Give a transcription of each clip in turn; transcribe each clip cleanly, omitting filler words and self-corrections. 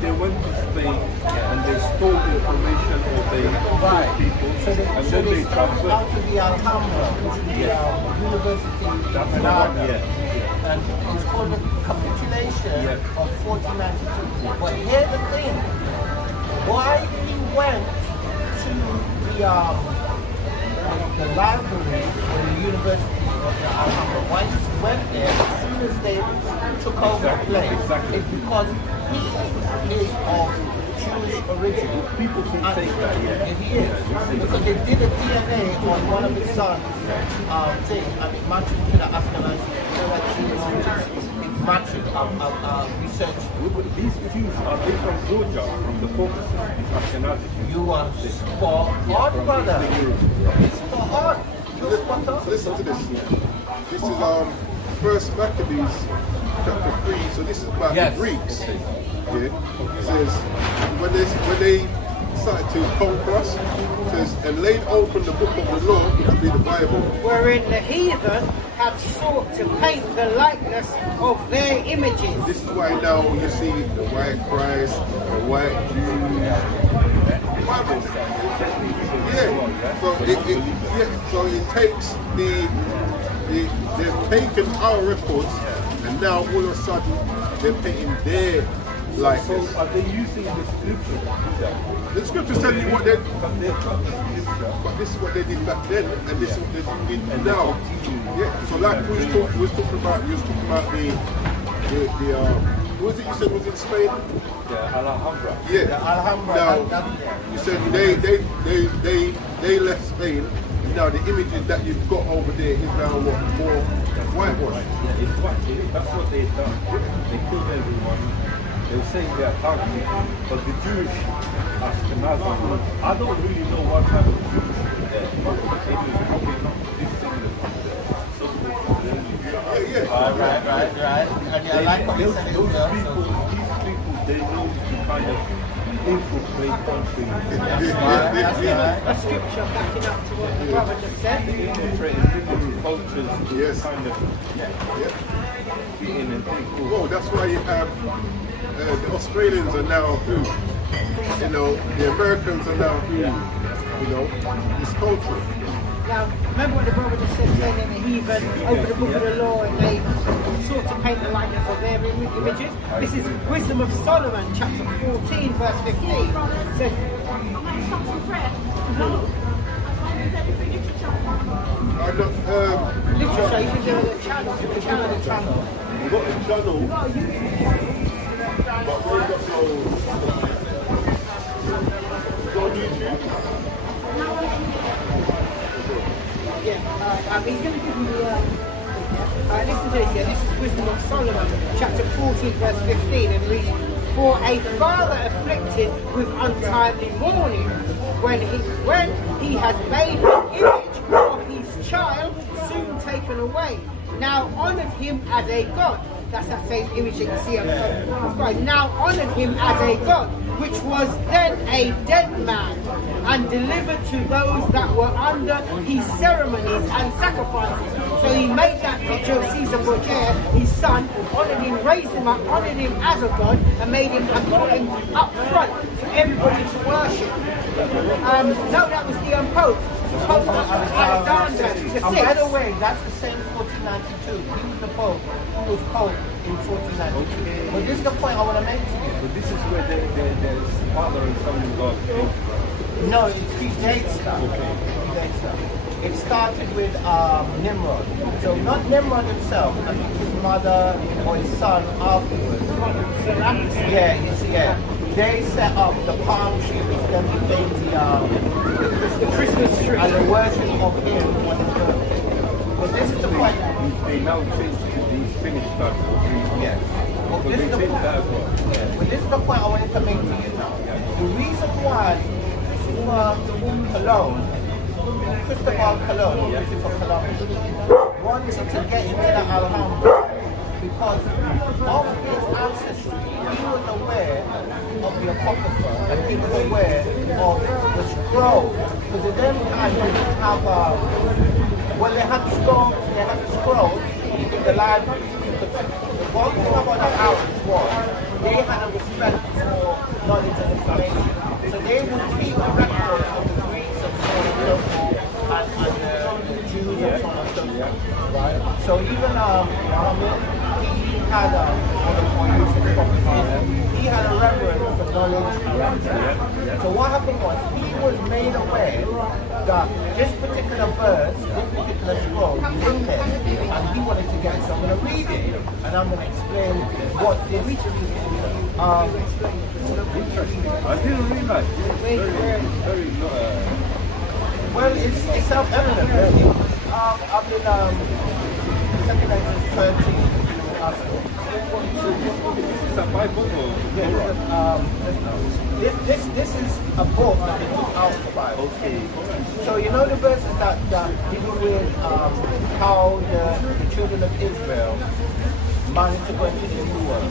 they went to Spain and they stole information or they killed people, and then they transferred. Out to the Alhambra, which is the university of Granada. And it's called the capitulation of 1492. But here's the thing, why he went to the library or the university of the Alhambra, why he went there as soon as they took over the place, is because he is of Jewish origin. People can take that, He is. Because they did a DNA on one of his sons' thing, and it matches to the Ashkenazi. You know that Jewish origin, it matches research. These Jews, are they from Georgia, from the Caucasus, Ashkenazi? You are spot on, brother. It's spot on. You're spot on. Listen to this. This is First Maccabees chapter 3. So this is about the Greeks. Yeah. It says when they started to conquer us, it says, and laid open the book of the law, which would be the Bible, wherein the heathen have sought to paint the likeness of their images. This is why now you see the white Christ, the white Jews. Bible. Yeah. So it takes they've taken our records, and now all of a sudden they're painting their likeness. So are they using the scripture to do that? The scriptures tell you what they but this is what they did back then, and this is what they're doing now. Yeah. So like we was talking about the what was it you said was in Spain? Yeah, Alhambra. Yeah. The Alhambra. Now, you said they left Spain. Now the images that you've got over there is now what, more whitewashed. Yeah, it's white. That's what they've done. They killed everyone. They were saying they are targeting, but the Jewish Ashkenazi, I don't really know what type of Jewish they're probably not dissimilar from the Right. And I like what you said as well. These people, they know to kind of infiltrate countries. A scripture backing up to what the brother just said. Infiltrate different cultures to kind of fit in and think, well, that's why you have the Australians are now who? You know, the Americans are now who? You know, this culture. Now, remember what the brother just said, saying that the heathen open the book of the law and they sought to paint the likeness of their images. This is Wisdom of Solomon, chapter 14, verse 15. It says, literature, you can do the channel, the channel. We've got a channel, but we've got no YouTube. He's going to give you listen to this here. This is Wisdom of Solomon, chapter 14, verse 15, and reads, for a father afflicted with untimely mourning, when he has made an image of his child soon taken away, now honoured him as a god. That's that same image you can see on the now honoured him as a god, which was then a dead man, and delivered to those that were under his ceremonies and sacrifices. So he made that picture of Caesar Borgia, his son, honoured him, raised him up, honoured him as a god, and made him and put him up front for everybody to worship. No, that was the Pope. By the way, that's the same 1492. He was the Pope who was Pope in 1492. But this is the point I want to make to you. But this is where the father and son in God came from. No, it predates that. It started with Nimrod. So not Nimrod himself, I think his mother or his son afterwards. Yeah. They set up the palm tree, which then became the Christmas tree, and the worship of him on his birthday. But this is the point. They now changed to these finished stuff. Yes. Well, this is the point. But this is the point I wanted to make to you now. The reason why Cristobal Colon, wanted to get into the Alhambra because of his ancestry, he was aware of the Apocrypha and he was aware of the scroll. Because at them time they didn't have, they had scrolls in the library. The one thing about the Arabs was they had a respect for knowledge and information. So they would keep a record of the Greeks and so on and so forth, and the Jews and so on and so forth. Right? So even Muhammad, he had he had a reverence for knowledge and reverence. So what happened was he was made aware that this particular verse, this particular scroll is in there, and he wanted to get it. So I'm going to read it, and I'm going to explain what this Interesting. I didn't realize. Very well, it's self-evident, really. I've been 2 Corinthians 13. So this is a Bible or This is a book that they took out of the Bible. okay. So you know the verses that deal with how the children of Israel managed to go into the new world.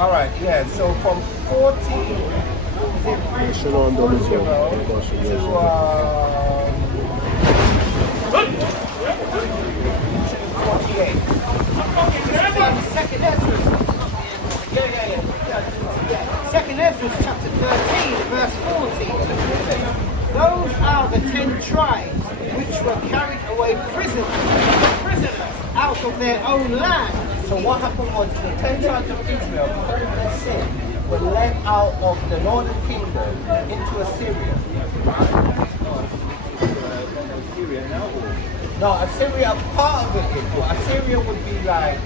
All right, yeah. So from 14 Second Ezra chapter 13, verse 40. Those are the 10 tribes which were carried away prisoners out of their own land. So what happened was the 10 tribes of Israel, because of their sin, were led out of the northern kingdom into Assyria. Syria now or? No, Assyria, part of it is, but Assyria would be like,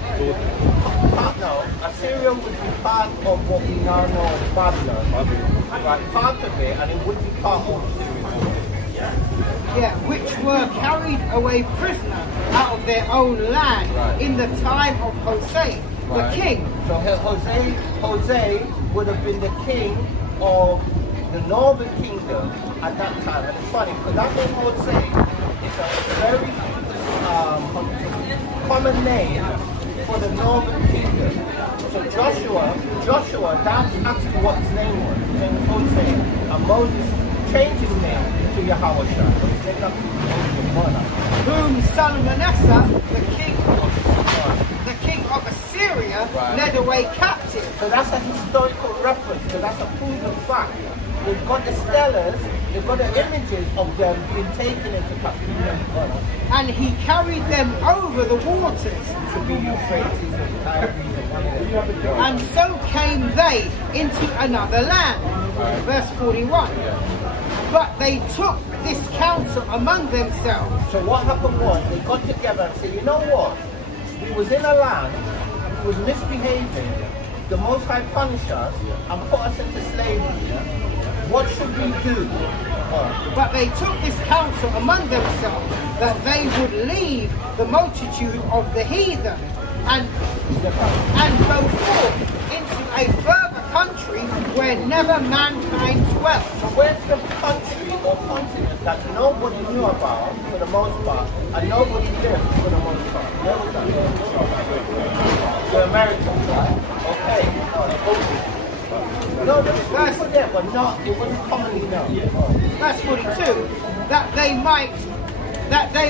Assyria would be part of what we now know as Babylon. Right, part of it, and it would be part of Assyria. Yeah, which were carried away prisoner out of their own land in the time of Hosea, the king. So Hosea would have been the king of the northern kingdom at that time. And it's funny, because that name Hosea is a very common name for the northern kingdom. So Joshua, that's actually what his name was. His name was Hosea. And Moses changed his name to Yahweh. His name up to whom Salmanasseh, the king of Assyria, led away captive. So that's a historical reference, because that's a proven fact. They've got the stellars, they've got the images of them being taken into captivity. And he carried them over the waters. To be Euphrates and Tigris and so came they into another land. Verse 41. But they took this counsel among themselves. So what happened was, they got together and said, you know what? We was in a land, we was misbehaving, the Most High punished us and put us into slavery. What should we do? But they took this counsel among themselves, that they would leave the multitude of the heathen and go forth into a further country where never mankind dwelt. So where's the country or continent that nobody knew about for the most part, and nobody lived for the most part? Where was that? The Americans, right? Okay. No, there was people there, but it wasn't commonly known. Verse 42, that they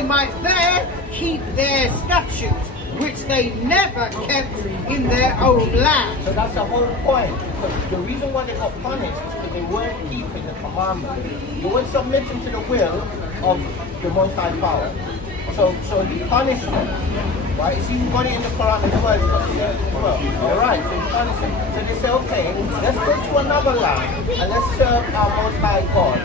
might there keep their statutes, which they never kept in their own land. So that's the whole point. Because the reason why they got punished is because they weren't keeping the commandments. They weren't submitting to the will of the Most High Power. So he punished them. Right? You see, we got it in the Quran and the words got the same as well. Alright, so he punished them. So they say, okay, let's go to another land and let's serve our Most High God.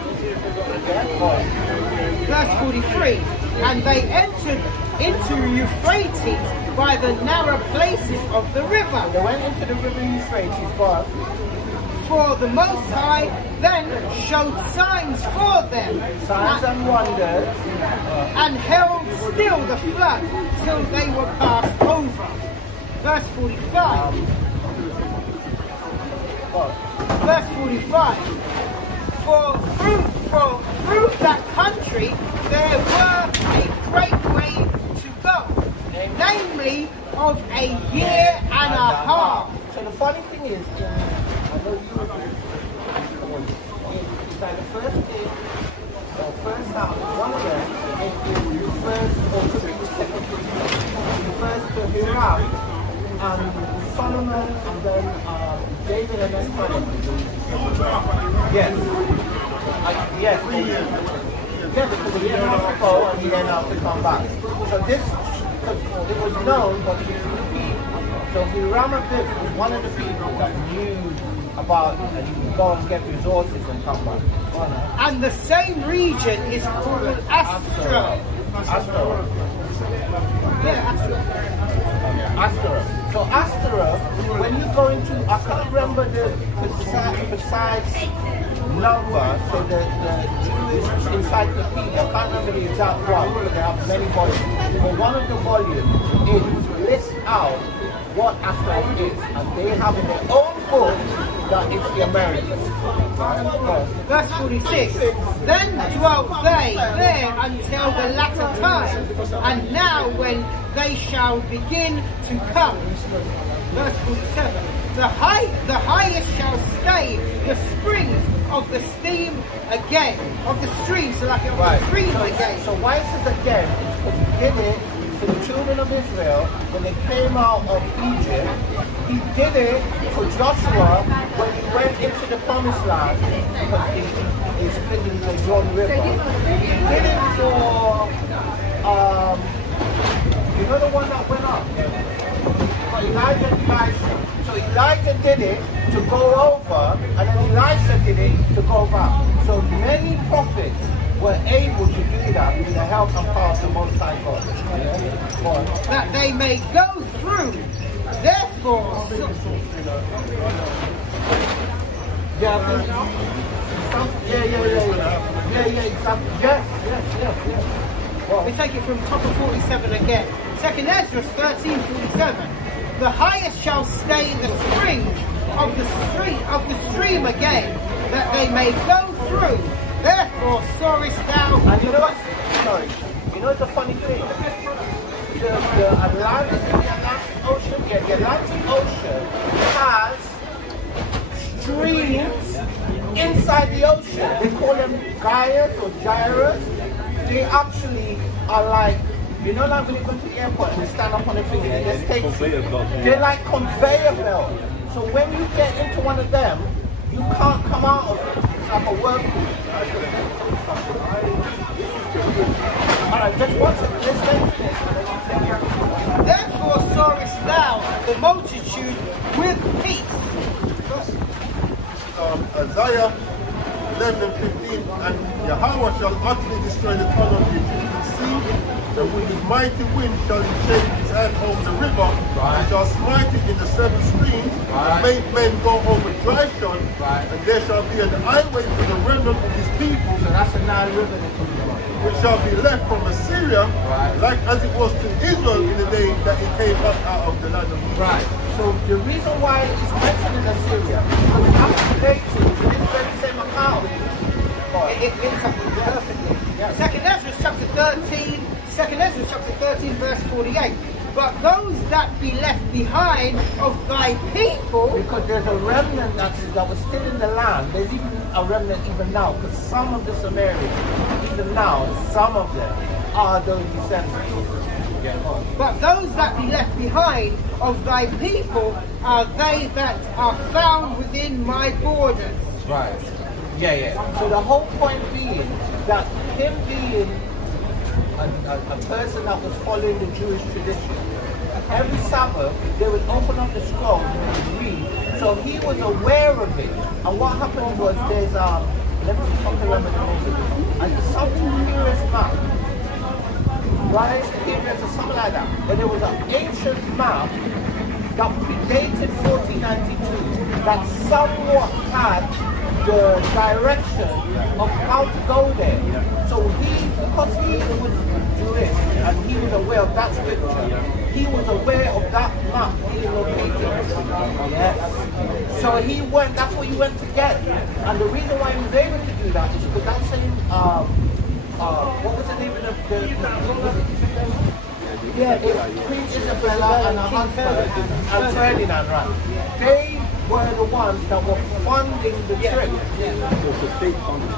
Verse 43, and they entered into Euphrates by the narrow places of the river. They went into the river Euphrates, but for the Most High then showed signs for them, signs and wonders, and held still the flood till they were passed over. Verse 45. Verse 45. For through that country there were a great way to go, namely of a year and a half. So the funny thing is, I know you it's like the first day, or first time, one of them, refers, or could be the second king, refers to Hiram and Solomon and then David and then Solomon. Yes. Yes. Yeah, because he didn't have to go and he didn't have to come back. So this, because it was known, but it was repeated. So Hiram was one of the people that knew about it, and he would go and get resources and come back. And the same region is called Astra. Astra. Yeah, Astra. Astra. So Astra, when you go into, I can't remember the precise number, so the Jewish encyclopedia, I can't remember the exact one, but they have many volumes. But one of the volumes, it lists out what Astra is, and they have in their own book that it's the Americans. Verse 46. Then dwelt they there until the latter time, and now when they shall begin to come. Verse 47. The highest shall stay the springs of the stream again. Of the stream, so like of the stream again. So why it says again? Because he did it to the children of Israel when they came out of Egypt. He did it for Joshua when he went into the promised land because he split into the Jordan River. He did it for you know the one that went up? For Elijah and Elisha. So Elijah did it to go over, and then Elisha did it to go back. So many prophets were able to do that with the help and power of the Most High God. That they may go through. Therefore, exactly. Yes. We take it from top of 47 again. Second Ezra 13:47. The highest shall stay in the springs of the stream again, that they may go through. Therefore sawest thou. And you know what? Sorry. You know the funny thing? The Atlantic Ocean, the Atlantic Ocean has streams inside the ocean. They call them gyres or gyres. They actually are like, you know, like when you go to the airport and you stand up on the thing and they take you. They're like conveyor belts. So when you get into one of them, you can't come out of it. It's like a whirlpool. Alright, just one second. Let's finish this. Therefore sawest thou the multitude with peace. Isaiah 11:15, and Yahweh shall utterly destroy the tongue of the Egyptian sea, and with his mighty wind shall he shake his hand over the river, and shall smite it in the seven streams, and make men go over dry shod, and there shall be an highway for the remnant of his people. So that's the Nile River they're talking about. Which shall be left from Assyria, like as it was to Israel in the day that it came up out of the land of Egypt. Right. So the reason why it's mentioned in Assyria, because it has to relate to this very same account. It links up perfectly. Second Ezra chapter 13 verse 48. But those that be left behind of thy people, because there's a remnant that was still in the land. There's even a remnant even now, because some of the Sumerians, even now, some of them are those descendants. but those that be left behind of thy people are they that are found within my borders. Right. Yeah. So the whole point being that him being a person that was following the Jewish tradition, every Sabbath they would open up the scroll and they would read. So he was aware of it. And what happened was there's let me see if I can remember the name of it. And something curious map. Right? Periods or something like that. But there was an ancient map that predated 1492 that somewhat had the direction of how to go there. So because he was Jewish and he was aware of that scripture, he was aware of that map being located. Yes. So he went, that's what he went to get. And the reason why he was able to do that is because that same, what was the name of the Queen Isabella and her husband, and Ferdinand, right? They were the ones that were funding the trip. So it's a state funded.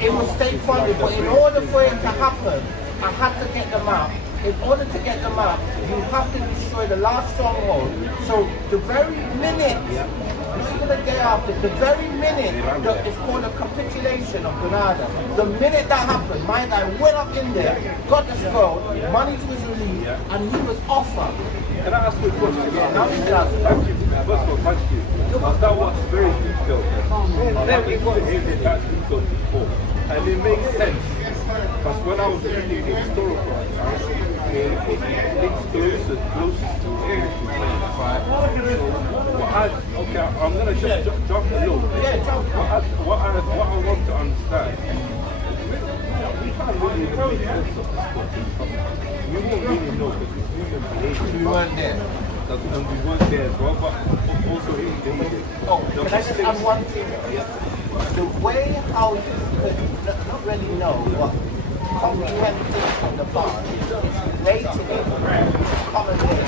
It was state funded, but in order for it to happen, I had to get them out. In order to get them out, you have to destroy the last stronghold. So the very minute, not even a day after, the very minute that it's called a capitulation of Granada, the minute that happened, my guy went up in there, got the scroll, money was released, and he was offered. Can I ask you a question? Yeah, now you can ask. Thank you. First of all, thank you. Because that was very detailed. Very detailed before. And it makes sense. Because when I was reading the historical accounts, it links closer to right? Okay, I'm going to just jump a little bit. Yeah, jump. What I want to understand, we can't really know the sense of the story. We won't really know because it's human behavior. We weren't there. And we weren't there as well, but also human behavior. Oh, can I just add one thing? The way how you could not really know what comprehend things from the past is relating it to common day.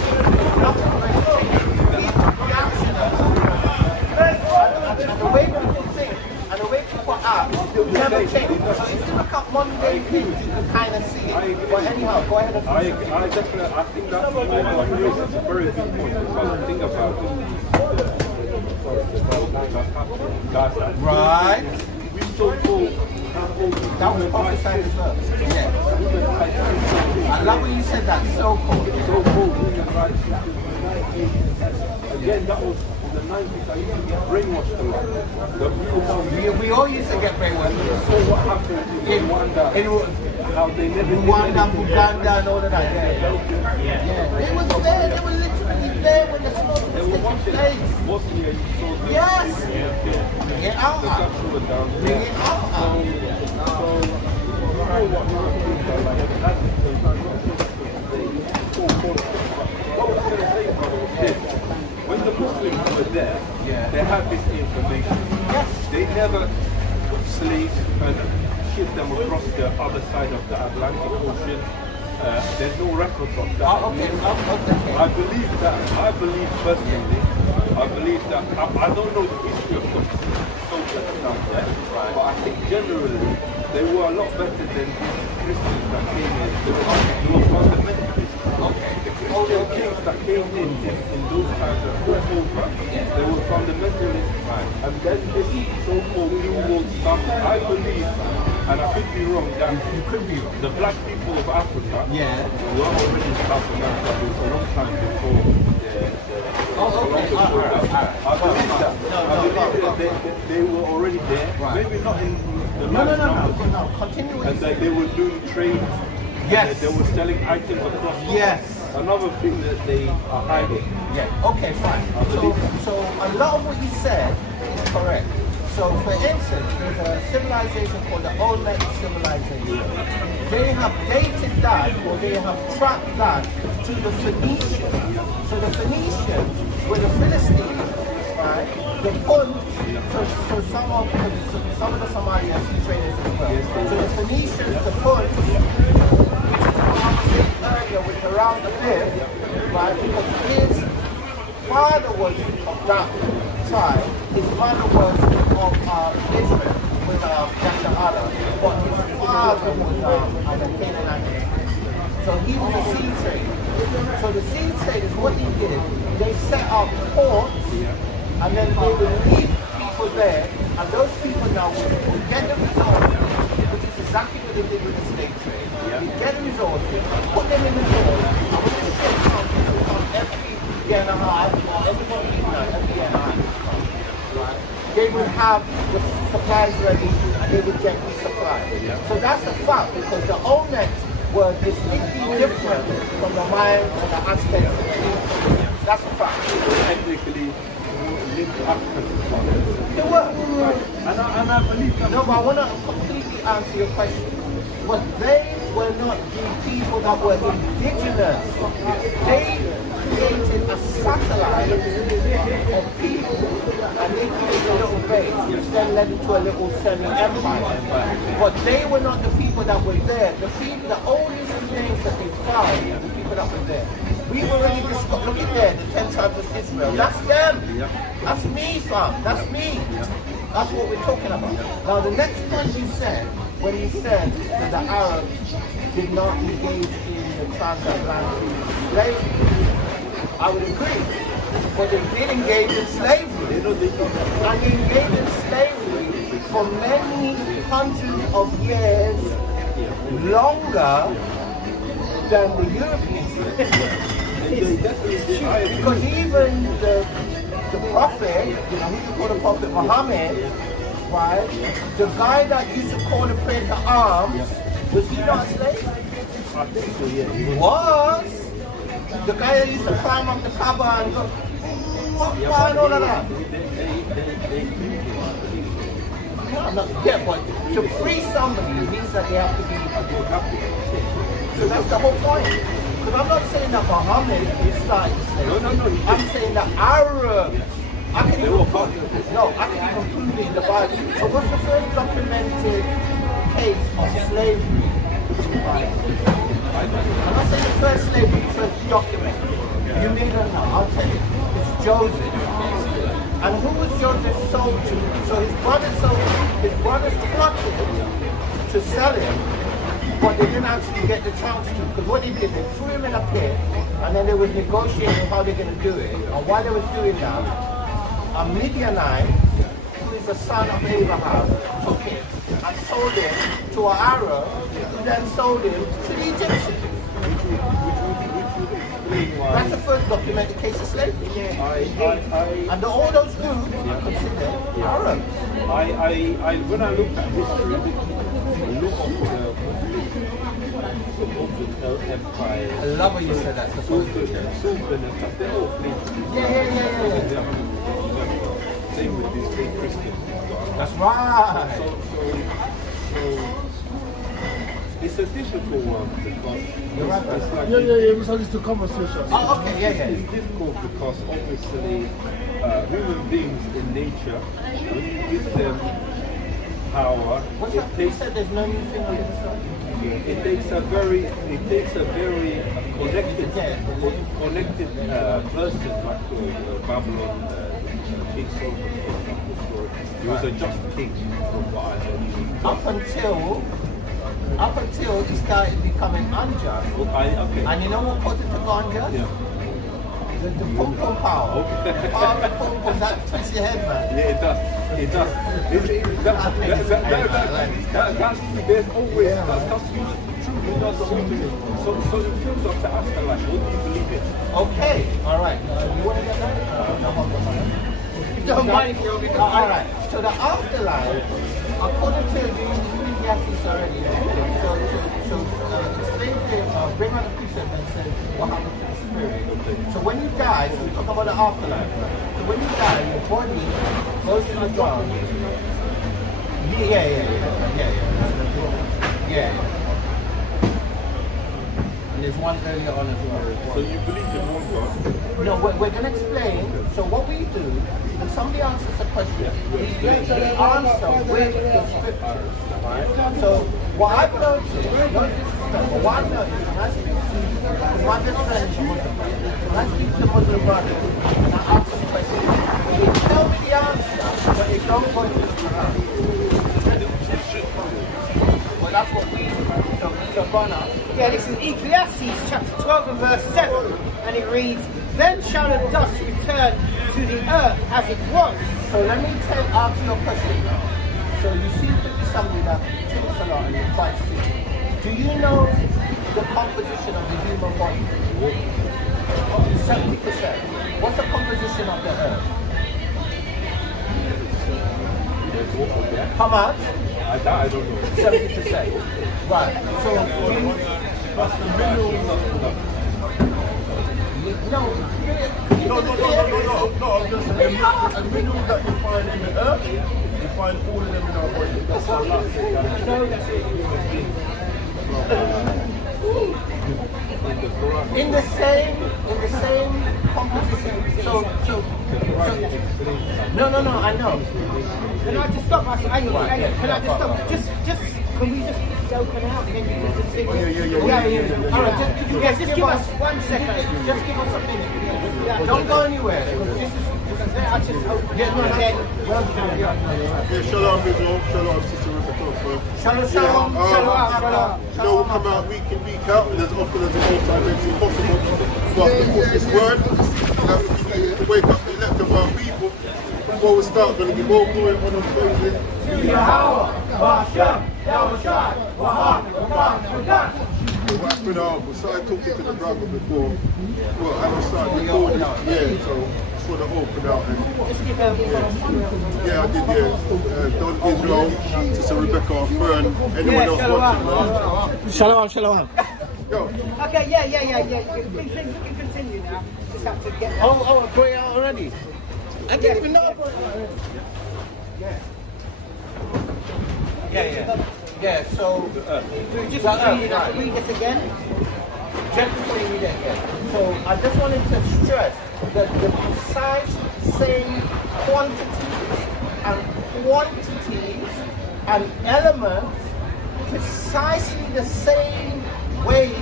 Nothing really changed. These reactions and the way people think and the way people act will never change. So if you look at mundane things, you can kind of see it. But anyhow, go ahead and I think that's a very good point because the thing about it. right. We so-called That was prophesied as well. Yeah. I love when you said that, so-called. So-called human rights. Again, that was in the 90s. I used to get brainwashed a lot. We all used to get brainwashed. So what happened in Rwanda? How they never Rwanda, Uganda, and all of that. Yeah. They were there. They were literally there when the slaughter was taking place. Bosnia, you saw them. Yes. Get out. The capital was down there. Bring it out. So, you know what people are like. What I was going to say, brother, was this. When the Muslims were there, they had this information. Yes. They never put slaves and shipped them across the other side of the Atlantic Ocean. There's no record of that. Okay. I believe personally, I don't know the history of the soldiers down there, but I think generally they were a lot better than these Christians that came in. They were fundamentalists. All the kings that came in those times that took over, they were fundamentalists. And then this so-called New World stuff, I believe, and I could be wrong, that You could be wrong. the black people of Africa Yeah. were already in South America for a long time before Columbus was there. I believe that they were already there. Right. Maybe not in the No. Continue with and that they were doing trade. Yes. They were selling items across. Yes. Another thing that they are hiding. Yeah. Okay, fine. So a lot of what you said is correct. So, for instance, there's a civilization called the Olmec civilization. They have dated that, or they have tracked that to the Phoenicians. So the Phoenicians were the Philistines, right? The Punt. So some of the Somalians see traders as well. So the Phoenicians, the Punt, earlier with around the fifth, right? Because his father was of that tribe, his mother was of Ishmael, with Yasha'ala, but his father was a Canaanite. So he was a sea trader. So the sea traders, what they did, they set up ports, and then they would leave people there, and those people now would get the resources, which is exactly what they did with the slave trade. They get the resources, put them in the port, and when the ship comes, it will come every year and a half, or every year and a half. Right? They would have the supplies ready and they would get resupplied. So that's the fact, because the Olmecs were distinctly different from the Mayans and the Aztecs and the Incas. That's a fact. Technically, linked to African society. They were. And I believe that. No, but I want to completely answer your question. But they were not the people that were indigenous. They created a satellite of people, and they created a little base, which then led into a little semi-empire. But they were not the people that were there. The oldest names that they found, the people that were there. We've already discussed, look at there, the 10 tribes of Israel. That's them. That's me, fam. That's me. That's what we're talking about. Now, the next point you said, when you said that the Arabs did not engage in the transatlantic slavery. I would agree. But they did engage in slavery. And they engaged in slavery for many hundreds of years longer than the Europeans did. Because even the prophet, you know, who you call the prophet Muhammad, right? The guy that used to call the prayer to arms, was he not a slave? I think so, yeah. He was. The guy that used to climb up the Kaaba and go, why and all of that? Yeah, but to free somebody means that they have to be so that's the whole point. Because I'm not saying that Muhammad started slavery. No. I'm saying that Arabs. I can even prove it in the Bible. So what's the first documented case of slavery? I'm not saying the first slavery, the first document. You may not know, I'll tell you. It's Joseph. And who was Joseph sold to? So his brothers plotted to sell him, but they didn't actually get the chance to. Because what they did, they threw him in a pit, and then they was negotiating how they're going to do it. And while they was doing that, a Midianite, who is the son of Abraham, took him and sold him to an Arab, who then sold him to the Egyptians. That's the first documented case of slavery. And all those groups are considered Arabs. When I look at history, look of the Empire. I love what you said that. Sultan and stuff, they're all played. Yeah. Same with these fake Christians. That's right. So it's a difficult one because You're right. it's like We started the conversation. Oh, okay, yeah. It's difficult because obviously human beings in nature, when you give them power, What's that? You said there's no new thing on the sun. it takes a very connected person like Babylon, King Solomon, for example. So he was a just king from what I know. Up until he started becoming unjust. And you know what caused it to go unjust? Yeah. The pum-pum power. The power of the pum-pum, that twists your head, man. Yeah, it does. There's always, that's truly does always. So in terms of the afterlife, what do you believe in? Okay, alright. You want to get that? Don't mind if you're over Alright, so the afterlife, according to Ecclesiastes already, so explain to him, bring out a precept that says what happened to the spirit. So when you die, so we talk about the afterlife, so when you die, your body goes to the ground. Yeah. And there's one earlier on as well. So you believe in one God? No, we're going to explain. So what we do, when somebody answers a question, we answer with the scriptures. Right? So what I've noticed, not disrespect, but what I've noticed, when I speak to my best friend, when I speak to Muslim brothers, and I ask them questions, they tell me the answer, but they don't go into the Quran. Well, that's what we do. So Bana. Yeah, this is Ecclesiastes chapter 12 and verse 7, and it reads, "Then shall the dust return to the earth as it was." So let me ask you a question now. So you seem to be somebody that thinks a lot and you're quite serious. Do you know the composition of the human body? 70%. What's the composition of the earth? How much? I don't know. 70%. Right. So That's the minerals. no. No. I'm just saying, the minerals that you find in the earth, you find all of them in our body. That's our last thing. No, that's it. In the same composition. So no, I know. Can I just stop? Hang on. Can I just stop? Can we just open out and then you can just Yeah. All right, just give us 1 second. Just give us a minute. Don't go anywhere. This is I just open yeah, no, Yeah, shalom, Israel. Shalom, Sister Rebecca. for. Shalom, shalom, shalom. No, we come out week in, week out, and as often as the most time makes it possible for us to put this word, to wake up the elect of our people. Before we start, we're going to give all glory on those praises. What happened out? We started talking to the brother before. Well, I haven't started recording. Yeah, so just want to open out. Yeah, I did, yeah. Don Israel, Sister Rebecca Fern, anyone else watching? Shalom. Yo. Okay, yeah. We can continue now. Just have to get. Oh, I'm going out already. I didn't even know about it. Yeah, so Just read this again. just before you read it again. So I just wanted to stress that the precise same quantities and elements, precisely the same way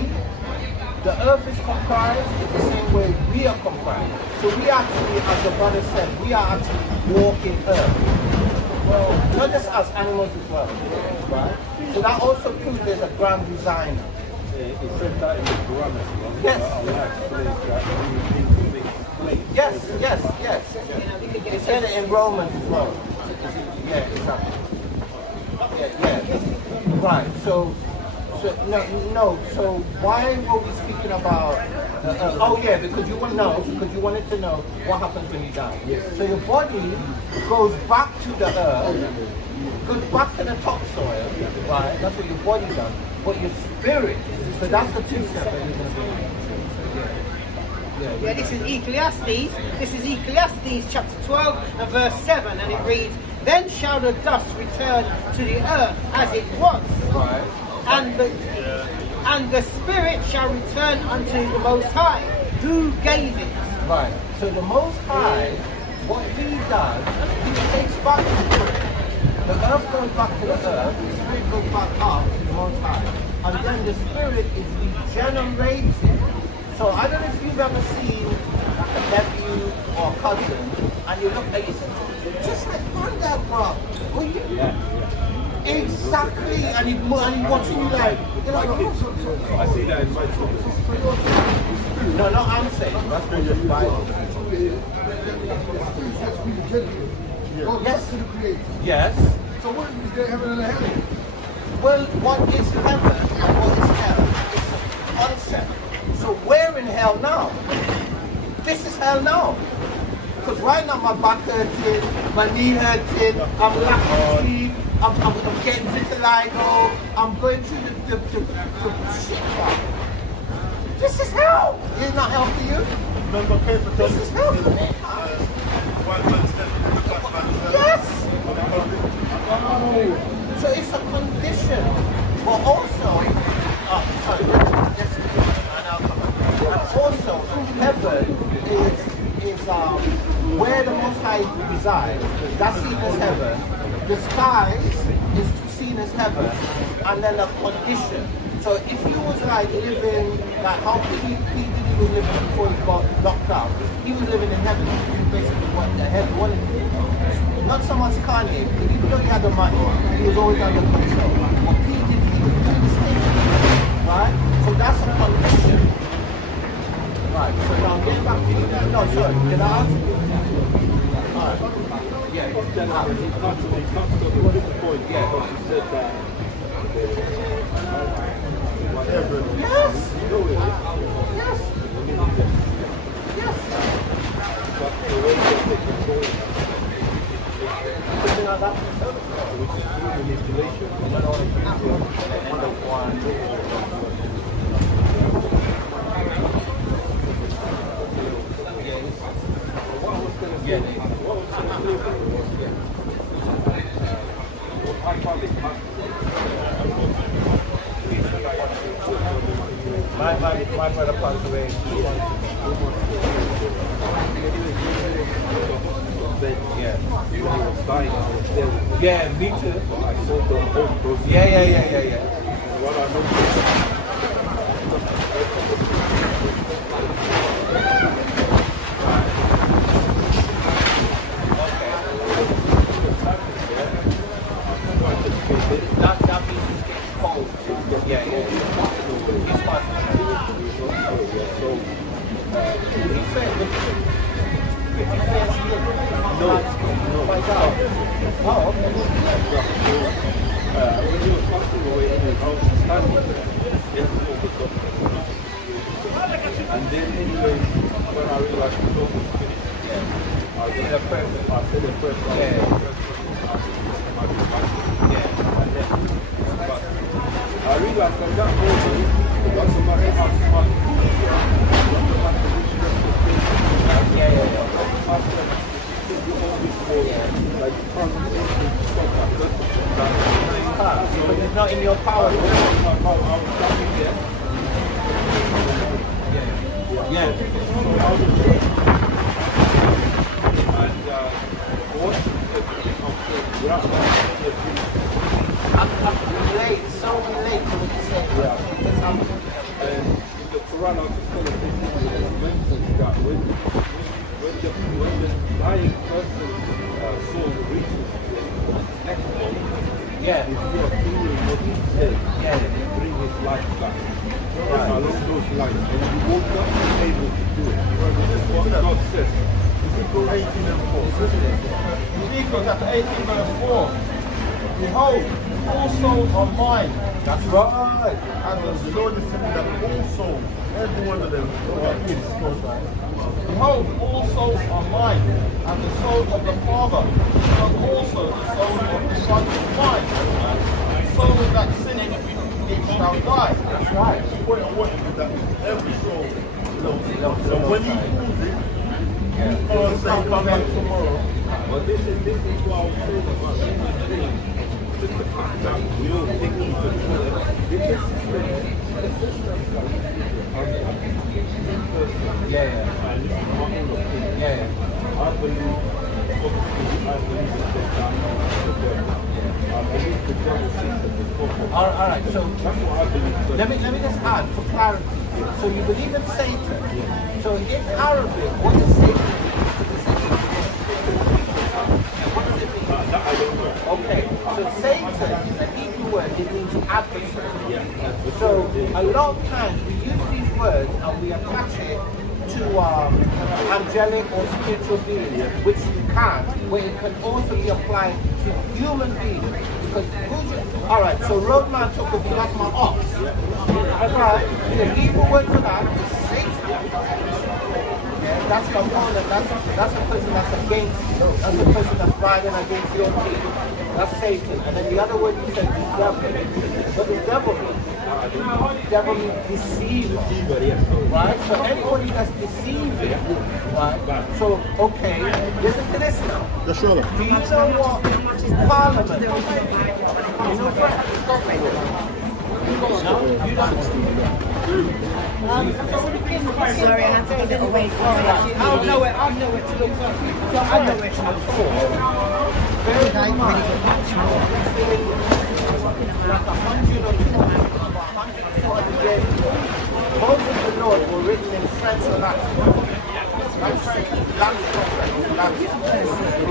the earth is comprised, is the same way we are comprised. So we actually, as the brother said, we are actually walking earth. Well, not just as animals as well, right? So that also proves there's a grand designer. It said that in the Quran as well. Yes. Yes. It said it in Romans as well. Yeah, exactly. Yeah. Right. So why were we speaking about? Because you wanted to know what happens when you die. Yes. So your body goes back to the earth, goes back to the topsoil, right? That's what your body does. But your spirit, so that's the two steps that you're going to do. Yeah, this is Ecclesiastes. This is Ecclesiastes chapter 12 and verse 7, and it reads, "Then shall the dust return to the earth as it was, Right. and the spirit shall return unto the Most High, who gave it." Right. So the Most High, what He does, He takes back the spirit. The earth goes back to the earth, the spirit goes back up to the Most High. And then the spirit is regenerated. So I don't know if you've ever seen like a nephew or a cousin, and you look at yourself, you're just like that, bro. Exactly, and he's watching you like, you're like, oh. I see that in my children. No, I'm saying, that's what the Bible says. Yes. So what is there heaven and hell? Well, what is heaven and what is hell? It's a concept. So we're in hell now. This is hell now. Because right now my back hurting, my knee hurting, I'm lacking teeth, I'm getting vitiligo, I'm going through the shit. This is hell. It's not hell for you. Remember paper This is hell for me. Yes. So it's a condition, but also, and also heaven is where the Most High resides. That's seen as heaven. The skies is seen as heaven, and then a condition. So if you was like living, like how P. Diddy was living before he got locked out, he was living in heaven. He was basically what the heaven wanted to do. Not so much Kanye, because even though he had the money, he was always under control. But P. Diddy, he was doing this thing, right? So that's a condition. Right, so now getting back to you. No, sorry, did I answer you? Alright. Yeah, He touched on the point. Yeah. Because he said that whatever. Yes! You know it is. Yes! Yes! But the way that they control it, Something like that. which is through manipulation, My brother passed away. Yeah, me too. I saw the whole process. Yeah. What I know. That's My God. Oh, okay. When he was passing away in his house, standing there, yes, and then anyway, when I realized the song was finished, I said a prayer, but I realized at that moment, it doesn't matter how smart it is, it doesn't matter which representation, you always go, like, you can't stop that. But it's not in your power. I was standing there. Yeah. So I was there. And what relate, so relate to what you said. Yeah. And in the Quran, I was just going to say mentions that when the dying person's soul reaches the next one, if you are feeling what he said, you bring his life back. Right. Along those lines. And you woke up, you're able to do it. This is what God says. Ezekiel 18 and 4. Ezekiel chapter 18 verse 4. Behold, all souls are mine. That's right. And the Lord is saying that all souls, every one of them, are his. Behold, all souls are mine, and the soul of the Father, but also the soul of the Son is mine. The soul that sinneth, it shall die. That's right. What is that? Every soul belongs to God. So when he pulls it, you can't say come back tomorrow. But this is what I was saying about human beings. The fact that we all think we control it. It's a system. The system that we I believe, All right, so that's what I believe. let me just add for clarity. So you believe in Satan. So in Arabic, what does Satan mean? What does it mean? That I don't know. Okay, so Satan is a Hebrew word, it means adversary. So a lot of times we use these words and we attach it to angelic or spiritual beings, which you can't, but it can also be applied to human beings. Because alright, so roadman took a view, that's my ox. Alright, the Hebrew word for that is Satan. That's your opponent, that's the person that's against you. That's the person that's riding against your team. That's Satan. And then the other word you said is devil. What does devil mean? Devil means deceiver. Right? So anybody that's deceiving, right? So, okay, listen to this now. That's right. Do you know what Parliament? You know French? No, you don't. Sorry, I have to get away from it. I know where to look for. I know where to look for. Very nice. Like 100 or 200 years ago, most of the laws were written in French or Latin.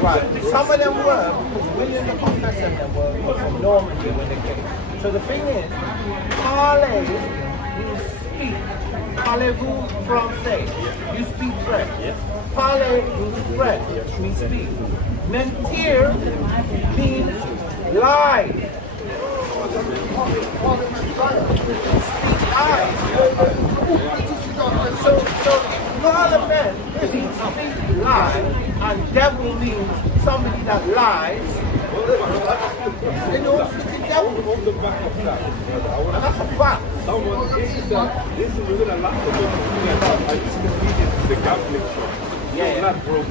Right. Some of them were, because William the Confessor and them were from Normandy when they came. So the thing is, parler means speak. Parlez-vous français? You speak French. Parler means French, means speak. Mentir means lie. Speak lie. So Parliament means speak lie, and devil means somebody that lies. You know, the devil. On the back of that, And that's a fact. This is within a lot of people. I used to see this in the gambling shop. Lad broke.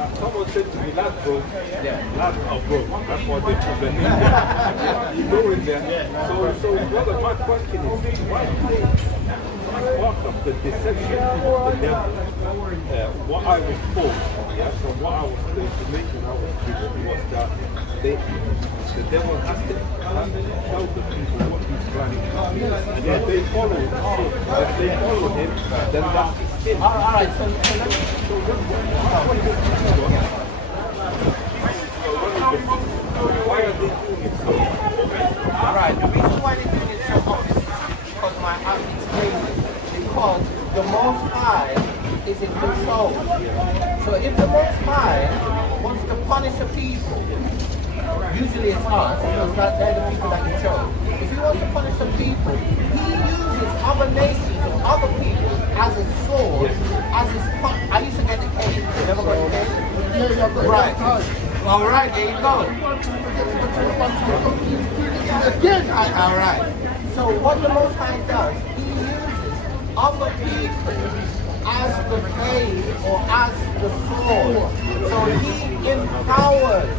And someone said to me, lad broke. Lads are broke. That's what they put the name. You go in there. So brother, my question is, why do they, as part of the deception of the devil, what I was told, from what I was, the information I was given was that the devil has to tell the people what he's planning to do. And if they follow him, then that's his sin. Alright, so let me... Why are they doing it so? Alright, the reason why they're doing it so obviously is because my aunt explained it. Because the Most High is in control. So if the Most High wants to punish a people, usually it's us, because they're the people that he chose. If he wants to punish a people, he uses other nations or other people as a sword, as his I used to get the cave. You never got the cave? Right. All right, there you go. Again. All right. So what the Most High does, he uses other people as the cave or as the sword. So he empowers.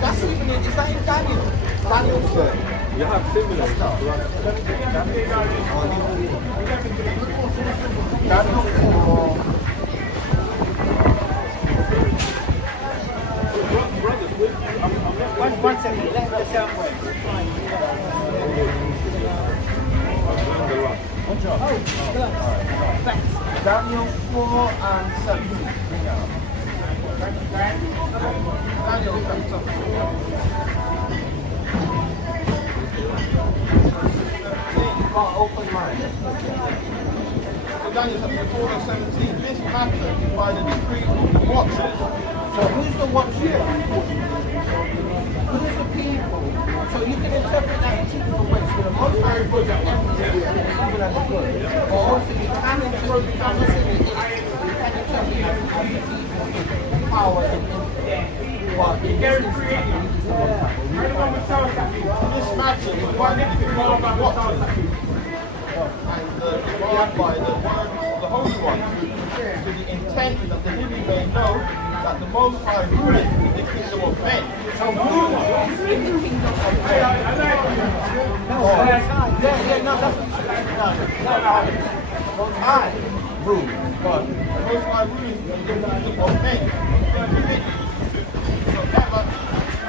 That's even it. Is that in Daniel? Daniel 4. You have similar stuff. Daniel 4. One second, let the sound work. Daniel 4 and 17. Daniel chapter 4. You've got open mind. So Daniel chapter 4 and 17. This happened by the decree of the watchers. So who's the watcher? Who's the people? So you can interpret that in two different ways. For the most part, it's good at everything, even at the good. But also you can interpret it as the power and what in this This matter was by the decree of the watchers and derived by the word of the Holy One, to the intent that the living may know that the Most High ruleth in the kingdom of men. So who is in the kingdom of men? No, that's Most High rule. But the Most High ruleth in the kingdom of men.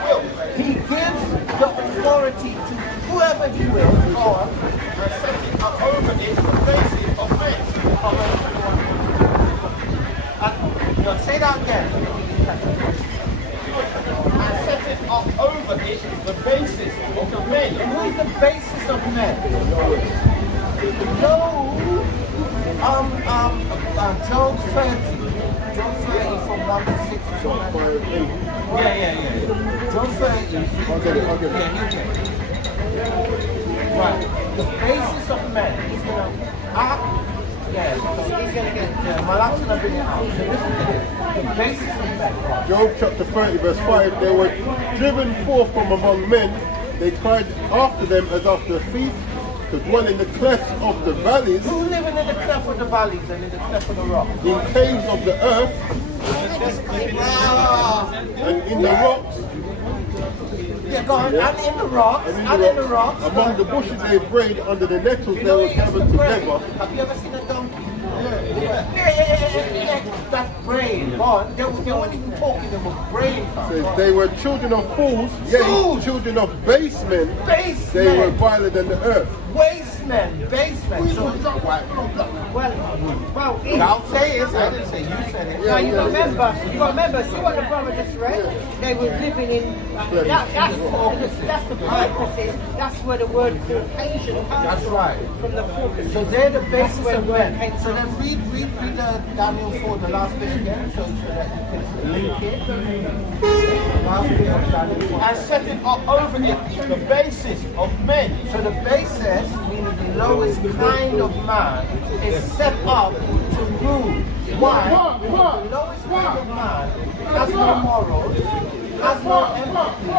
Will. He gives the authority to whoever he will, or And setting up over it the basis of men. say that again. And setting up over it the basis of men. Who is the basis of men? No. Job 30. Job 30 from 1 to 6 is all right. Yeah. Job 30. I'll get it. Yeah, you get it. Right. The basis of men. He's gonna act. Yeah, he's gonna get. My last gonna bring it out. So listen to this. The basis of men. Job chapter 30 verse 5, they were driven forth from among men, they cried after them as after a thief, to dwell in the clefts of the valleys, Who living in the cleft of the valleys and in the cleft of the rock? in caves of the earth, and in the rocks, Yeah, go on. And in the rocks. among the bushes they brayed, under the nettles You they know were it used to gathered bray. together. Have you ever seen a donkey? Yeah. That's braying. But they weren't even talking, they were braying. Says they were children of fools, yea, Fools. children of base men, Base they were men. viler than the earth. Waste men. Base men. So, Well, I'll say it. I didn't say you said it. now you got to remember, see what the brother just read? They were living in, that's the purposes, that's where the word Caucasian comes That's from. right. From the Caucasus. So they're the basis where of the word men. came So from. then read Daniel 4, the last bit again, so that you can link it. Last bit of Daniel 4. And setting up over it the basis of men. So the basis, meaning the lowest kind of man, is set up to rule. Why? Because the lowest kind of man has no morals, has no empathy,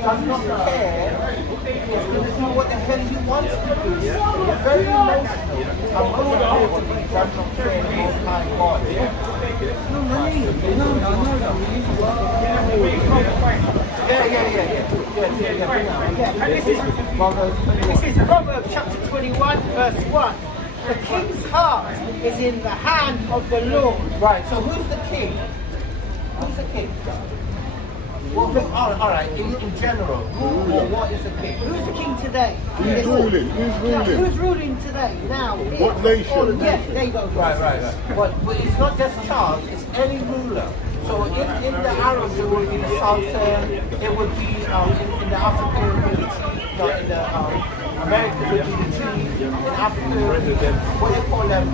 does not care, is going to do what the hell he wants to do. He's very emotional, and most importantly, he does not care the most high God. Yeah. And this is Proverbs chapter 21, verse 1. The king's heart is in the hand of the Lord. Right, so who's the king? Who's the king? Well, all right, in general, who or what is the king? Who's the king today? Who's ruling? Who's ruling today? Now. What nation? Yeah, there you go. Right. But it's not just Charles, it's any ruler. So in the Arabs, it would be the Sultan, it would be in the African, it would be the chief, in the Americans, it would be the chief, in Africa, what they call them,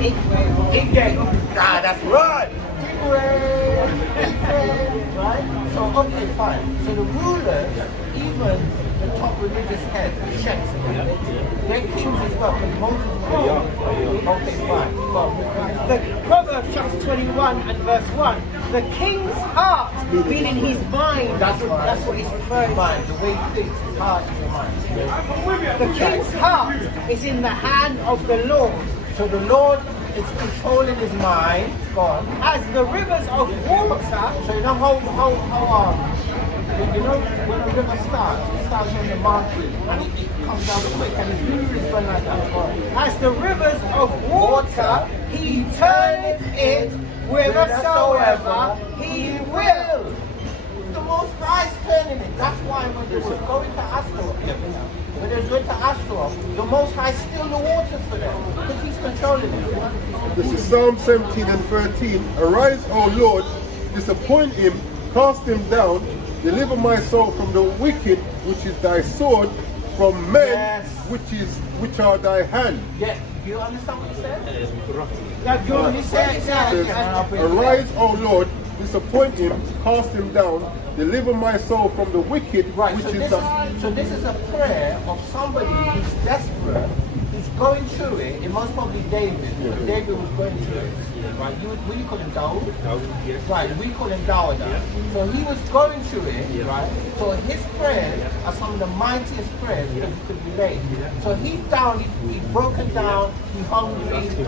Igwe. Ah, that's right. Igwe, right? So, okay, fine. So the rulers, even the top religious heads, the sheikhs, they're kings as well, because Moses was okay, fine. The Proverbs chapter 21 and verse 1. The king's heart, meaning his mind. That's what he's referring to. The way he thinks, his heart is the mind. The king's heart is in the hand of the Lord. So the Lord is controlling his mind. Go on. As the rivers of water. So you know how you know when a river starts, it starts on the mountain and it comes down quick and it's going like that. As the rivers of water, he turneth it whithersoever he will. The Most High is turning it. That's why when they were going to Ashtaroth, the Most High still the waters for them because he's controlling it. This is Psalm 17 and 13. Arise, O Lord, disappoint him, cast him down, deliver my soul from the wicked, which is thy sword, from men, which are thy hand. Yeah, do you understand what he said? Arise, O Lord, disappoint him, cast him down, deliver my soul from the wicked, So this is a prayer of somebody who's desperate, who's going through it. It must probably be David. David was going through it. Right? We call him Dawood. Yes. Right, we call him Dawood. So he was going through it, right? So his prayers are some of the mightiest prayers because it could relate. So he's down, he's broken down, he's hungry,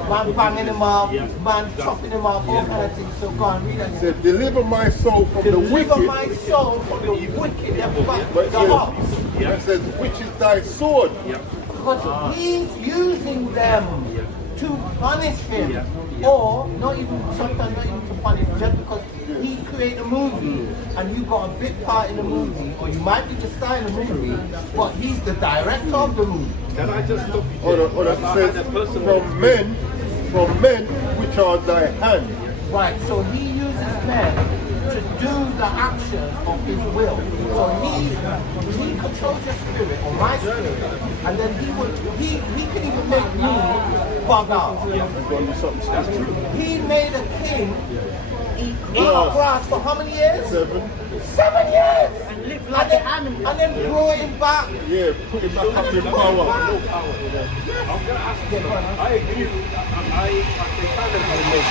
man banging him up, man chopping him up, all kind of things. So go on, read that. He said, deliver my soul from the wicked. Deliver my soul from the wicked. It says, which is thy sword. Because he's using them to punish him. Or sometimes not even to punish, just because he created a movie and you got a big part in the movie, or you might be the star in the movie, but he's the director of the movie. Can I just stop you? Or it says, from men which are thy hand. Right, so he uses men to do the action of his will. So he controls your spirit or my spirit, and then he can even make me bug out. He made a king eat grass for how many years? 7 years! And live like an animal. And then brought him back. Yeah, put him back up in power. I'm going to ask you, I agree. I kind of relate.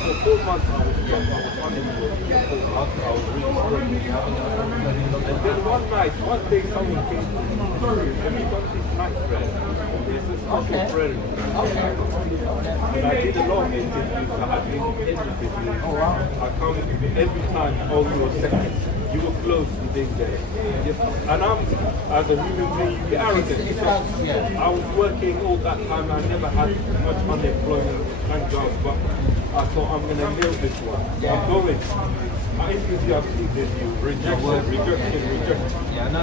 For 4 months I was unemployed. I was really struggling. And then one day someone came to me, and we got this night prayer. This is special prayer. And I did a lot of interviews. I had been interviews. I counted every time, your seconds. You were close, you didn't get it. And I'm, as a human being, arrogant. I was working all that time. I never had much unemployment, thank God. But I thought I'm going to nail this one. I'm going. I interviewed, I've seen this, rejection. And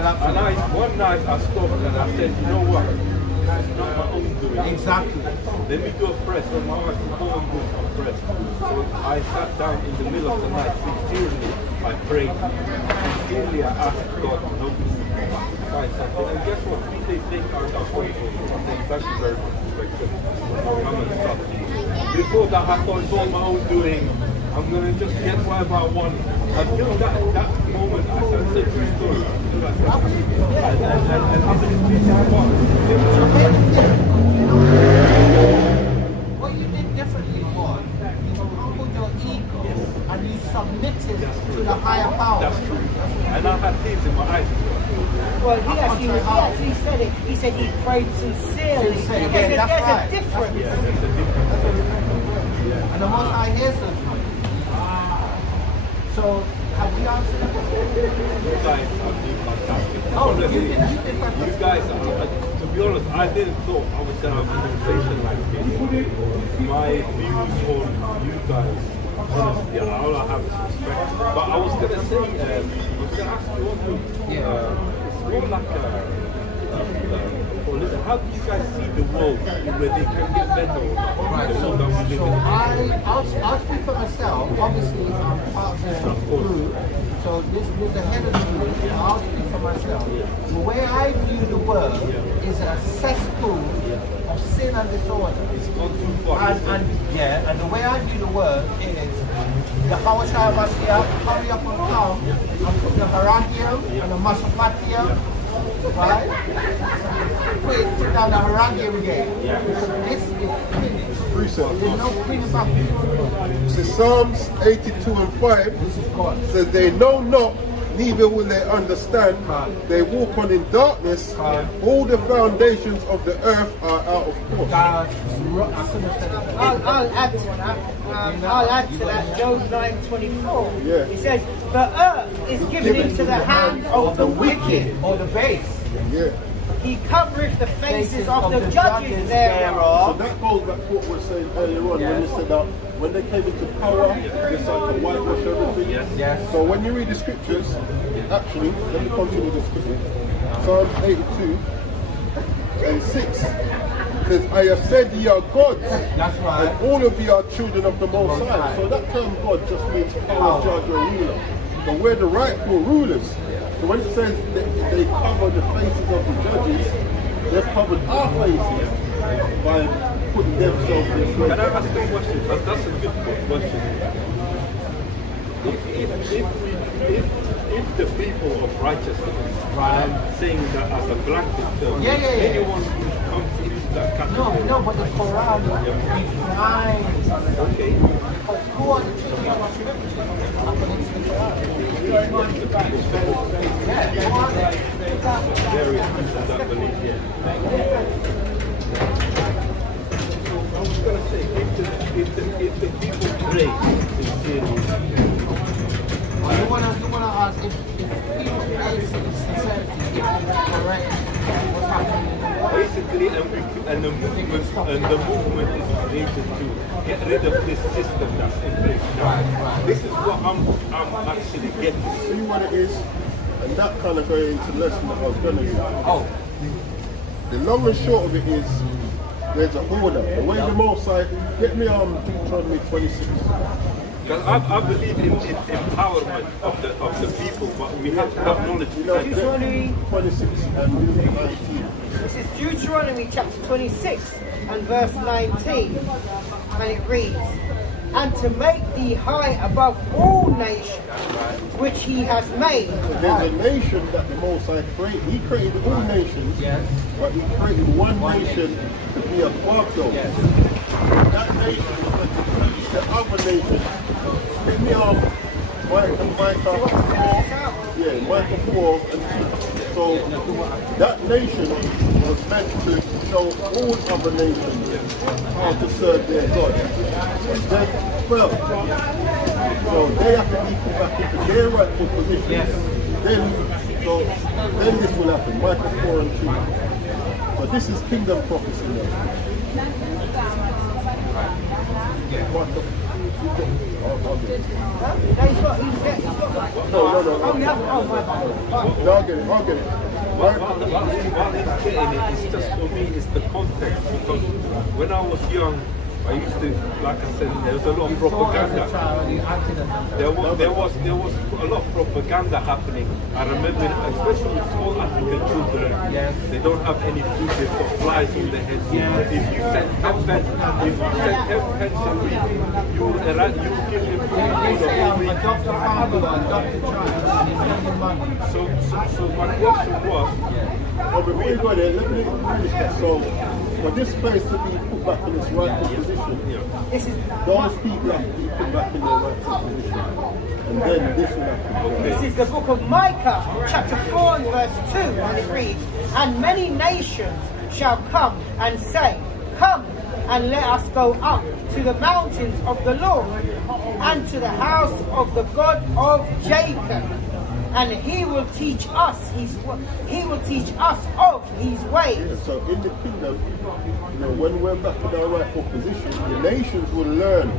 one night I stopped and I said, you know what? It's not my own doing. Exactly. Let me do a press. When my wife was born, do some press. So I sat down in the middle of the night, sincerely, I prayed. Sincerely, I asked God to help me find something. And guess what? 3 days later, I got phone calls. I said, thank you very much. Come and stop me. Before that, I thought it's all my own doing. I'm going to just get whatever I want. Until that moment, I said, it's a true story. What you did differently was you humbled your ego and you submitted to the higher power. That's true. And I had tears in my eyes. Well, he actually said it. He said he prayed sincerely. There's a difference. Yeah, there's a difference. And the Most High hears us. So, have we answered that? You guys have been fantastic. Oh, you did fantastic. You guys, to be honest, I didn't thought I was going to have a conversation like this. My views on you guys, honestly, all I have is respect. But I was going to say, I was going to ask you one thing. It's more like listen, how do you guys see the world where they can get better or not? Right, The world that we live in. I'll speak for myself. Obviously, I'm part of the group, so this is the head of the group. I'll speak for myself. The way I view the world is a cesspool of sin and disorder. It's gone too far. And the way I view the world is the Hawashai Mashiach, hurry up and come and put the Haragium and the Mashapatia, right? Put down the Haragium again. Because this is finished. Precept. There's no bringing back. So Psalms 82 and 5 says they know not, neither will they understand. They walk on in darkness. All the foundations of the earth are out of course. I'll add to that. I'll add to that. Job 9:24. Yeah. It says, "The earth is given into the hand of the wicked, or the base. Yeah. He covereth the faces of the judges thereof." So that goes back to what we were saying earlier on when we said that when they came into power, they started to whitewash everything. Yes. So when you read the scriptures, actually, let me continue the scripture. Psalms 82 and 6 says, "I have said ye are gods, That's right. and all of ye are children of the Most High." So that term God just means power, judge, or ruler. So we're the rightful rulers. So when it says that they cover the faces of the judges, they've covered our faces by putting themselves in place. Can I ask a question? Because that's a good question. If the people of righteousness, I'm saying that as a blanket term, anyone who comes into that category. No, but the Quran defines. Okay. Because who are the children of scripture? According to the Quran. Various people that believe, yeah. I was going to say, if the people pray sincerely, You wanna ask if people pray sincerity, if correct what's happening in the world? basically, and the movement is created to get rid of this system that's in place now. This is what I'm actually getting. See what it is, and that kind of going into the lesson that I was going to do. Oh, The long and short of it is, there's a order. The way the Most High, get me on Deuteronomy 26. Because I believe in empowerment of the people, but we have to have knowledge. Deuteronomy 26 and 19. This is Deuteronomy chapter 26 and verse 19, and it reads, "And to make thee high above all nations which he has made." There's a nation that the Most High created. He created all nations, but he created one nation to be above those. That nation is going to teach the other nations. Pick me up, Micah 4. Yeah, Micah 4 and 2. So that nation was meant to show all other nations how to serve their God. They fell. So they have to be put back into their rightful position. Then this will happen. Micah 4 and 2. But this is kingdom prophecy now. I'll get it. What is getting it is just for me is the context, because when I was young, I used to, like I said, there was a lot of propaganda. There was a lot of propaganda happening. I remember, especially with small African children, they don't have any food, they've got flies on their heads. If you send 10 pence, a week, you will give them food the whole week. So my question was, before you go there, let me finish that. So, for this place to be put back in its rightful position, those people have to be put back in their rightful position. And then this will happen. This is the book of Micah, chapter 4 and verse 2, and it reads, "And many nations shall come and say, Come and let us go up to the mountains of the Lord, and to the house of the God of Jacob. And he will teach us of his ways." Yeah, so in the kingdom, when we're back in our rightful position, the nations will learn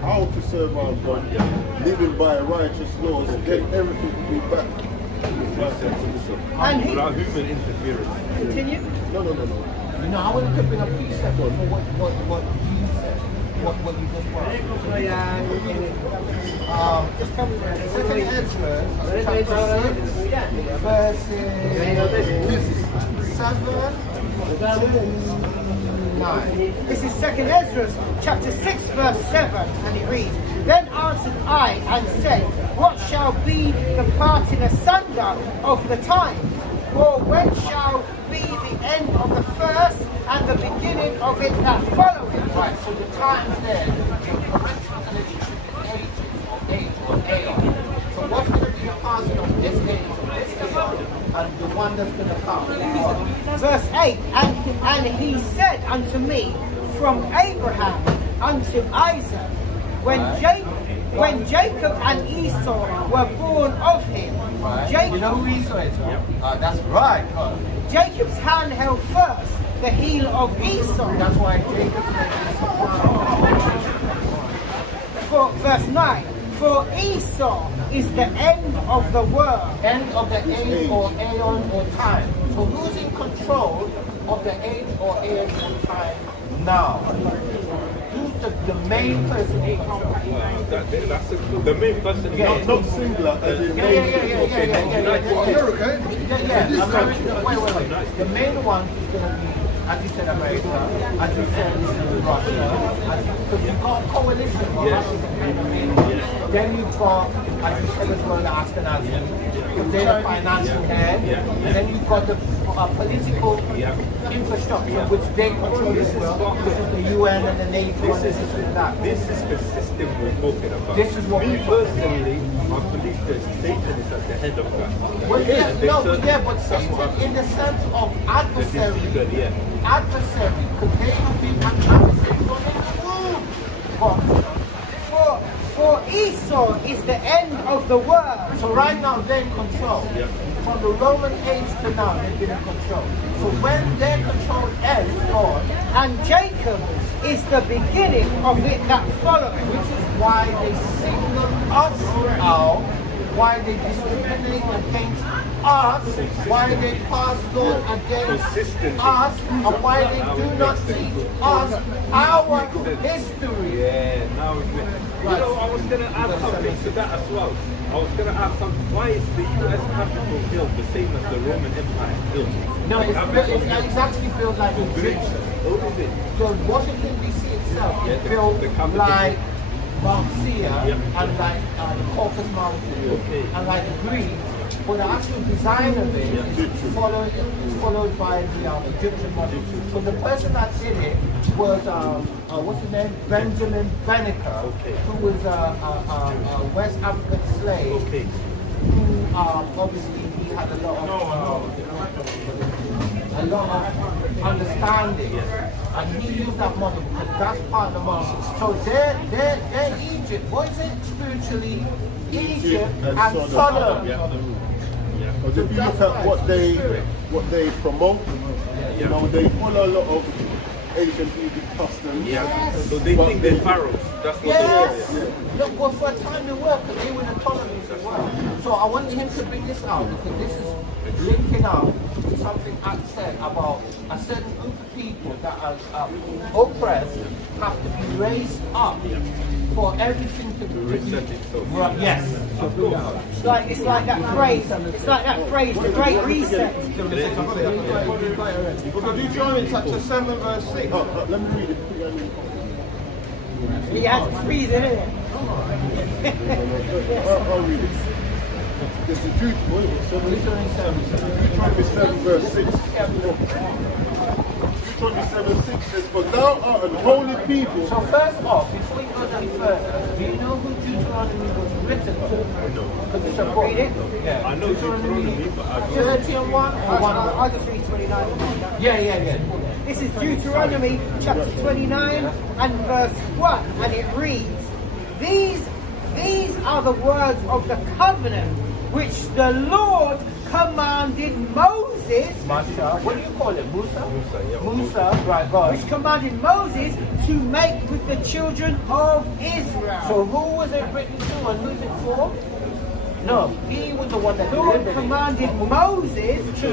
how to serve our God, living by righteous laws, and then everything will be back. research also. And he- Without human interference. Continue. No. You know, I want to bring a precept for what you said, what you just brought. Just tell me where it is. Second Ezra, chapter 6, verses 7 to 9. This is 2nd Ezra, chapter 6, verse 7, and it reads, Then answered I and said, What shall be the parting asunder of the times? Or when shall be the end of the first and the beginning of it that followeth? Right, so the times there, the corrections and age or aeon. So what's going to be the passing of this age or this aeon and the one that's going to come? Verse 8, and he said unto me, From Abraham unto Isaac, when Jacob and Esau were born of him, You know who Esau is? That's right. Jacob's hand held first the heel of Esau. That's why Jacob's For verse 9, for Esau is the end of the world. end of the age or aeon or time. So who's in control of the age or aeon or time now? Who's the main person? That's the main person. Yeah. Not singular, as in Yeah. Wait. The main one is going to be, as you said, America, as you said, Russia, because you've got a coalition of Russia's kind of main one. Then you've got, as you said as well, the Ashkenazi, because they're the financial head, and then you've got the political infrastructure, which they control as well. This is the UN and the NATO, and this is that. This is the system we're talking about. This is what me we- personally, I believe that Satan is at the head of that. But Satan in the sense of adversary, because they have been an adversary for him. For Esau is the end of the world. So right now they're in control. From the Roman age to now, they've been in control. So when their control ends, gone, And Jacob is the beginning of it that followeth. which is why they signal us out, why they discriminate against us, why they pass laws against Consistent. us, and why they do not teach us our history. Yeah, now you know, I was going to add something to that as well. I was going to ask something. Why is the US Capitol built the same as the Roman Empire built? No, it's actually built like a bridge. What is it? So Washington DC itself is the built capital. like Mount Seir and like the Caucasus Mountain and like the Greeks. But the actual design of it is followed by the Egyptian model. So the person that did it was what's his name? Benjamin Banneker, who was a West African slave. Who obviously he had a lot of understanding, and he used that model because that's part of the model. So they're Egypt. What is it spiritually? Egypt and Sodom. Because if you look at what they promote, you know, they follow a lot of Asian beauty customs. So they think they're pharaohs. That's what Yes. Look, well, for a time they were, because they were the colonies as well. So I wanted him to bring this out because this is linking up with something I said about a certain group of people that are oppressed have to be raised up for everything to be right. Yes. It's like that phrase. It's like that phrase, the Great Reset. Because Deuteronomy chapter 7 verse 6. Let me read it. He had to freeze it in. I'll read it. It's the Deuteronomy 7 verse 6. Deuteronomy 7:6 says, "For thou art an holy people." So first off, before you go any further, do you know who Deuteronomy was written to? No. Because it's a book. Read it. Yeah. I know Deuteronomy, but I don't 30 and 1 or 1? I'll just read 29. Yeah. This is Deuteronomy chapter 29 and verse 1, and it reads, These are the words of the covenant which the Lord commanded Moses, Masha, what do you call it? Musa? Musa, right, God. which commanded Moses to make with the children of Israel. So who was it written to and who's it for? No, he was the one that Who delivered it. commanded Moses to...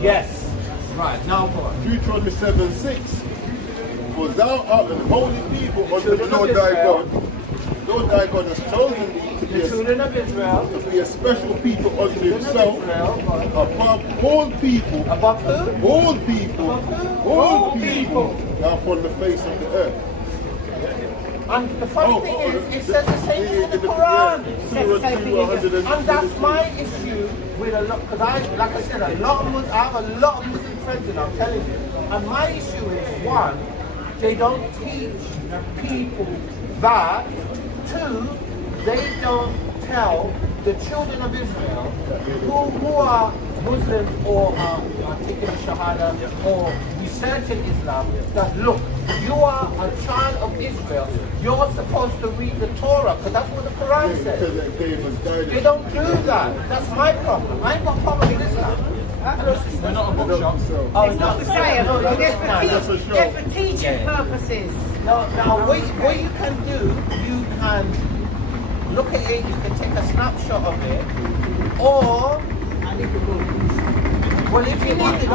Yes. Right, now go on. Deuteronomy 7:6. For thou art an holy people unto the Lord thy God. Lord thy God has chosen thee to be The children of Israel. a special people unto himself, above all people, Above who? all people, all people, now upon the face of the earth. And the funny thing is, it says the same thing in the Quran. It says the same thing in the, and that's my issue with a lot, because like I said, I have a lot of Muslim friends, and I'm telling you. And my issue is, one, they don't teach people that. Two, they don't tell the children of Israel who are Muslims or are taking Shahada or researching Islam that look, you are a child of Israel. You're supposed to read the Torah because that's what the Quran says. They don't do that. That's my problem. I ain't got a problem with Islam. We're not a bookshop. Oh, It's not for sale, that's for sure. they're for teaching purposes. Now what you can do, you can look at it, you can take a snapshot of it, or well, if you need it,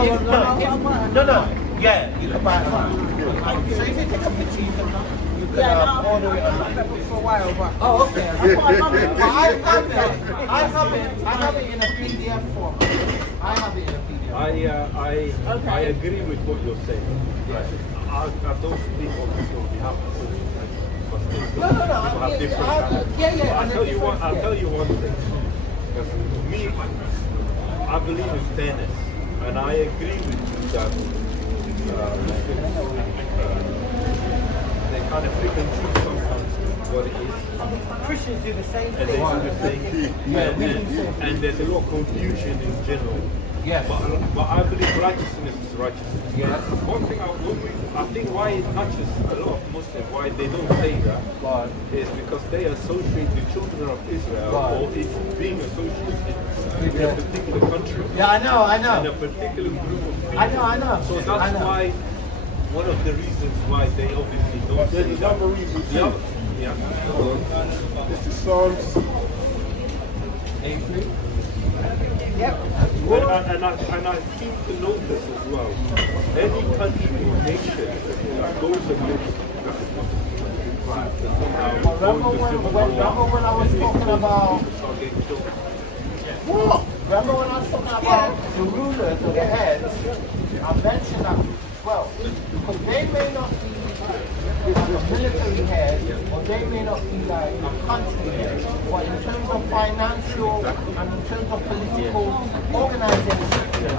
yeah, you can buy it. So if you take a picture, you can order it online. For a while, but... Oh, okay. I have it in a PDF form. I have it in a PDF. I agree with what you're saying. Yes. I don't speak on behalf of No. I'll tell you one thing. Because me, I believe in fairness, and I agree with you that they kind of pick and choose sometimes what it is. Christians do the same And they thing. do the same thing. And there's a lot of confusion in general. Yes. But I believe righteousness is righteousness. Yes. One thing I think why it touches a lot of Muslims, why they don't say that, is because they associate the children of Israel, or it's being associated with a particular country. Yeah, I know. And a particular group of people. I know. So that's why, one of the reasons why they obviously don't say There's that. another reason too. Yeah. This is Psalms. Yep. And I seem to notice as well, any country or nation that goes against Remember when I was talking about what? Remember when I was talking about the rulers or the heads? I mentioned that as well. Because they may not be a military head, or they may not be like a country head, but in terms of financial and in terms of political organization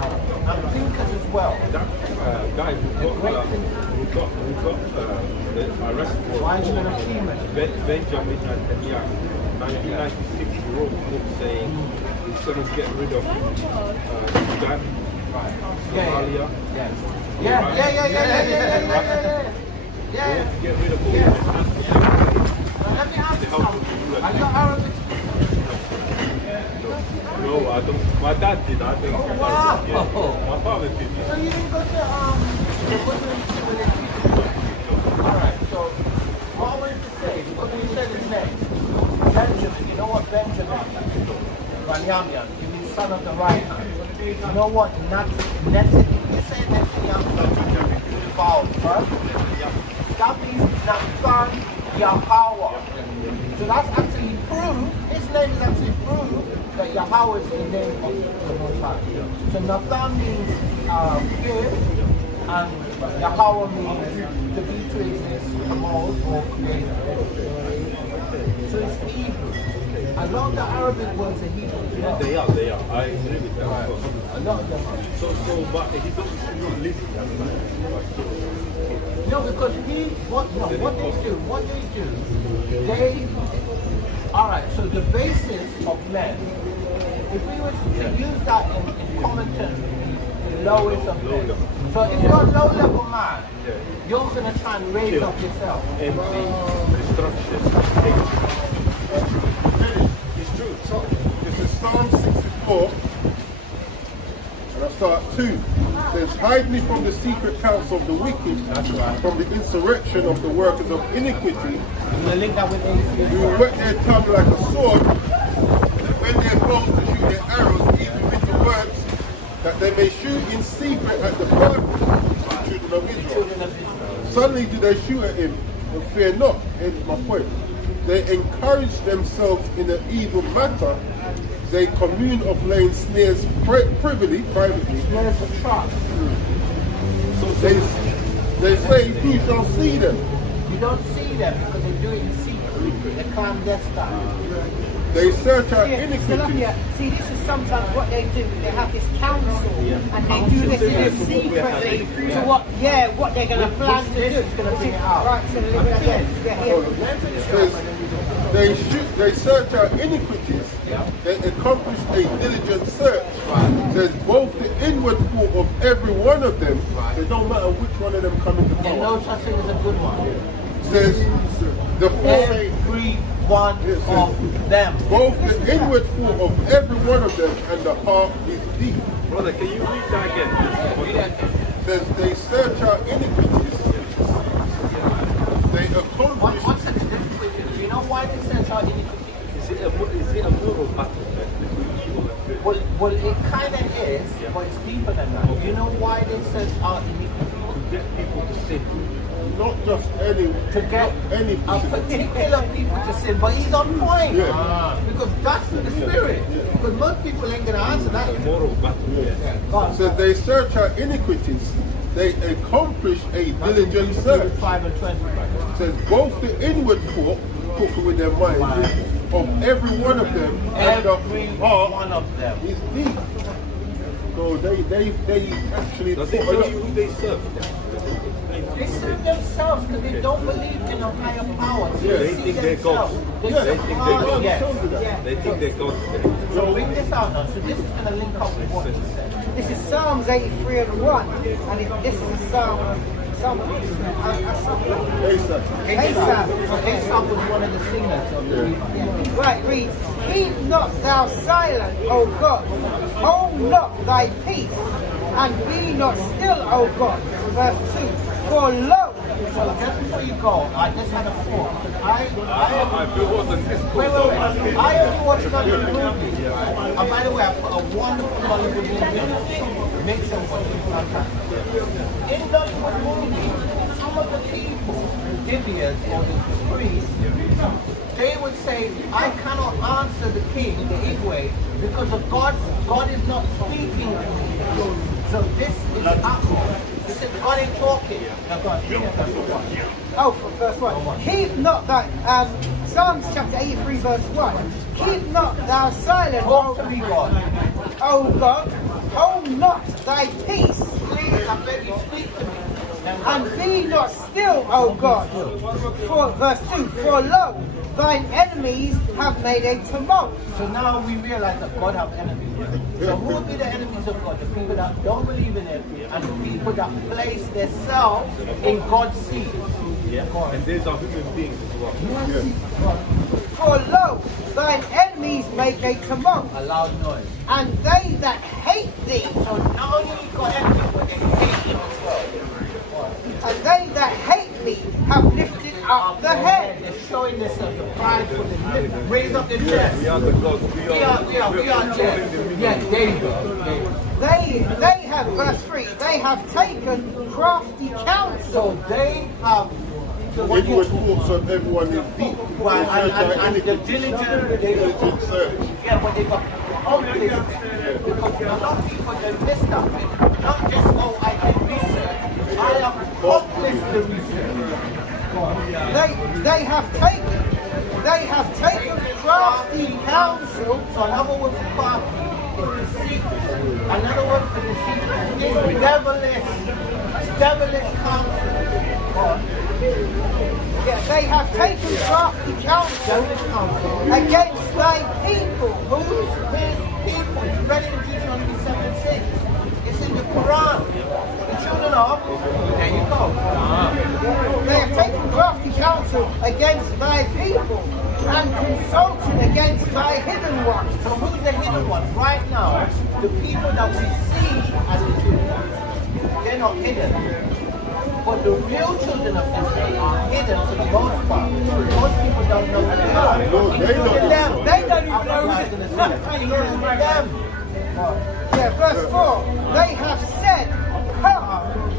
and thinkers as well. Guys, we've got the arrest Why is it an achievement? Benjamin Netanyahu, 1996, he wrote a book saying he's going to get rid of Sudan, Somalia. Yeah. Get rid of all Let me ask you something. Are you Arabic? No, I don't. My dad did. I don't. Wow. My father did. So you didn't go to the Muslim Alright, so what I wanted to say, because you said his name, Benjamin, you know what Benjamin is? Banyamyan, he means son of the right hand. You know what you say Netanyahu, vowel first? That means Nathan Yahweh. So that's actually proof, his name is actually proof that Yahweh is the name of the Most High. So Nathan means gift, and Yahweh means to be to exist, promote, or create. So it's Hebrew. A lot of the Arabic words are Hebrew as well. They are. I agree with that. A lot of them are. So, but he's obviously not living that life. No, because what they do, alright, so the basis of men, if we were to use that in common terms, the lowest of men. So if you're a low level man, you're going to try and raise up yourself. Empty, destruction. It's true. So, this is Psalm 64. And I start 2. It says, hide me from the secret counsel of the wicked, from the insurrection of the workers of iniquity, I'm going to link that with who whet their tongue like a sword, when their bows to shoot their arrows, even with the words, that they may shoot in secret at the purpose of the children of Israel. Suddenly do they shoot at him and fear not. Here's my point. They encourage themselves in an evil matter. They commune of laying snares privately. Snares for traps. So they say, who shall see them? You don't see them because they do it in secret. They clandestine. They search out Yeah, iniquity. see, this is sometimes what they do. They have this council, and they do this in secretly to what they're going to plan to do. It's going to bring it out. Right, so look at here. They search out iniquities. They accomplish a diligent search. Says both the inward thought of every one of them. It don't matter which one of them come into And power. no such thing as a good one. Says the thought, Every one of them. both the inward thought of every one of them and the heart is deep. Brother, can you read that again? Says they search out iniquities. They accomplish. What's the difference? Do you know why they search out iniquity? Is it a moral battle between evil and good? Well, it kind of is, but it's deeper than that. Do you know why they search out iniquity? To get people to sin. Not just any, To get any a particular people to sin, but he's on point. Because that's the spirit. Because most people ain't going to answer that. Moral battle. So they search out iniquities. They accomplish a diligent search. 5 and 20. Says both the inward thought, talking with their mind, of every one of them and Every the heart one of them. is deep. So they actually Does it tell you who they serve? They serve themselves because they don't believe in a higher power. So They think they're gods. They They think they're gods. Yes. They think they're gods. So bring this out now. So this is going to link up with what you said. This is Psalms 83 and 1, and this is a psalm. Asaph was one of the singers of the Right, reads, keep not thou silent, O God, hold not thy peace, and be not still, O God. Verse 2, for lo, So just before you go, I just had a thought. If it wasn't this Wait. I only watched another movie. And by the way, I put a wonderful Hollywood movie. Make sure it's fantastic. In that movie, some of the people, the Libyans or the priests, they would say, I cannot answer the king, the Igwe, because of God is not speaking to me. So this is happening. He said, God ain't talking. Now God, oh, for verse 1, keep not thy, Psalms chapter 83 verse 1, keep not thou silent, talk to me, God. O God, hold not thy peace, Please, I beg you, speak to me. and be not still, O God. For verse 2, for lo, thine enemies have made a tumult. So now we realize that God has enemies. So who will be the enemies of God? The people that don't believe in Him and the people that place themselves in God's seat. And these are human beings as well. For lo, thine enemies make a tumult, A loud noise. and they that hate thee, So not only you got enemies, but they hate Him as well. and they that hate thee have lifted up the head. They're showing themselves the pride for them. Raise up their chest. We are the gods. We are David. Yeah, David. They have, verse 3, they have taken crafty counsel. So they have inward thoughts of everyone is deep. and the Diligent search. yeah, but they got accomplished because a lot of people they missed that bit. Not just I did research. I have accomplished the research. They have taken crafty counsel. So another word for crafty is deceit. Another word for deceit is devilish counsel. Yeah, they have taken crafty counsel against thy people. Who's his people? You read it in Deuteronomy 7:6. It's in the Quran. The children of, there you go. They have taken crafty counsel against thy people and consulted against thy hidden ones. So who's the hidden ones? Right now, the people that we see as the children, they're not hidden. But the real children of Israel are hidden for the most part. Most people don't know who they are. No, they don't. Including them. They don't even know I was who gonna Yeah, verse 4. They have said, come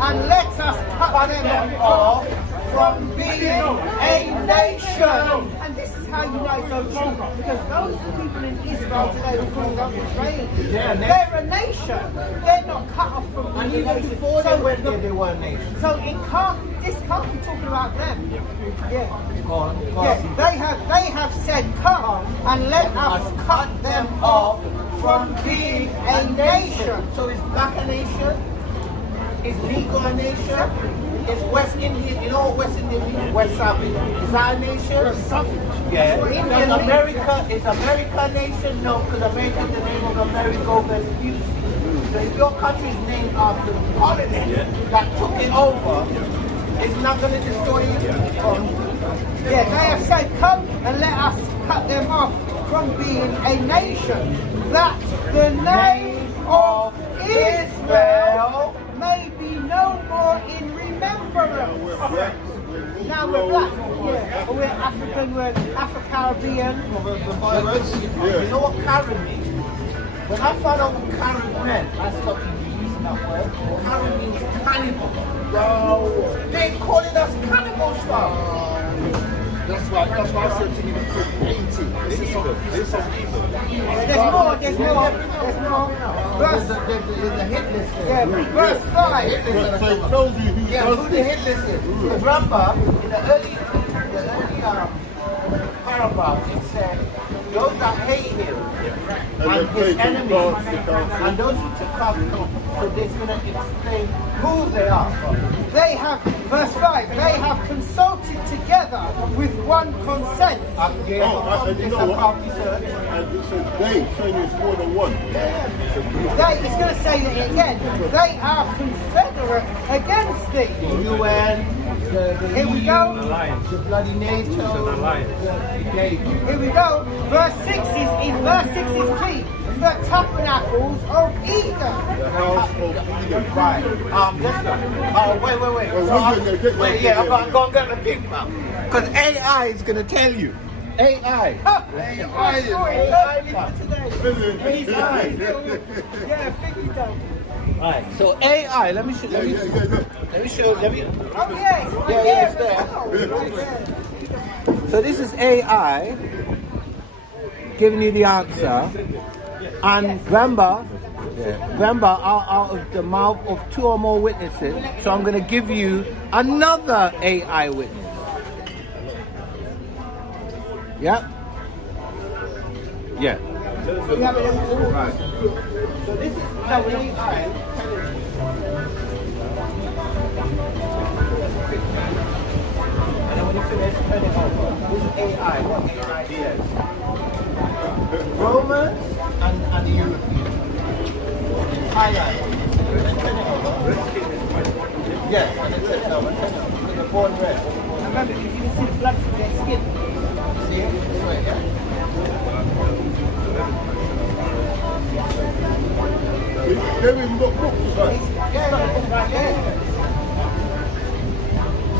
and let us cut them off from being a nation. And this is how you know it's so true. Because those people in Israel today who call them Israelis, they're a nation. They're not cut off from being a nation. Before they went there, they were a nation. So this can't be talking about them. Yeah. Yeah, they have said, come and let us cut them off from being a nation. So is black a nation? Is Negro a nation? Is West Indian, you know what West Indian means? West Savage. Is that a nation? Yeah. Is America a nation? No, because America is the name of Amerigo Vespucci. So if your country is named after the colony that took it over, it's not going to destroy you. Yeah, they have said, come and let us cut them off from being a nation, that the name of Israel may be no more in remembrance. Now we're black, yeah, we're African, we're Afro-Caribbean. You know what Karen means? When I found out what Karen meant, I stopped using that word. Karen means cannibal. They're calling us cannibals, fam. That's why I said to you, 80. This is evil. There's more. There's more. There's a hit list there. Yeah, verse 5. So it tells you Who the hit list is. Remember, in the early paragraph, it said, those that hate him and his enemies and those who took up, so this going to explain who they are. They have, verse 5, they have consulted together with one consent. and you know what? And it says they, saying it's more than one. It's going to say it again. They are confederate against thee. The UN, the Here we EU, go. the bloody NATO, Here we go. Verse 6 is key. The tabernacles of Edom. The house of Eden. Right. Wait. I'm going to get the big mouth. Because AI is going to tell you. AI. Yeah, figure it out. Right. So AI, let me show you. Oh, Yeah, it's there. So this is AI giving you the answer. And remember, out of the mouth of two or more witnesses, so I'm going to give you another AI witness. Yep. Yeah. Right. So this is how AI. And then when you finish, turn it over. This is AI. What AI says. Romans and the Europeans. Highlight. And then turn it over. Yes, and then turn it over. Because they're born red. Remember, you can see the blood from their skin. See it? This way, yeah? They've got books, right? Yeah.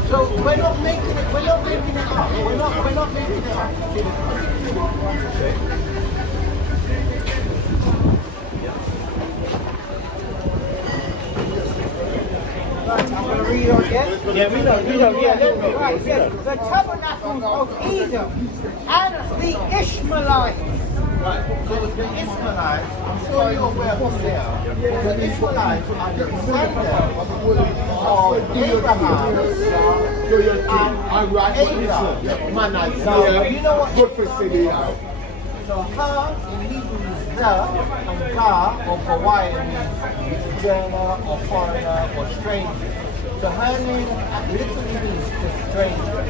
So we're not making it up. We're not making it up. I'm going to read on again. Yeah, we know. Right, it says, the tabernacles of Edom and the Ishmaelites. Right, so the Ishmaelites, I'm sure you're aware of who they are. The Ishmaelites are the descendants of Abraham and Ada. You know what? So her in Hebrew is the, and Ga or Hawaiian means journer or foreigner or stranger. So her name literally means the stranger.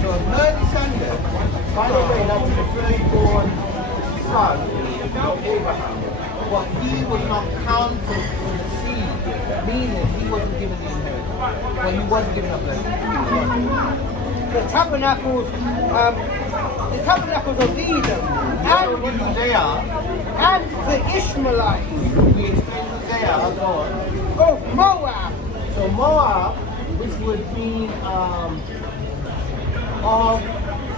So her descendant, by the way, that was the firstborn son of Abraham. But he was not counted in the seed, meaning he wasn't given the inheritance. But he was given a blessing. The tabernacles of Edom and the Ishmaelites We explain who they are, go on. of Moab. So Moab, which would mean of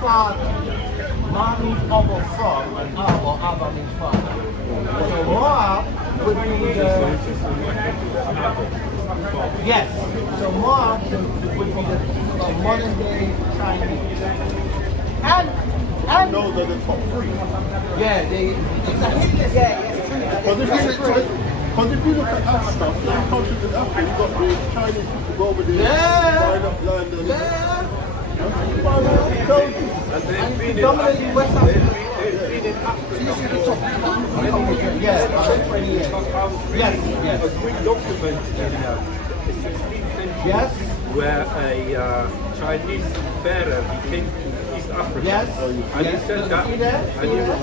father. Ma means of or from, and Ab or Abba means father. So Moab would be the... Yes, so Moab would be the modern day Chinese. And those are the top three. yeah, it's a hit list. Yeah, it's true. Because if you look at Africa, some countries in Africa, you've got the Chinese people go over there, buying up land and And they've been in dominating West Africa. they've been in Africa. Yeah, 20 years. Yes. A quick document in the 16th century Yes. where a Chinese pharaoh he came to East Africa. Yes. And he said that. See there? And See he there? was,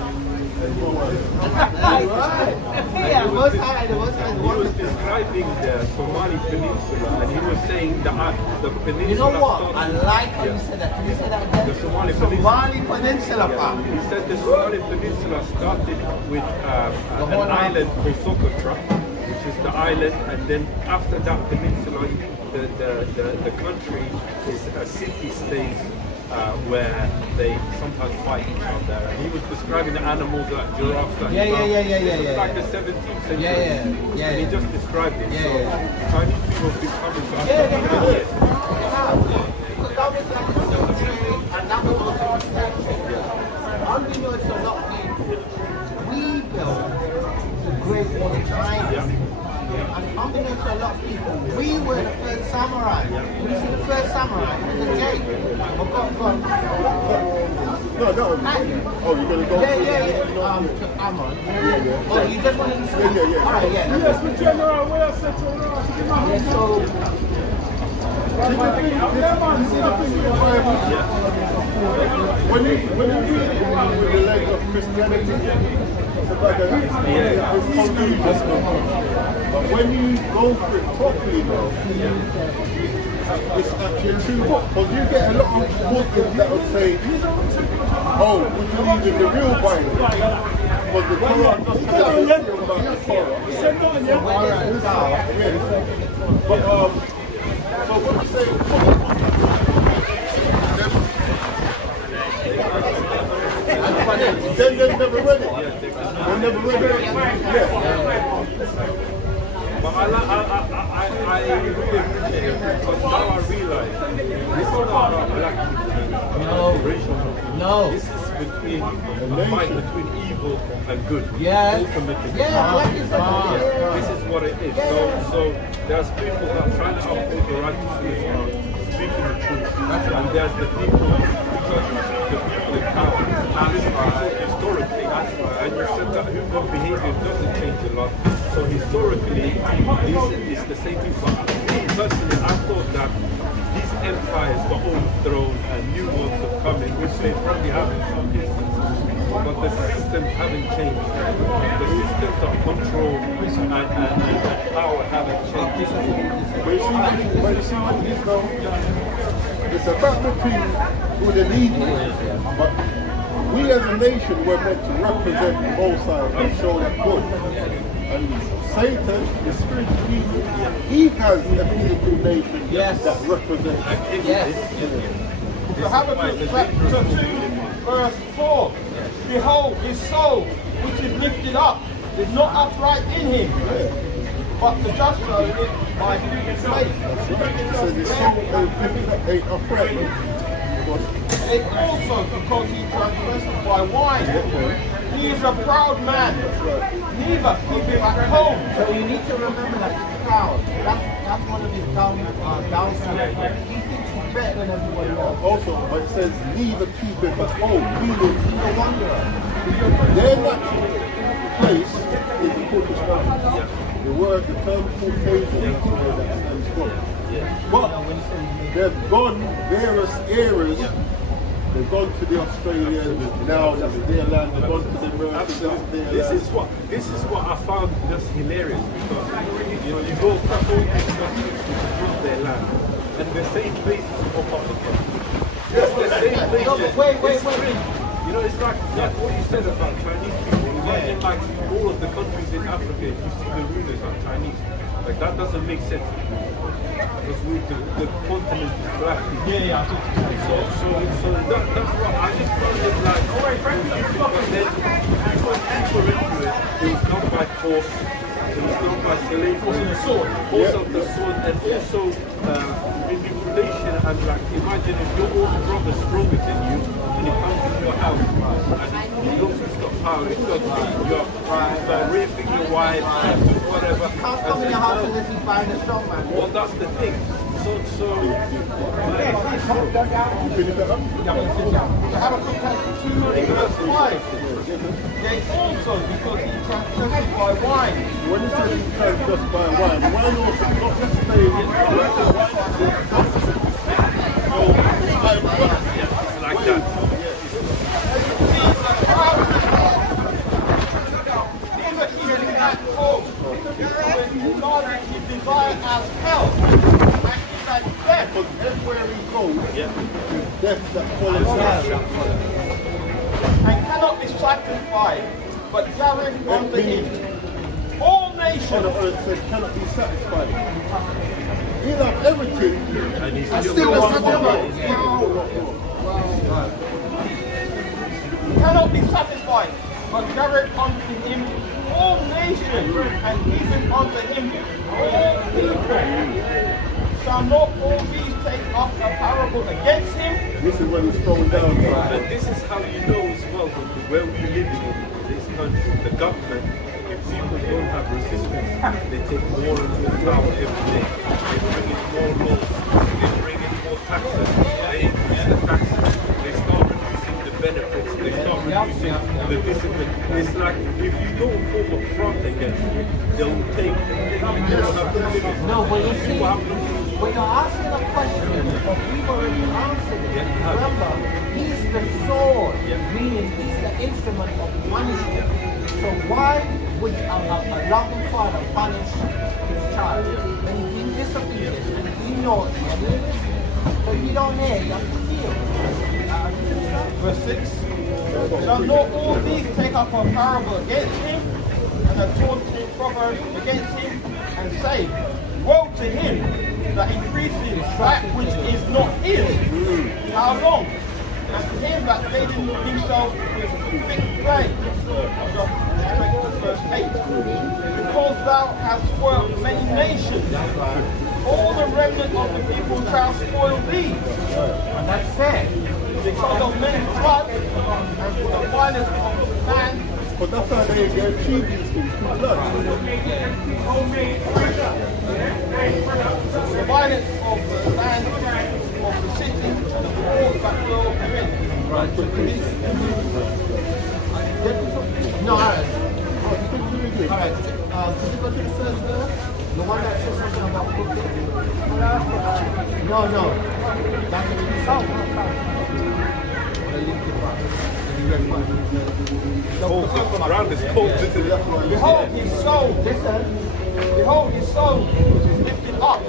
Right. Yeah, he was describing the Somali Peninsula, and he was saying the peninsula. You know what? I started- like how you said that. Can you say that again? The Somali Peninsula. Somali Peninsula, fam. He said the Somali Peninsula started with an island called Socotra, which is the island, and then after that peninsula, the country is a city-state where they sometimes fight each other. And he was describing the animals like giraffes. Like Yeah. This is like the 17th century. Yeah. And he just described it. Yeah, So yeah. Chinese people have been coming to Africa Yeah, they for have. years. That was like the century, and that was also the century. Unbeknownst to a lot of people, we built the Great Wall of China. And unbeknownst to a lot of people, we were the first samurai. You see the first samurai? It was a Jake. Oh, God. no, that one. Oh, you're gonna go? Yeah. To Amon. Yeah. Oh, you just wanted to see? Yeah. All right, yeah. Yes, the general, we are set to Yeah, so... When you read it with the lens of Christianity, it's about the it's but when you go for it properly though, it's actually true. Because you get a lot of Muslims that will say, oh, would you believe in the real Bible? Because the Quran doesn't say anything about the Torah. But so what you say? Then they've never read it. They've never read it. Yeah. But I really appreciate it because now I realize this is not about black people, racial people. No. This is between a fight between evil and good. Yeah. Ultimately. Black is This is what it is. So there's people that are trying to uphold the righteousness and speaking the truth. And there's the people, because the people in power. Historically, and you said that human behavior doesn't change a lot. So historically, it's the same thing. But me personally, I thought that these empires were overthrown and new ones have come in, which they probably have in some instances. But the systems haven't changed. The systems of control and power haven't changed. But you see what it is now? It's about between good and evil. But we as a nation were meant to represent both sides and show that good. And Satan, the spiritual evil, he has a physical nation that represents. So Habakkuk chapter 2, verse 4. Behold, his soul, which is lifted up, is not upright in him, but the just know it by his faith. So the soul ain't upright. It also, because he transgressed by wine, he is a proud man, neither keepeth at home. So you need to remember that he's proud. That's one of his downsides. He thinks he's better than everybody else. Also, but it says, neither keepeth at home, meaning He's a wanderer. their natural place is Kurdistan. The word, the term Caucasian is where that stands for. But they've gone various eras. They've gone to the Australians, now that's their land, they've gone to the Americans, that's their This land. is what I found just hilarious because you go across all these countries which is not their land, and the same places pop up again. It's the same places. Wait. It's like what you said about Chinese people. Imagine like all of the countries in Africa, if you see the rulers are Chinese. Like that doesn't make sense. Because the continent is black. Yeah, I think So that's what I just found it like, but then people into it, it was not by force, it was not by slavery. forcing the sword. Also the sword, and also manipulation, and like imagine if your older brother stronger than you and he comes to your house and he looks to stop power, he's got to beat you up, start raping your wife, whatever. Can't come in your house unless he's buying a strong man. Well, that's the thing. So Verse 5. Yea, also because he transgressed by wine. When you say you can't just buy wine, wine also not necessarily it's like that. These are easily at home. When he regarded his desire as hell, and he had death. Because everywhere he goes, Yeah. death that follows. And cannot be satisfied, but gathereth unto him all nations. Says cannot be satisfied. He'll have everything And he's and still still one want more. Cannot be satisfied, but gathereth unto him all nations, and giveth unto him all people. Shall not all these take up a parable against him? This is when he's thrown down. And this is how you know as well that where we live in this country, the government, if people don't have resistance, they take more and more power every day. They bring in more laws, they bring in more taxes, they increase the taxes, they start reducing the benefits, they start reducing the discipline. It's like if you don't form a front against it, they'll take you don't have to live it. No, but you see, What happens? when you're asking a question, we've already answered it. Remember, he's the sword, meaning he's the instrument of punishment. So why would a loving father punish his child when he disobedience and he knows and he listens? So if you don't hear, you have to hear. Verse 6. Shall not all these take up a parable against him, and a taunting proverb against him, and say, woe to him that increases that which is not his. How long? And to him that laden himself with thick clay. Verse 8. Because thou hast spoiled many nations, all the remnant of the people shall spoil thee. And that's it. Because of men's blood and for the violence of man. But that's how they achieve these things, through blood. The violence of the land, of the city, and the walls that dwell therein. Right. No, alright. Alright. Could you go to the first verse? The one that says something about cooking? No. That's what it is. Around this cold, Behold his soul, behold his soul is lifted up,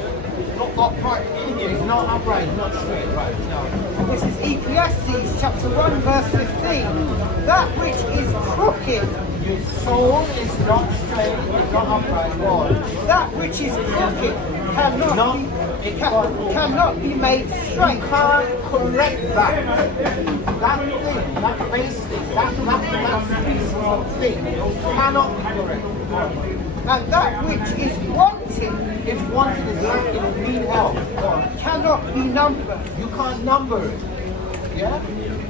not upright in him. It's not upright, it's not straight, right? No. This is Ecclesiastes chapter 1 verse 15. That which is crooked, Your soul is not straight, it's not upright. God. that which is crooked cannot be made straight. You can't correct that. That thing, that base thing, that piece of thing cannot be corrected. And that which is wanting If wanted is lacking and need help, God, cannot be numbered. you can't number it. Yeah?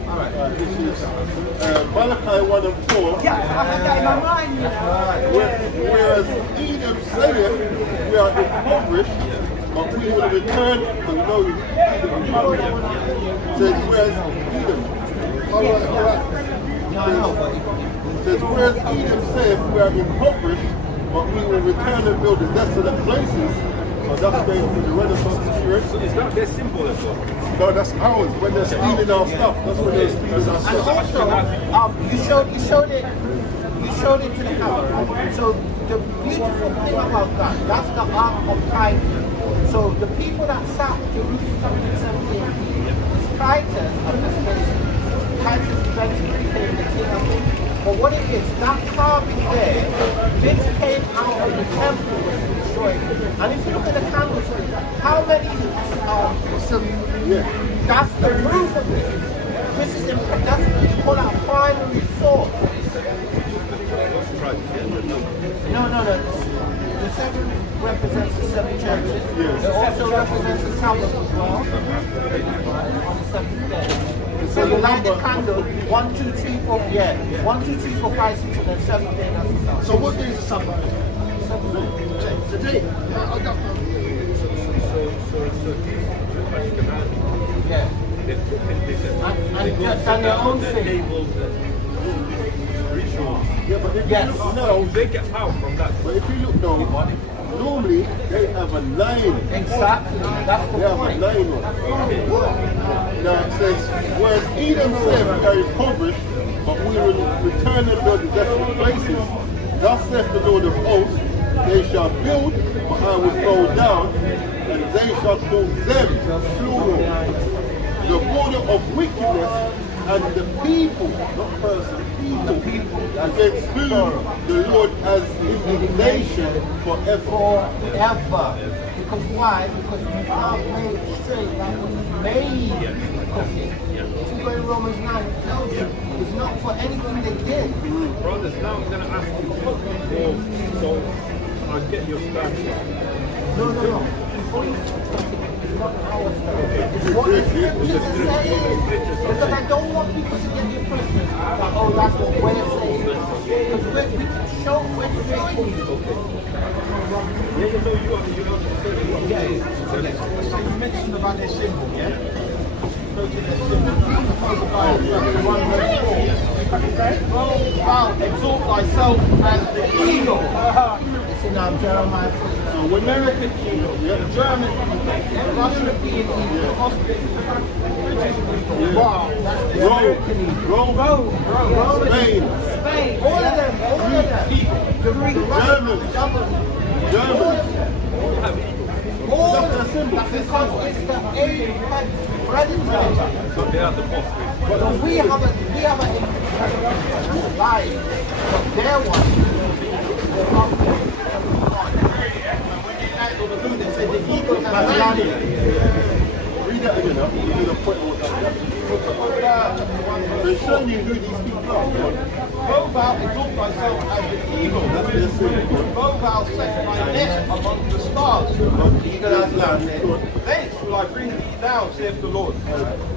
Alright. This is Malachi 1 and 4. Yeah, I had that in my mind. You know. Whereas Edom saith, we are impoverished, but we will return and know Edom. Says, whereas Edom. Says, whereas Edom saith, we are impoverished, but we will return and build the desolate places. So that's going through the Renaissance period. So is that their symbol as well? No, that's ours. When they're stealing our stuff, that's when they're stealing our And stuff. also, you showed it to the camera. So the beautiful thing about that's the ark of Titus. So the people that sat Jerusalem in 70 AD, was Titus, and this place, Titus eventually became the king of it. But what it is, that carving there, this came out of the temple was destroyed. And if you look at the candlestick, how many that's the proof of it. This is that's what you call our primary source. No. The seven represents the seven churches. It also represents the Sabbath as well. On the seventh day. So you light the candle, 1, 2, 3, 4, 1, 2, 3, 4, 5, 6, and then 7th day, that's the Sabbath. So what day is the Sabbath? Today. Yeah. And their own thing. Yeah, but if you look, No, they get power from that. but if you look now, normally they have a line. Exactly. That's They the have a point. line on. Now it says, whereas Edom said they are impoverished, but we will return them to desolate places. Thus saith the Lord of hosts, they shall build, but I will throw down, and they shall call them plural. The border of wickedness and the people, not person, people, against whom the Lord has indignation forever. Because why? Because you can't make it straight. That was made cooking. If you go in Romans 9, it tells you it's not for anything they did. Brothers, now I'm going to ask you so I'll get your stuff. No. Before you it's not our stuff. It's what the scriptures are saying. Because I don't want people to get the impression that, oh, that's what we're saying. Because we can show, we're showing you. So you mentioned about their symbol, yeah? Go to their symbol. Thou exalt thyself as the eagle. It's in Jeremiah 14. The American eagle, the German eagle, the Russian eagle, the Austrian, British eagle. Wow, that's the American eagle. Rome, Spain, all of them. The Greek, German. all that's because it's the apex predator. So they are the boss. But we have a lie, but their one. They said the eagle has landed. Read that again, huh? You need a point on that. They're showing you who these people are. Go thou exalt thyself as the eagle. Go thou set thy net among the stars. The eagle has landed. Thence will I bring thee down, saith the Lord.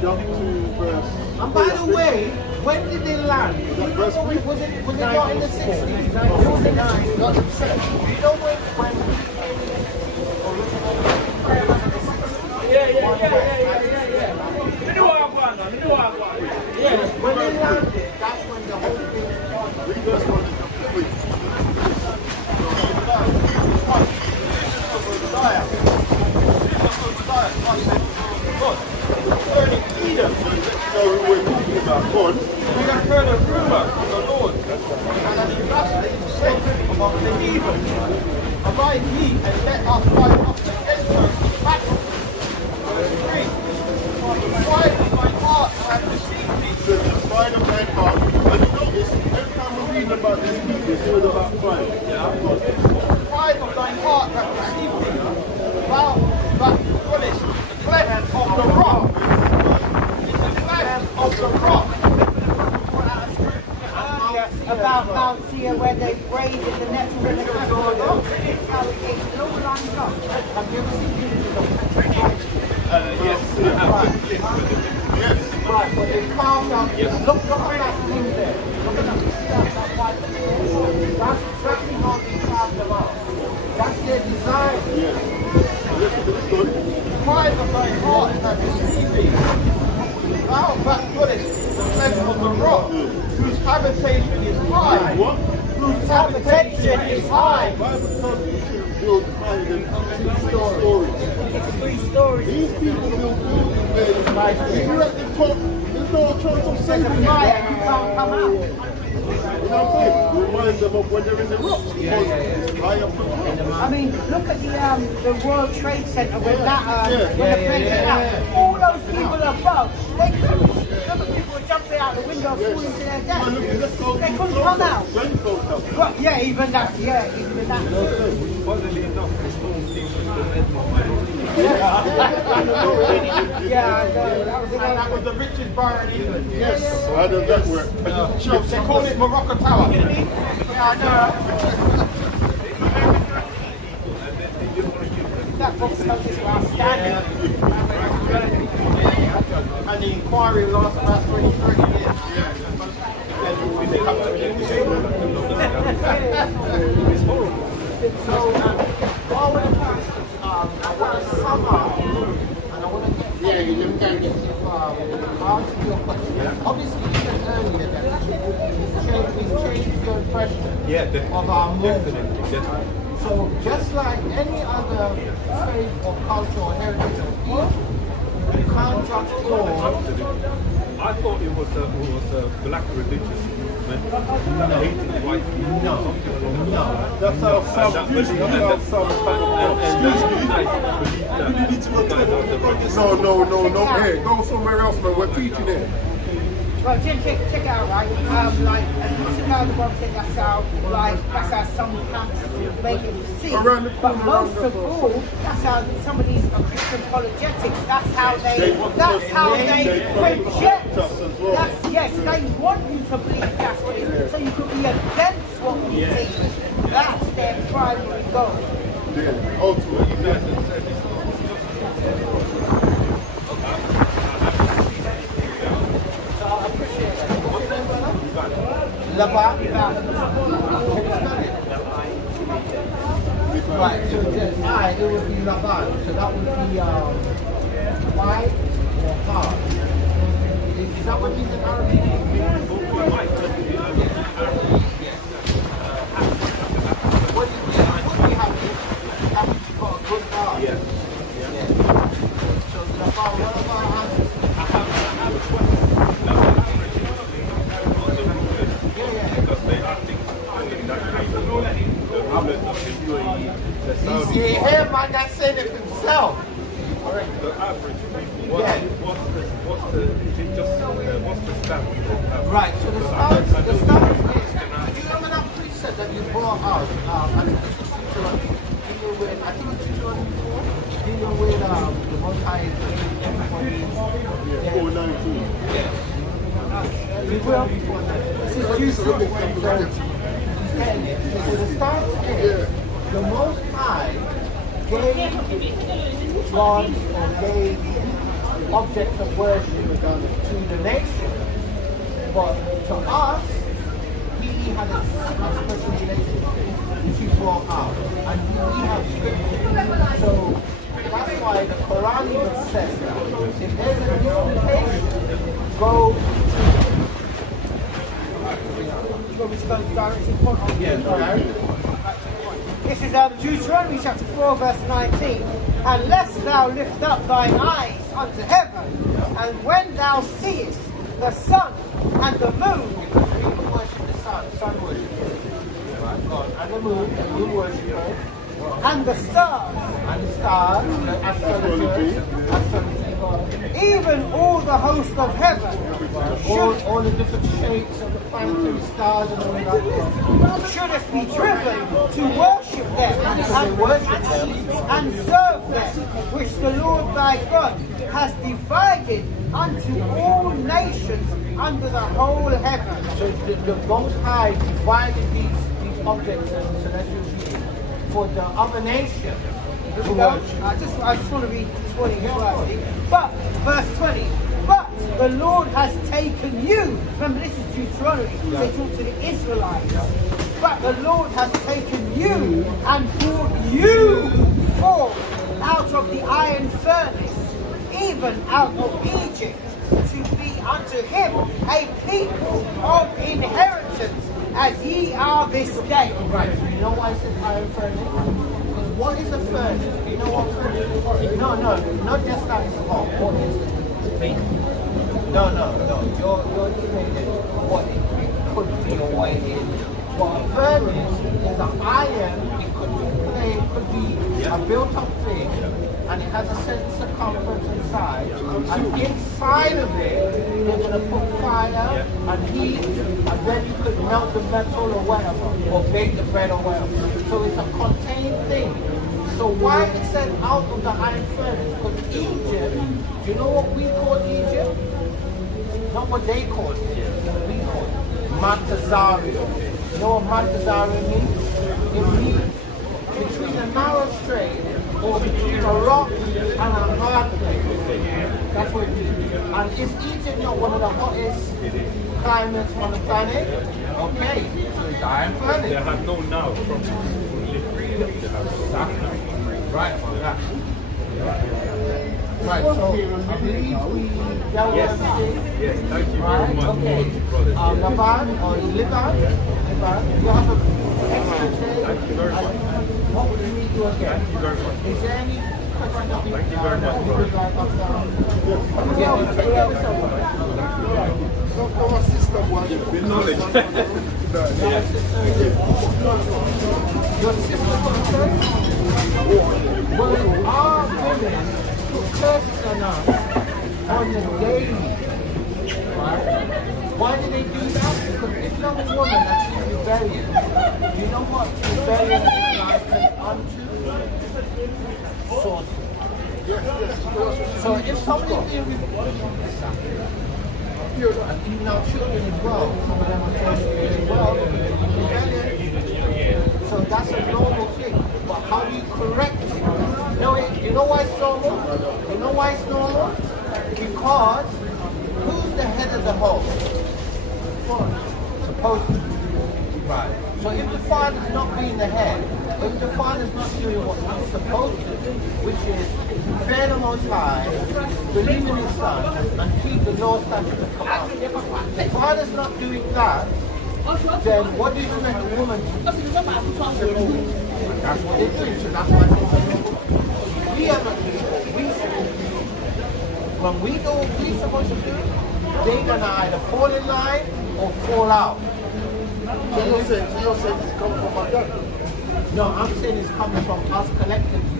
Jump to verse. And by the way, when did they land? Was it not in the 60s? It was in the 60s, not in the 70s. You know when when they landed, that's when the whole thing. Read verse 1. Concerning Edom, So we're talking about God. we have heard a rumor from the Lord, and an ambassador is sent among the heathen. Abide ye and let us fight up against her in battle. Verse 3. Pride of my heart hath deceived me. So the pride of thy heart. And you notice, every time we're reading about these people, it's all about pride. Pride of thine heart hath deceived me. Thou that dwellest the cleft of the rock. In the cleft of the rock. About Mount Seir where they braided the nets and the cattle. It's how it gets it all lined up. Have you ever seen pictures of Yes. Right, but they carved out. Look at that thing there. Look at that white thing. That's exactly how they carved them out. That's their design. Listen to the story. Pride of thy heart hath deceived thee. Thou that dwellest the cleft of the rock, whose habitation is high. What? Whose habitation is high. The Bible tells you you should build higher than 6 stories. It's 3 stories. These people build buildings where if you're at the top, there's no chance of There's a saving fire, you. you can't come out. You know what I'm saying? Remind them of when they're in the rocks. Because it's high up the top. I mean, look at the World Trade Center with that, when Yeah, the plane went out. All those people above, they couldn't. Look at people jumping out the window, falling to their death. They couldn't come out. Well, even that. Funnily enough, the storm came from the Edmond. That was the richest bar in England. Yes. How does that work? They call it Morocco Tower. Yeah, I know. That box office is outstanding. And the inquiry lasts about 20, 30 years. So, all the pastors, I want to sum up, and I want to get answer your question. Obviously, you said earlier that we've changed your impression of our movement. So, just like any other faith or culture or heritage of people, you can't judge all. I thought it was a black religious movement that hated white people. No. That's how some excuse me. You need to go to No. Hey, go somewhere else, man. We're teaching it. Well, Jim, check it out, right? Like, as much as the one thing that's how some camps make it seem. But most of all, that's how some of these Christian apologetics, that's how they project. Yes, they want you to believe that's what it is. So you could be against what we teach. That's their primary goal. Yeah, ultimately. Right, so just I, it would be Laban. So that would be white or hard. Is that what he's in Arabic? What do you have here? That means you've got a good heart. Yeah. So Laban, what about answers? You hear man that said it himself. The average what's the stamp? Right, so the stance is, do you remember that precept that you brought out? I think this was dealing with, I think it's Deuteronomy 4, dealing with the Most High everybody. 419. We will. This is Deuteronomy. So the stance is, the Most High gave gods or gave objects of worship to the nations, but to us, he had a special relationship which he brought out, and we have scripture. So that's why the Quran even says that if there's a disputation, go This is Deuteronomy chapter 4 verse 19. Unless thou lift up thine eyes unto heaven, and when thou seest the sun and the moon, people worship the sun worship. And the moon worship. and the stars, the astrology, even all the host of heaven, all the different shapes of the planetary stars and all that. shouldest be driven to worship them and serve them, which the Lord thy God has divided unto all nations under the whole heaven. So the Most High divided these objects and celestial beings for the other nations. I just want to read 20 verse. But, verse 20, but the Lord has taken you. Remember, this is Deuteronomy. They talk to the Israelites. But the Lord has taken you and brought you forth out of the iron furnace, even out of Egypt, to be unto him a people of inheritance, as ye are this day. Right, so you know why it says iron furnace? What is a furnace? Do you know what furnace is? No, not just that it's hot. What is it? No. You're explaining what it could be or what it is. But a furnace is an iron, it could be clay, it could be a built-up thing, and it has a certain circumference inside. And inside of it, you're going to put fire and heat, and then you could melt the metal or whatever, or bake the bread or whatever. So it's a contained thing. So why it said out of the iron furnace? Because Egypt, do you know what we call Egypt? Not what they call Egypt, what we call it. Montezarium. You know what Montezarium means? It means between a narrow strait or between a rock and a hard place. That's what it means. And is Egypt not one of the hottest climates on the planet? Okay, so it's iron furnace. They have no now from Right, yeah. Right, so I believe we dealt with everything. Yes, thank you very Right, much. okay. Laban or Liban, you have an excellent day. Thank you very much. What would we do again? Thank you very much. Is there any question that we Thank you very much, would like us to yeah, take care of yourself. So our sister was With knowledge. Your sister was first? Well, our women put curses on us on the daily. Right? Why do they do that? Because if you're a woman that's in rebellion, you know what rebellion is likened unto? Sorcery. So if somebody is and even our children as well, some of them are associated as well, rebellion. So that's a normal thing. But how do you correct it? You know why it's normal? You know why it's normal? Because who's the head of the home? Supposed to be. Right. So if the father's not being the head, if the father's not doing what he's supposed to do, which is fear the Most High, believe in his Son, and keep the law, statutes, and commandments. If the father's not doing that, then what do you expect the woman to do? That's what they're doing, so that's why we are not doing what we should do. When we do what we're supposed to do, they're going to either fall in line or fall out. So you're saying it's coming from my dad? No, I'm saying it's coming from us collectively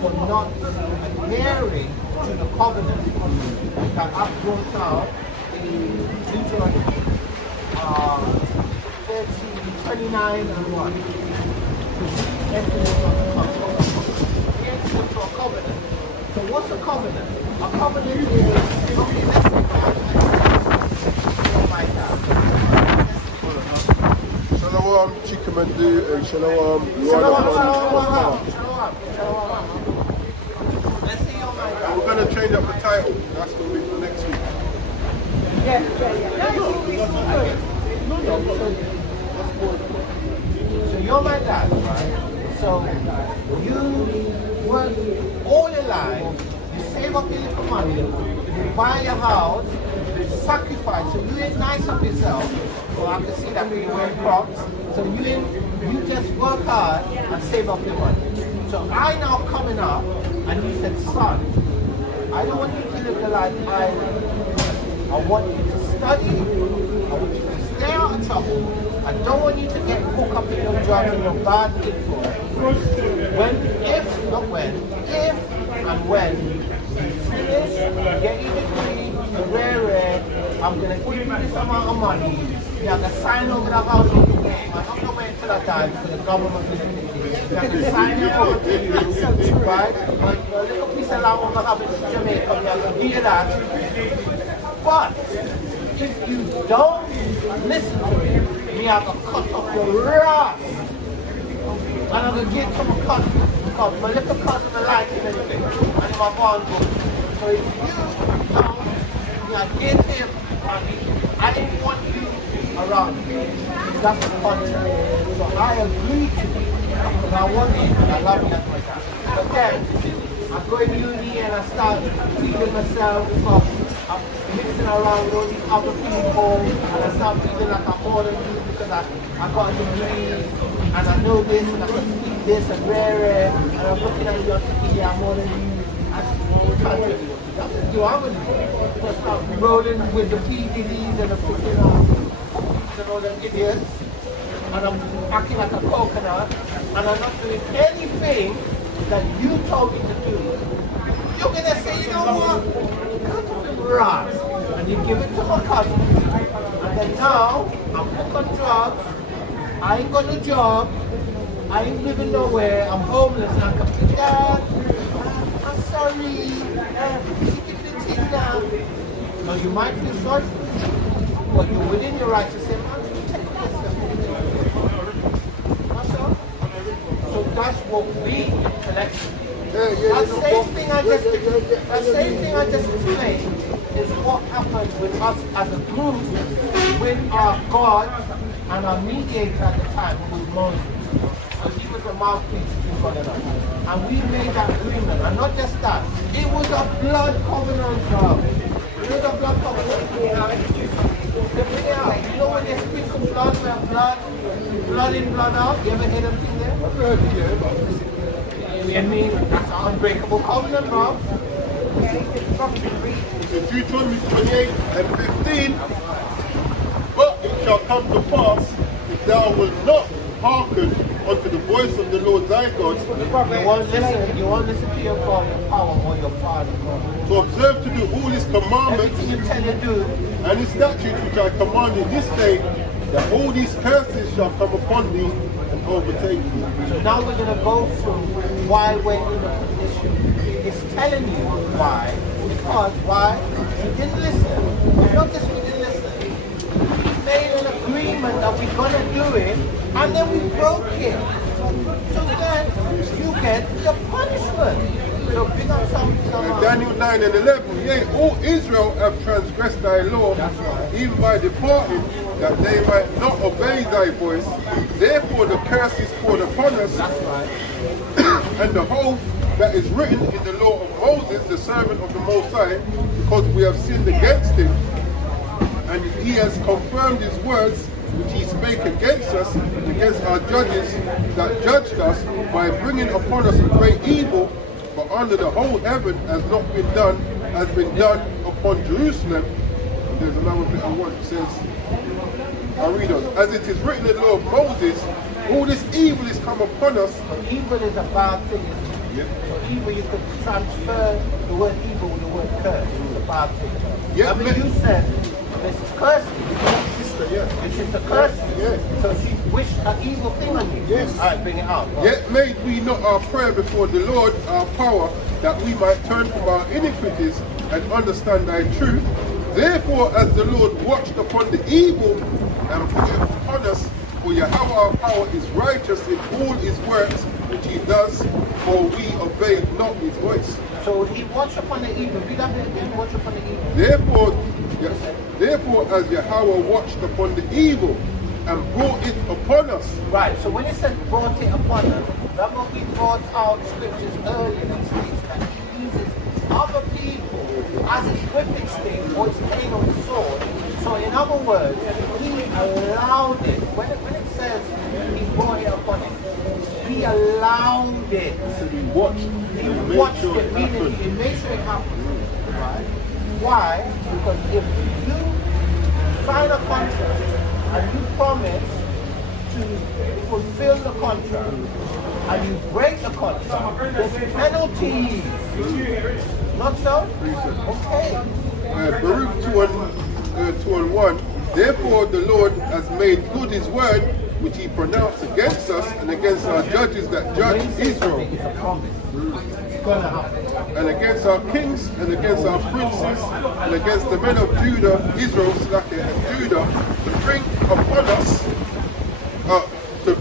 for not adhering to the covenant that I've brought out in Deuteronomy 29 and 1. Entered into a covenant. So what's a covenant? A covenant is, okay, let's say my dad. Shalom, Chikamandu, and Shalom. Let's see your my dad. We're going to change up the title. That's going to be for next week. So you're my dad, right? So you work all your life, you save up your little money, you buy your house, you sacrifice, so you ain't nice up yourself. Well, I can see that when you wear Crocs. So you just work hard and save up your money. So I now coming up and you said, son, I don't want you to live the life I live. I want you to study, I want you to stay out of trouble. I don't want you to get hooked up in your drugs and your bad influence. If and when you finish, get your degree, I'm going to give you this amount of money. You have to sign over the house in your name. I'm not going to wait until that time because the government will do it. You have to sign it over to you, right? But a little piece of land will have in Jamaica, you have to hear that. But if you don't listen to me, me have to cut off your ass. And I'm going to give to my cousin because my little cousin will like him anything. And my bond book. So if you don't, I get him. I didn't want you around me. That's a contract. So I agree to it. Because I want you and I love you as my dad. But then, I go in uni and I start feeling myself because I'm mixing around with all these other people and I start feeling like I'm more than you because I got a degree and I know this and I can speak this and rare and I'm looking at you and thinking, yeah, I'm more than you. I can't do it. That's what I'm going to do. So I start rolling with the PDDs and the freaking and all them idiots and I'm acting like a coconut and I'm not doing anything that you told me to do. You're going to say, you know what? Cut off him rats. And you give it to my cousin. And then now, I'm hooked on drugs. I ain't got no job. I ain't living nowhere, I'm homeless, and I come to Dad, I'm sorry, keep the thing down. Now you might feel sorry for me, but you're within your right to say, man, take yourself. That's all. So that's what we collectively. That same thing I just explained is what happens with us as a group, with our God and our mediator at the time, who was Moses. Because he was a mouthpiece between God and us. And we made that agreement. And not just that, it was a blood covenant, bro. It was a blood covenant. You know when they speak of blood, blood in, blood out? You ever hear them thing there? I've heard it, yeah. I mean, that's an unbreakable covenant, bro. In Deuteronomy 28 and 15, but it shall come to pass, if thou wilt not hearken unto the voice of the Lord thy God, you won't listen to your God, your power, or your Father, God. to observe to do all his commandments Everything you tell you to do, and his statutes which I command you this day, that all these curses shall come upon thee and overtake thee. so now we're going to go through why we're in the position. It's telling you why. Because why? We didn't listen. Not just we didn't listen. We made an agreement that we're going to do it, and then we broke it. So then you get the punishment. So bring up some Daniel 9 and 11, yea, all Israel have transgressed thy law, even by departing, that they might not obey thy voice. Therefore the curse is poured upon us, and the whole that is written in the law of Moses, the servant of the Most High, because we have sinned against him, and he has confirmed his words which he spake against us, against our judges that judged us, by bringing upon us a great evil, but under the whole heaven has not been done, has been done upon Jerusalem. And there's another bit I want, it says, I read on, as it is written in the law of Moses, all this evil is come upon us. Evil is a bad thing, isn't it? Yep. So evil, you could transfer the word evil with the word curse. It's a bad thing. Yeah, I mean, you said this is cursing. Sister, yeah. It's just a curse. Yeah. So she wished an evil thing on you. Yes. All right, bring it out. Yet made we not our prayer before the Lord our power, that we might turn from our iniquities and understand thy truth. Therefore, as the Lord watched upon the evil and put it upon us, for Yahweh our power is righteous in all his works which he does, for we obeyed not his voice. So he watched upon the evil. Read that again. Watch upon the evil. Therefore, as Yahweh watched upon the evil and brought it upon us. Right. So when it says brought it upon us, remember we brought out scriptures earlier that states that he uses other people as his whipping stick or his cane or his sword. So in other words, he allowed it. When it says he brought it upon him, he allowed it. So he watched Sure it, meaning he made sure it happened. Right? Why? Because if you sign a contract and you promise to fulfill the contract and you break the contract, there's penalties. Not so? Okay. Baruch 2:1. Therefore the Lord has made good his word, which he pronounced against us and against our judges that judge Israel, and against our kings and against our princes and against the men of Judah, Israel, and Judah, to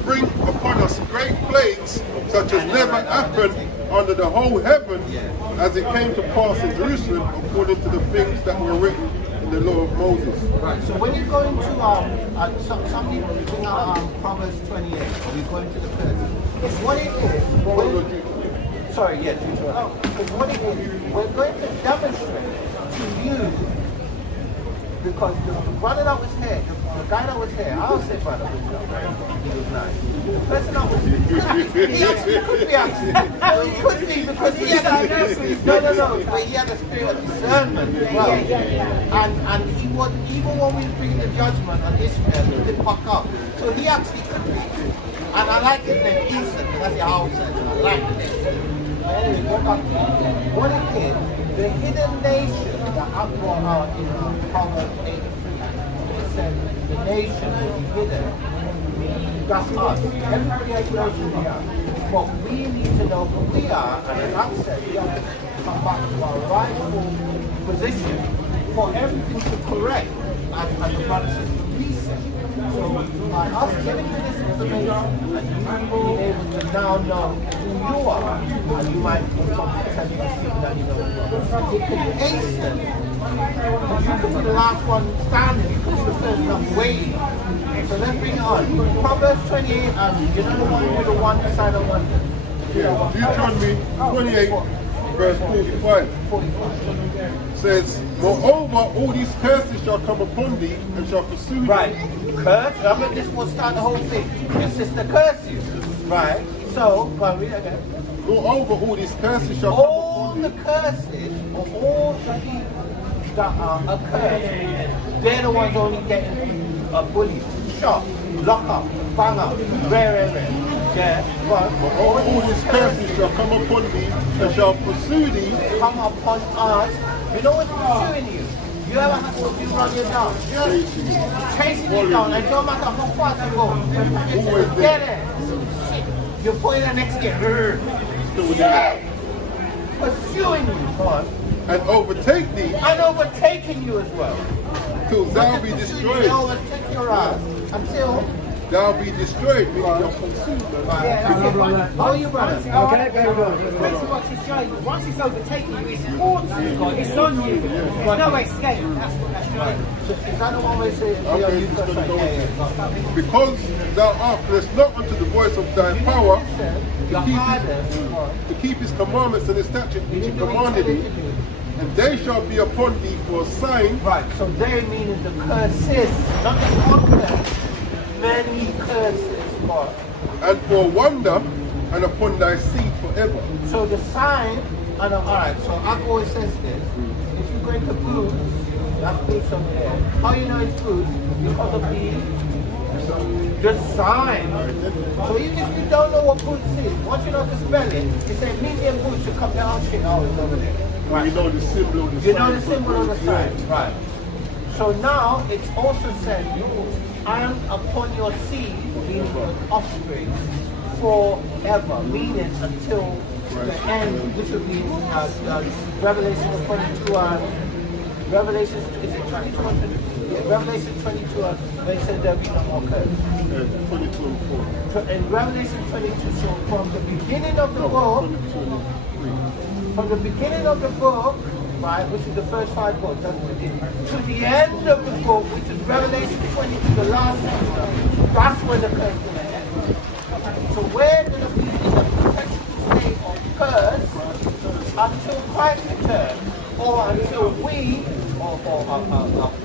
bring upon us great plagues such as never happened under the whole heaven, as it came to pass in Jerusalem according to the things that were written in the law of Moses. Right. So when you go into some people bring out Proverbs 28, you go into the first. It's what it is. Sorry, yeah, because what it is, we're going to demonstrate to you, because the brother that was here, the guy that was here, I'll say brother, he was nice. The person that was he could be because he had but he had a spirit of discernment as well. And he was, even when we bring the judgment on Ishmael, he didn't fuck up. So he actually could be. And I like his name, Ethan, that's how I said it. I like the name. Anyway, go back to what it is, the hidden nation that I brought out in Proverbs 8. It said the nation will be hidden That's us. Everybody else knows who we are. But we need to know who we are, and as I said, we have to come back to our rightful position for everything to correct, as the brother says, to reset. So by us getting to this information, and you being able to now know who you are, and you might be something that you know, it can hasten. Because you could be the last one standing, you could be the first one waiting. So let's bring it on. Proverbs 28, you know the one with the one beside the one. Yeah, Deuteronomy 28, verse 45. Says, moreover, all these curses shall come upon thee and shall pursue thee. Right. Curse. I mean, this will start the whole thing. Your sister curse you. Right. So, go on, read it again. Moreover, all these curses shall All come the upon thee. curses of all the people that are accursed, they're the ones only getting bullied, shot, lock up, bang up, rare. Yeah, but All these curses shall come upon thee and shall pursue thee. come upon us. You know what's pursuing you? You ever have to run you down? Chasing you down, and no matter how fast you go, get it. Shit. You're pulling the next gear. Pursuing you, God. And overtake thee And overtaking you as well. till thou be They destroyed. overtake your ass until. Thou be destroyed, meaning you're consumed. How are you, brother? Okay, very good. Basically what he's showing you, once it's overtaken you, it's towards you, it's on you. There's no escape. That's right. Is that the one where you say, Okay, you so got go because thou hearkenest not unto the voice of thy power to keep his commandments and his statutes which he commanded thee, and they shall be upon thee for a sign. Right, so they meaning the curses, not the conquest. Many curses, God. And for wonder, and upon thy seed forever. So the sign, and alright, so I always says this, if you go into boots, that's boots over there. How you know it's boots? Because of the sign. So even if you don't know what boots is, once you know to spell it, you say medium boots, you come down shit, oh, it's over there. Right. You know the symbol of the sign. You know the symbol of the sign, right. So now it's also said, and upon your seed, meaning your offspring, forever, meaning until the end, which would be Revelation 22 and Revelation, is it 22? Yeah, Revelation 22, they said there'll be no more curse. 22 and 4. In Revelation 22, so from the beginning of the book, from the beginning of the book, right, which is the first 5 books, that's the beginning, to the end of the book, which is Revelation 22, the last chapter, that's when the curse will end. So we're going to be in a perpetual state of curse until Christ returns, or until we, or a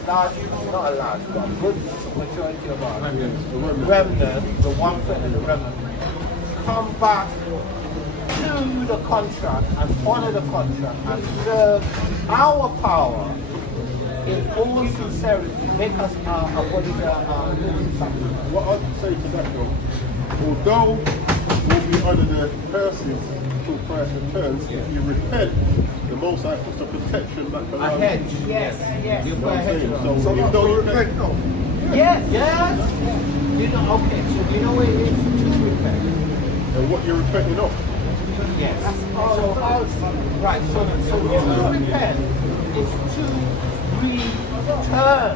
large, not a large, but a good majority of our remnant, the 1/3 of the remnant, come back to the contract and honor the contract and serve our power in all sincerity. Make us our bodies living sacrifice. What I'd say to that though, although we'll be under the curses until Christ returns, if you repent, the Most High puts a protection back A around hedge. you. Yes. You put a hedge around. So even though you repent, Yes. Yes. You know, okay, so you know what it is to repent. and what you're repenting of. Yes. Right, so to repent is to return.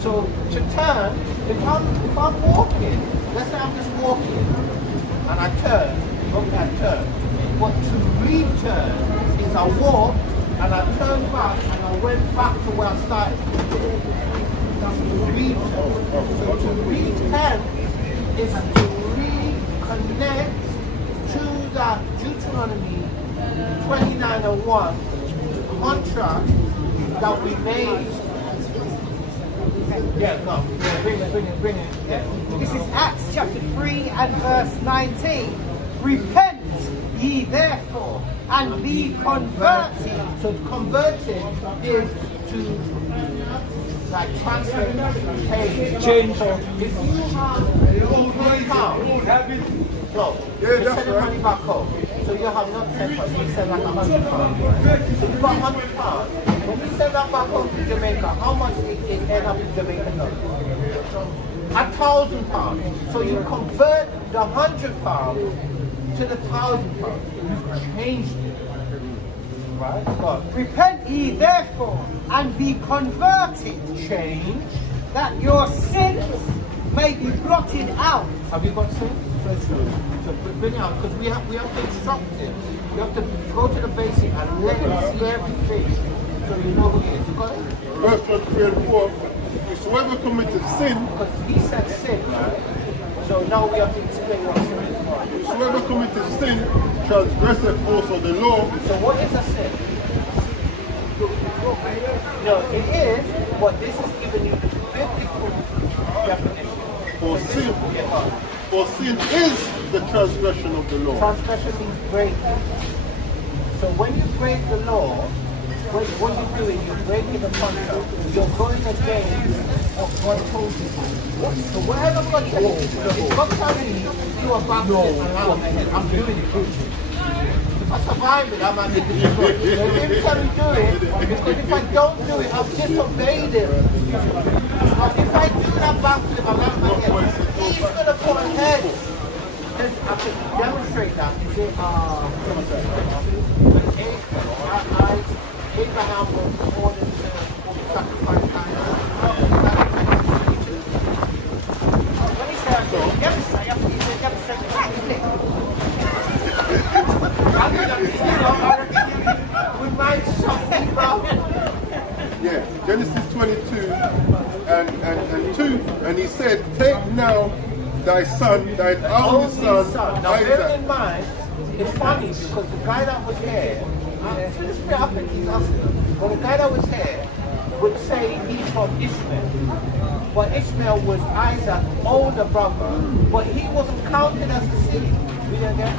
So to turn, if I'm walking, let's say I'm just walking and I turn, okay, I turn. But to return is I walk and I turn back and I went back to where I started. That's to return. So to repent is to reconnect to that Deuteronomy 29:1 contract that we made. Yeah, no, yeah, bring it. Yeah. This is Acts chapter 3 and verse 19. Repent ye therefore and be converted. So converted is to like transfer, change. So if you have £10, no, Yeah, you that's send the right. money back home. So you have not £10, you send like £100. So you got £100. When you send that back home to Jamaica, how much it end up in Jamaica? £1,000. So you convert the £100 to the £1,000. You've changed it. Right? God. Repent ye therefore and be converted, Change. that your sins may be blotted out. Have you got sins? So bring it out, because we have to instruct him. You have to go to the basic and let him see everything so you know who he is. You got it? Verse 23 and 4. Whosoever committeth sin, Because he said sin, right? So now we have to explain what sin is. whosoever committeth sin transgresseth also the law. So what is a sin? No, it is, but this is giving you the biblical definition. For sin is the transgression of the law. Transgression means breaking. So when you break the law, what you're doing, you're breaking the contract. You're going against what God told you. So whatever God tells you, if God tells you to do a baptism and I'm doing it. If I survive it, I'm not going to do it. But if he tells me do it, because if I don't do it, I've disobeyed him. But if I do that baptism, I'm not going to get it. He's going to put a head. I can demonstrate that. Is it Abraham was ordered to sacrifice When he said, demonstrate, you have to demonstrate the backflip. we might something about Yeah, Genesis 22 and 2. And he said, take now thy son, thine only son, Now bear Isaac. in mind, it's funny because the guy that was here, to this bit up and he's asking, but the guy that was here would say he's from Ishmael. But Ishmael was Isaac's older brother, but he wasn't counted as a seed. Read it again.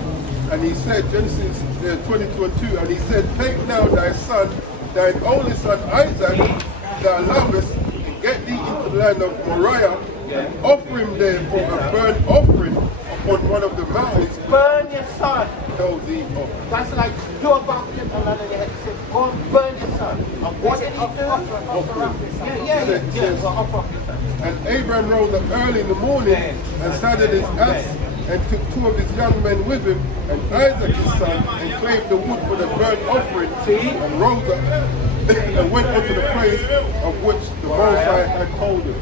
And he said, Genesis 22 and 2, and he said, take now thy son, thine only son Isaac, thou lovest, and get thee into the land of Moriah, and offer him there for a burnt offering upon one of the mountains. Burn your son. Tell thee of. That's like do a baptism and under your head. Say, go and burn your son. And what did he do? Yeah. Well, offer up your son. And Abraham rose up early in the morning and saddled his ass and took 2 of his young men with him and Isaac his son and clave the wood for the burnt offering and rose up and went unto the place of which the Most High had told him.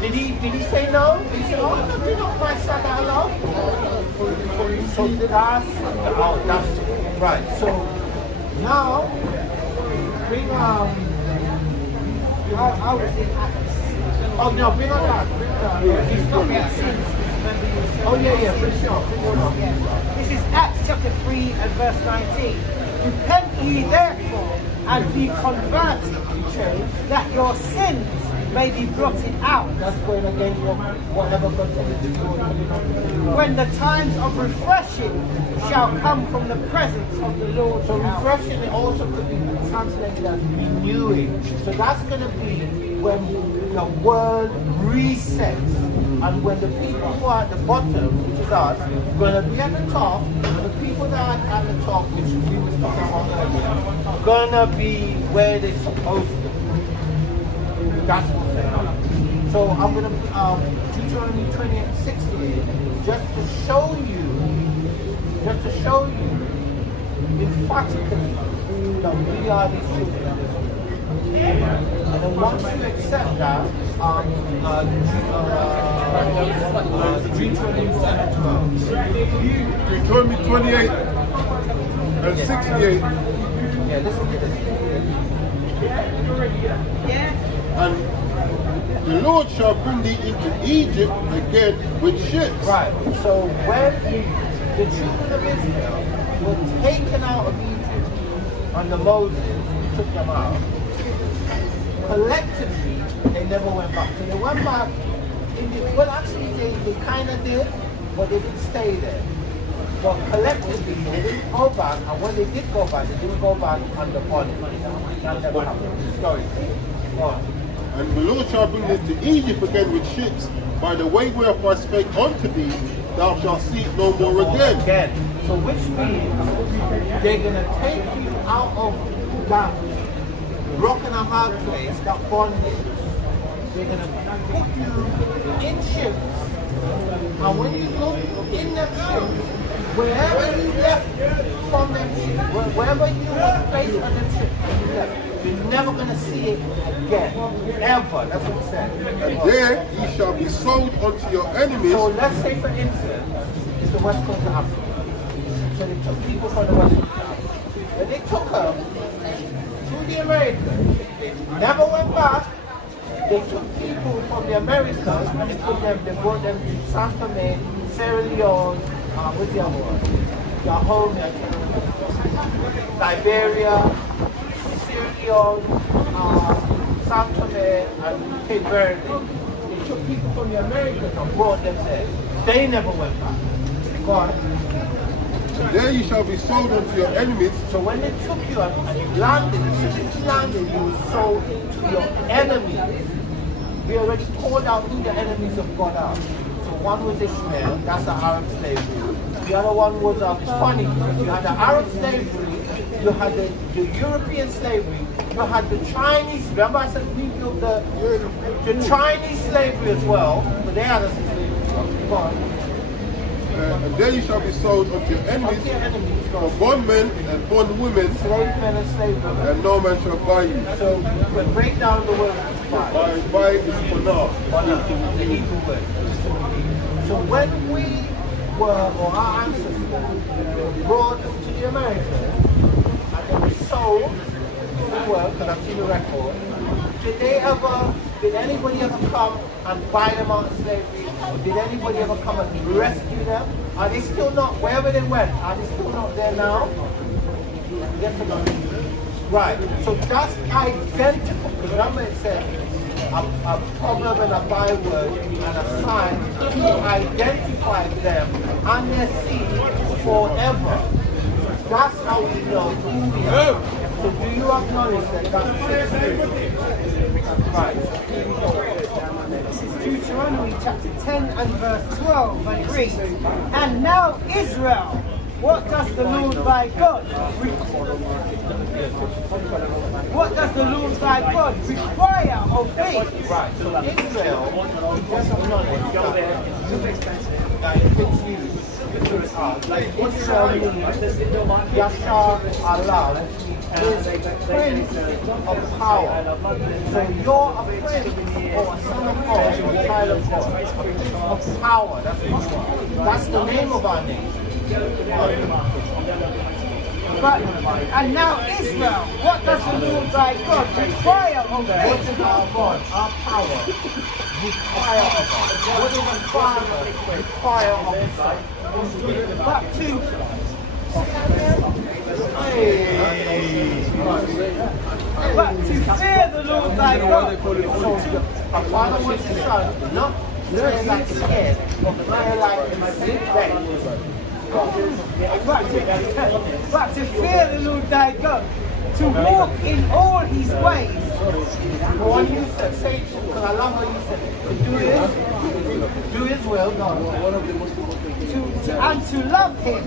Did he say no? He said, oh, no, do not my son alone. So that's right. So now bring I was in Acts. oh no, bring on that. He's not yet sins. Oh yeah, for sure. This is Acts chapter 3 and verse 19. Repent ye therefore and be converted, that your sins may be blotted out. That's going against whatever God told you to do. When the times of refreshing shall come from the presence of the Lord. So refreshing it also could be translated as renewing. So that's going to be when the world resets. And when the people who are at the bottom, which is us, going to be at the top, and the people that are at the top, which we were talking about earlier, going to be where they're supposed to be. That's what's going to happen. So I'm going to Deuteronomy 28:60, just to show you emphatically that we are these children. And then once you accept that, Deuteronomy 28 and 68. yeah, listen to this. And the Lord shall bring thee into Egypt again with ships. Right. So when the children of Israel were taken out of Egypt under Moses, took them out, collectively they never went back. So they went back, well actually they kind of did, but they didn't stay there. But collectively they didn't go back, and when they did go back, they didn't go back under bondage. That never happened historically. And the Lord shall bring thee into Egypt again with ships, by the way whereof I spake unto thee, thou shalt see it no more again. So which means they're going to take you out of that rock and a hard place, that bondage, they're going to put you in ships, and when you look in them ships, wherever you left from them ships, wherever you were placed on them ships, you're never going to see it again, ever. That's what it said. And there ye shall be sold unto your enemies. So let's say, for instance, it's the West Coast of Africa. So they took people from the West Coast of Africa. When they took them to the Americans, they never went back. They took people from the Americas and they brought them to San Tomé, Sierra Leone, what's the other one? Dahomey, Liberia, Sierra Leone, San Tomé, and Cape Verde. They took people from the Americas and brought them there. They never went back. Go on. And there ye shall be sold unto your enemies. So when they took you and you landed, you were sold to your enemies. We already called out who the enemies of God are. So one was Ishmael, that's the Arab slavery. The other one was funny, because you had the Arab slavery, you had the European slavery, you had the Chinese, remember I said we built the Chinese slavery as well, but they had a slavery. Go on. And there you shall be sold unto your enemies, for bondmen and bondwomen, slave men and slave women, and no man shall buy you. So we break down the word buy is for now. The Hebrew word. So when we were, or our ancestors, brought to the Americas, and they were sold to the world, because I've seen the record, did anybody ever come and buy them out of slavery? Or did anybody ever come and rescue them? Are they still not, wherever they went, are they still not there now? Yes or no? Right, so that's identical, because remember it said, a proverb and a byword and a sign to identify them and their seed forever. That's how we know who we are. So do you acknowledge that that's right? This is Deuteronomy chapter 10 and verse 12, and it reads, "And now Israel, what does the Lord thy God require of thee?" Right, so Israel, just acknowledge that it fits you. Like Israel means Yashar Allah is prince of power. So you're a prince or a son of God, or a child of God, a prince of power. That's the name of our name. But, and now Israel, what does the Lord thy God require of What thee? is our God, our power, require of us? What does the Father require of us? But to fear the Lord thy God. So a father wants his son, not fear like scared, but fear like But to fear the Lord thy God, to walk in all his ways. When you said, say, because I love what you said, do his will, God. And to love him.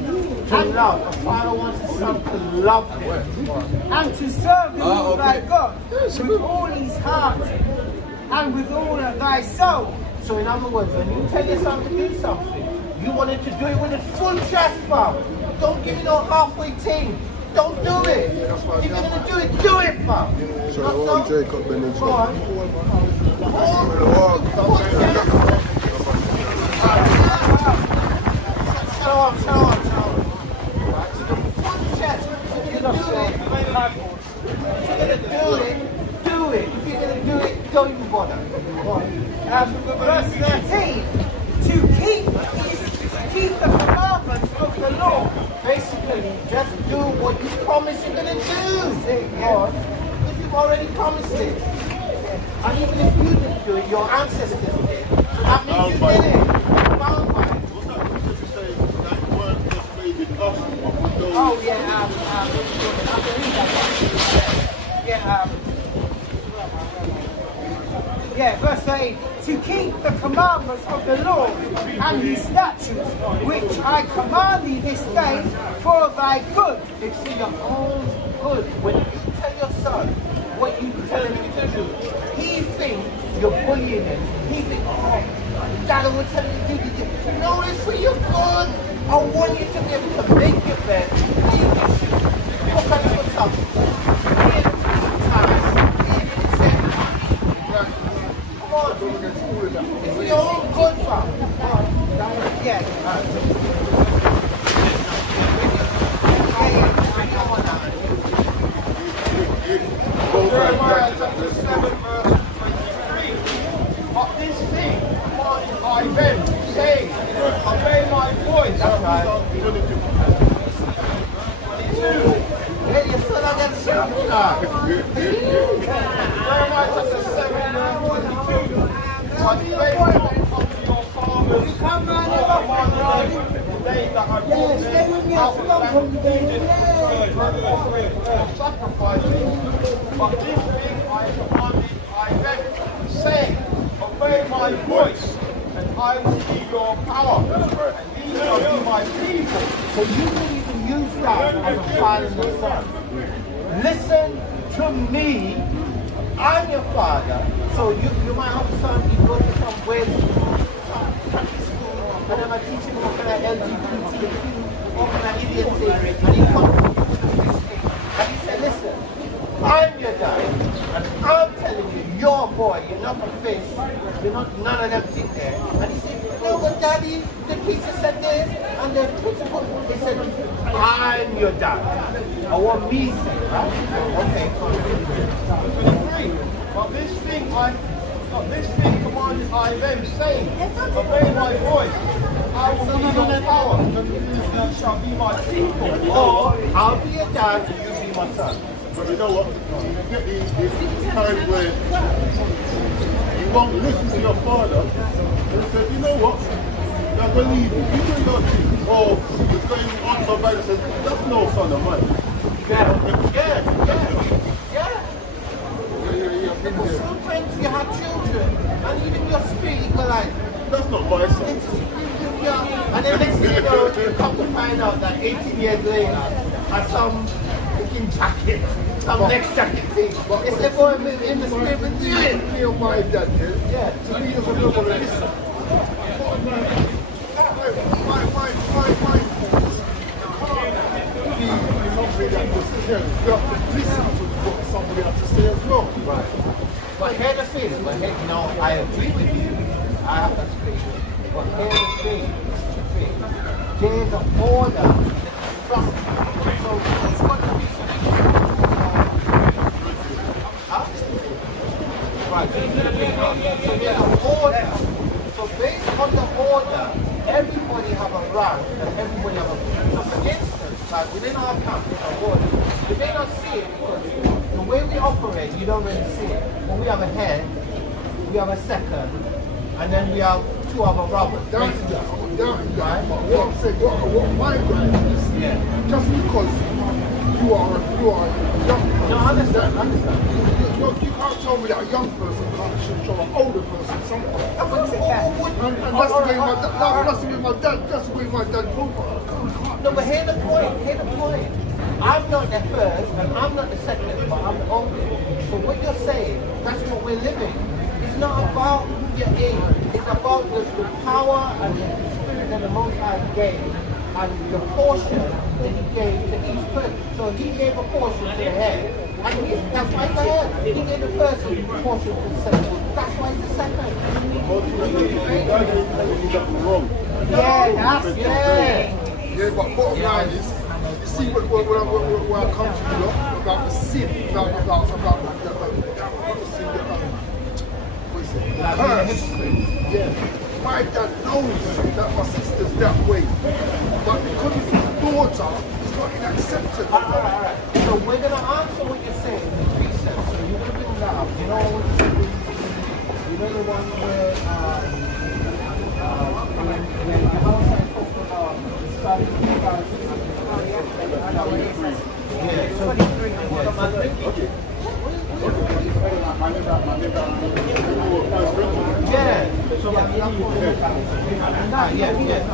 To love. A father wants his son to love him. And to serve the Lord thy God with all his heart and with all of thy soul. So in other words, when you tell your son to do something, you want him to do it with a full chest, fam. Don't give me no halfway thing. Don't do it. If you're going to do it, fam. So I want Jacob Bennett. Go on. Show on. Right, so the full chest. If you're going to do it. If you're going to do it, don't even bother. Go on. Verse 13, to keep the commandments of the Lord. Basically, just do what you promised you're going to do. God, if you've already promised it. And even if you didn't do it, your ancestors did. That means you did it. Bound by it. Oh yeah, I believe that. Verse 8, to keep the commandments of the Lord and his statutes, which I command thee this day for thy good. It's for your own good. When you tell your son what you tell him to do, he thinks you're bullying dad would tell you, no, it's for your good. I want you to be able to make your bed, clean your shoes, cook a little something, be able to eat time, be able to say, come on, it's for your own good, fam. Yeah. Jeremiah chapter 7 verse 23. But this thing commanded I them, saying, obey my voice. That's right. 22. Hey, you still not get served now. Jeremiah chapter 7 verse 22. But they will come to your fathers, they that have brought them out of the land of Egypt, sacrificing. But this thing I commanded I them, saying, obey my voice, and I will be your power, and these shall be my people. So you can even use that as a father and a son. Listen to me. I'm your father. So you might have a son, you go to some weird school, and I'm teaching him what kind of LGBTQ, what kind of idiot thing, and he comes to this thing, and he said, listen, I'm your dad, and I'm telling you, you're a boy, you're not a fish, you're not none of them things there. And he said, no, but daddy, the teacher said this, and the principal, he said, I'm your dad. I want me to say, right? Okay. 23. But this thing commanded I them, saying, obey my voice, I will be your power, and you shall be my people. Or, I'll be your dad, and you be my son. But you know what? You get these times where you won't listen to your father and he says, you know what? I believe you. You do your thing. Or it's going on so bad and says, that's no son of mine. Yeah. Because sometimes you have children, and even your spirit, you go like, That's not my son. and then next thing you know, you come to find out that 18 years later, has some freaking jacket, some next jacket thing. They say, boy, in the spirit, but you ain't feel my dad, yeah. To me, it's a little bit listen. Listen to what somebody has to say as well. Right. But hear the thing, I agree with you. I have to speak. But hear the thing. There's an order. Trust me. So it's got to be something. Right. So there's an order. So based on the order, everybody have a rank and everybody have a. So for instance, like within our camp, there's an order. You may not see it because the way we operate, you don't really see it. When we have a head, we have a second, and then we have two other robbers. Right? What I'm saying, what my gripe is, just because you are a young person. No, I understand. You can't tell me that a young person can't show an older person something. I wouldn't say that. And that's the way my dad, that's the way my dad profile. No, but hear the point. I'm not the first, and I'm not the second, but I'm the oldest. So what you're saying, that's what we're living. It's not about who you're in. It's about the power and the spirit that the Most High gave, and the portion that He gave to each person. So He gave a portion to the head, and that's why He's the head. He gave the first portion to the second. That's why He's the second. Yeah, but bottom line is, you see where I come to, you know, about the sin, about the curse. Yeah. My dad knows that my sister's that way, but because it's his daughter, it's not accepted. Alright. So we're going to answer what you're saying in precept. So you're going to bring that up. You know what you're saying? You know the one where when the house I talked about starting to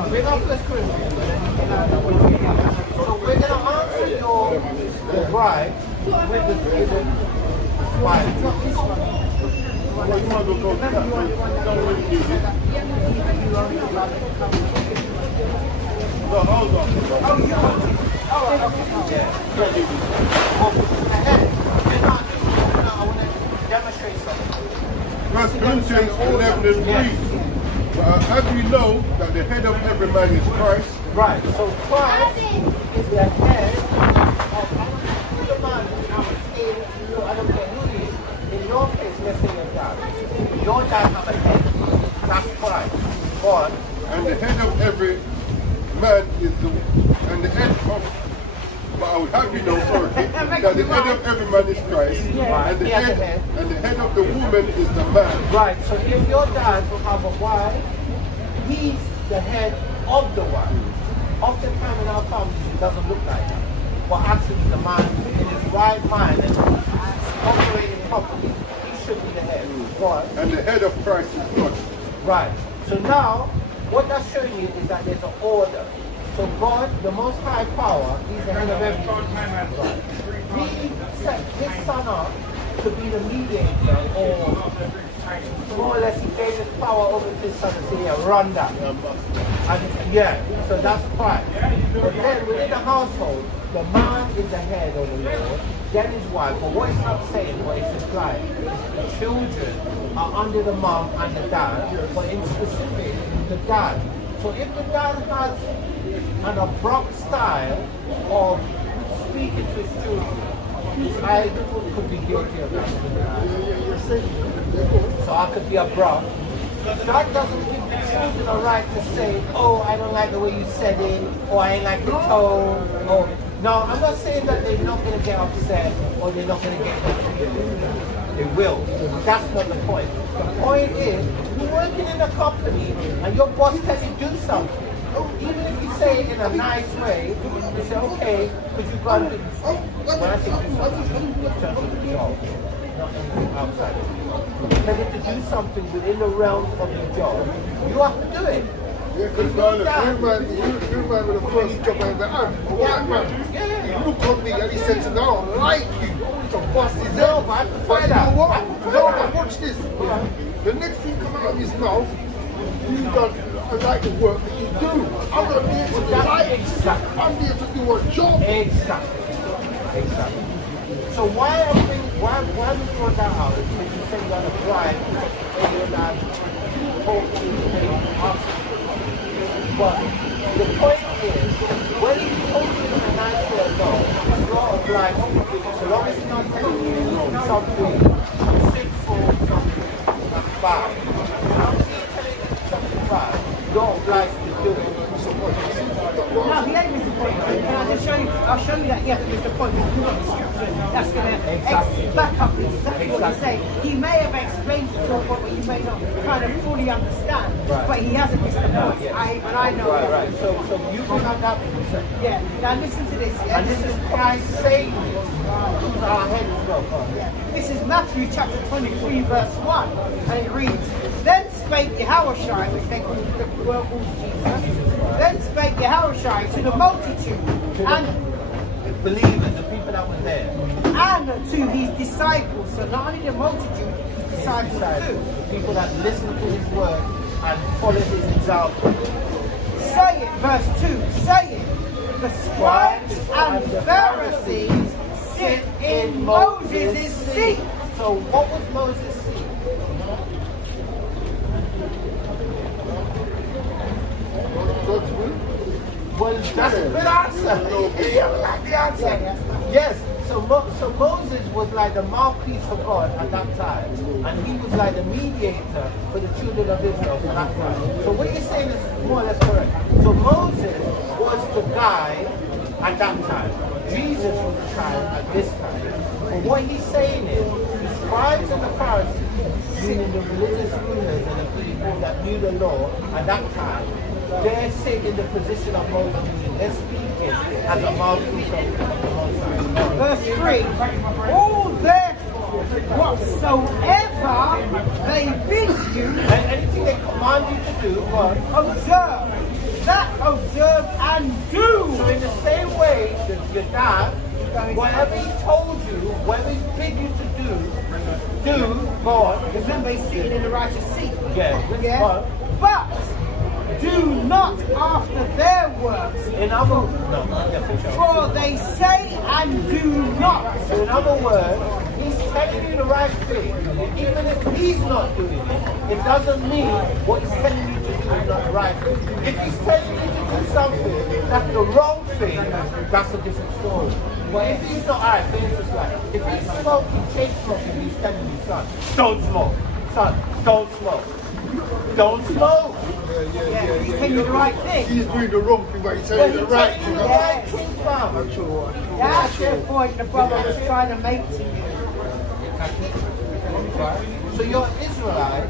Bring up First Corinthians. So we're going to answer your bride with the wife. Well, you might as well go to that. You don't really need it. No, hold on. I want to demonstrate something. 1 Corinthians 11:3. How do you know that the head of every man is Christ? Right, so Christ is the head of the man. I don't care who he is. In your case, let's say your dad. Your dad have a head. That's Christ. God. And the head of every man is and the head of, but I would have you know, sorry, that the head of every man is Christ, and the head of the woman is the man. Right, so if your dad will have a wife, he's the head of the wife. Oftentimes in our families, it doesn't look like that. But actually, the man in his right mind and operating properly, he should be the head. Right. And the head of Christ is God. Right. So now, what that's showing you is that there's an order. So God, the Most High Power, he's the head of everything. He set his son up to be the mediator, or more or less he gave his power over to his son and said, yeah, run that. And so that's Christ. But then within the household, the man is the head of the Lord, then his wife. But what it's not saying, what it's implying, is the children are under the mom and the dad, but in specific, the dad. So if the dad has an abrupt style of speaking to his children, I could be guilty of that. So I could be abrupt. God doesn't give the children a right to say, oh, I don't like the way you said it, or I ain't like the tone, or no, I'm not saying that they're not going to get upset, or they're not going to get confused. They will. That's not the point. The point is, you're working in a company, and your boss tells you to do something. Even if you say it in a nice way, you say, okay, could you go and do when I say do something, in terms of the job, not anything outside of the job. Tell you to do something within the realm of your job, you have to do it. You remind me of the first job I ever had. A white man. He looked at me and he said to me, I don't like you. To bust his head. I have to find out. No, but watch this. The next thing come out of his mouth, you done. I like the work that you do. I'm not here to like it. I'm here to do a job. Exactly. So why we brought that out is because you say you're on a drive, and you're not talking, but the point is, when you talk to him in a nice way, no, it's not a drive. So long as he's not telling you something sinful, something that's bad. As long as he's telling you something bad, you're obliged to do it. No, he ain't missed the point. Can I just show you? I'll show you that he hasn't missed the point. Because we've got the scripture that's going to back up exactly what he's saying. He may have explained it to a point where you may not kind of fully understand, but he hasn't missed the point. And I know. Right. So you can have that. Yeah. Now listen to this. Yeah? And this is Christ saying this. Our head is well. This is Matthew chapter 23, verse 1. And it reads, Then spake Yahushua, which they call the word called Jesus. Then spake Yahushua to the multitude and believers, the people that were there, and to his disciples. So not only the multitude, his disciples too. the people that listened to his word and followed his example. Say it, verse 2, say it. The scribes and Pharisees sit in Moses' seat. So what was Moses' seat? Well, that's a good answer. You like the answer? Yes. So Moses was like the mouthpiece for God at that time, and he was like the mediator for the children of Israel at that time. So what you're saying is more or less correct. So Moses was the guy at that time. Jesus was the time at this time. But what he's saying is, the scribes and the Pharisees, meaning the religious rulers and the people that knew the law at that time, they're sitting in the position of Moses. They're speaking as a mouthpiece of the Most High. Verse 3, all therefore whatsoever they bid you, And anything they command you to do, what? observe, that observe and do. So in the same way, your dad, whatever he told you, whatever he bid you to do, Go on. Remember, he's sitting in the righteous seat. Yeah. Yeah? But do not after their works. In other words, For they say and do not. so in other words, he's telling you the right thing. Even if he's not doing it, it doesn't mean what he's telling you to do is not the right thing. If he's telling you to do something that's the wrong thing, that's a different story. But if he's not, alright, for instance, like, if he's smoking, chain smoking, he's telling you, son, don't smoke. Son, don't smoke. Don't smoke. Yeah, he's telling you the right thing. He's doing the wrong thing, but he's telling you the right thing. Yeah. Fam. That's the point the brother was trying to make to you. So you're an Israelite,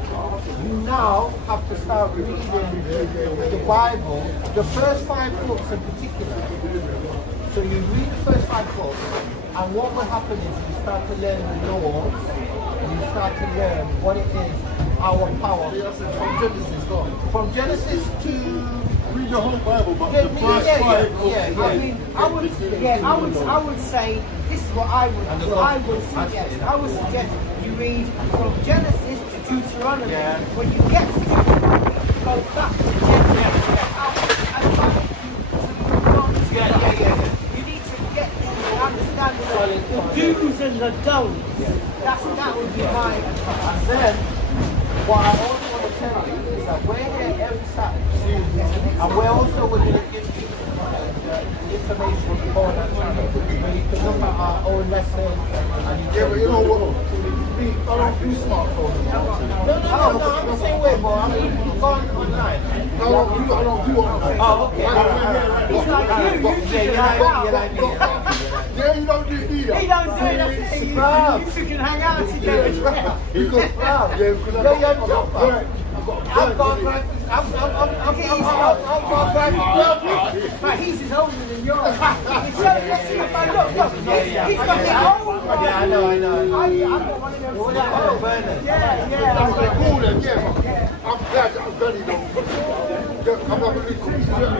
you now have to start reading the Bible, the first 5 books in particular. So you read the first 5 books, and what will happen is you start to learn the laws, and you start to learn what it is, our power. From Genesis to Read the whole Bible, but Yeah, the first yeah, 5 yeah, books. yeah. I mean, I would say this is what I would suggest. I would suggest you read from Genesis to Deuteronomy. Yeah. When you get to Deuteronomy, go back to Genesis. You need to get the understanding of the do's and the don'ts. That would be my advice. And then, what I also want to tell you is that we're here every Saturday, and we're also going to give you information on that channel, where you can look at our own lessons, and you Yeah, but you know what? I don't do smartphones. No, I'm the same way, bro. I mean, you go online. I don't do online. Oh, okay. Alright. It's like you two can hang out. Yeah, you don't do it either. He don't do it, that's the thing. You two can hang out together. Because Yo, jumper. I've got But he's is older than yours. He's look, he's got the old one. Yeah, I know. I'm not one of them. What about Bernard? Yeah. cool then, yeah. I'm glad I'm glad you don't. I'm not really cool.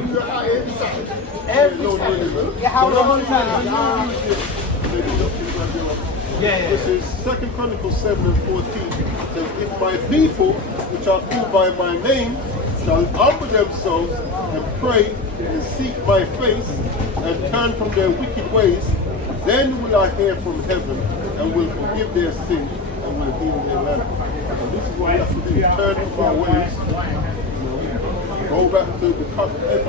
You're out here every Saturday. Every Saturday. Yeah, how long is that? This is 2 Chronicles 7 and 14. It says, if my people, which are called by my name, shall humble themselves and pray and seek my face and turn from their wicked ways, then will I hear from heaven and will forgive their sin and will heal their land. And this is what we have to do, turn from our ways, go back to the covenant.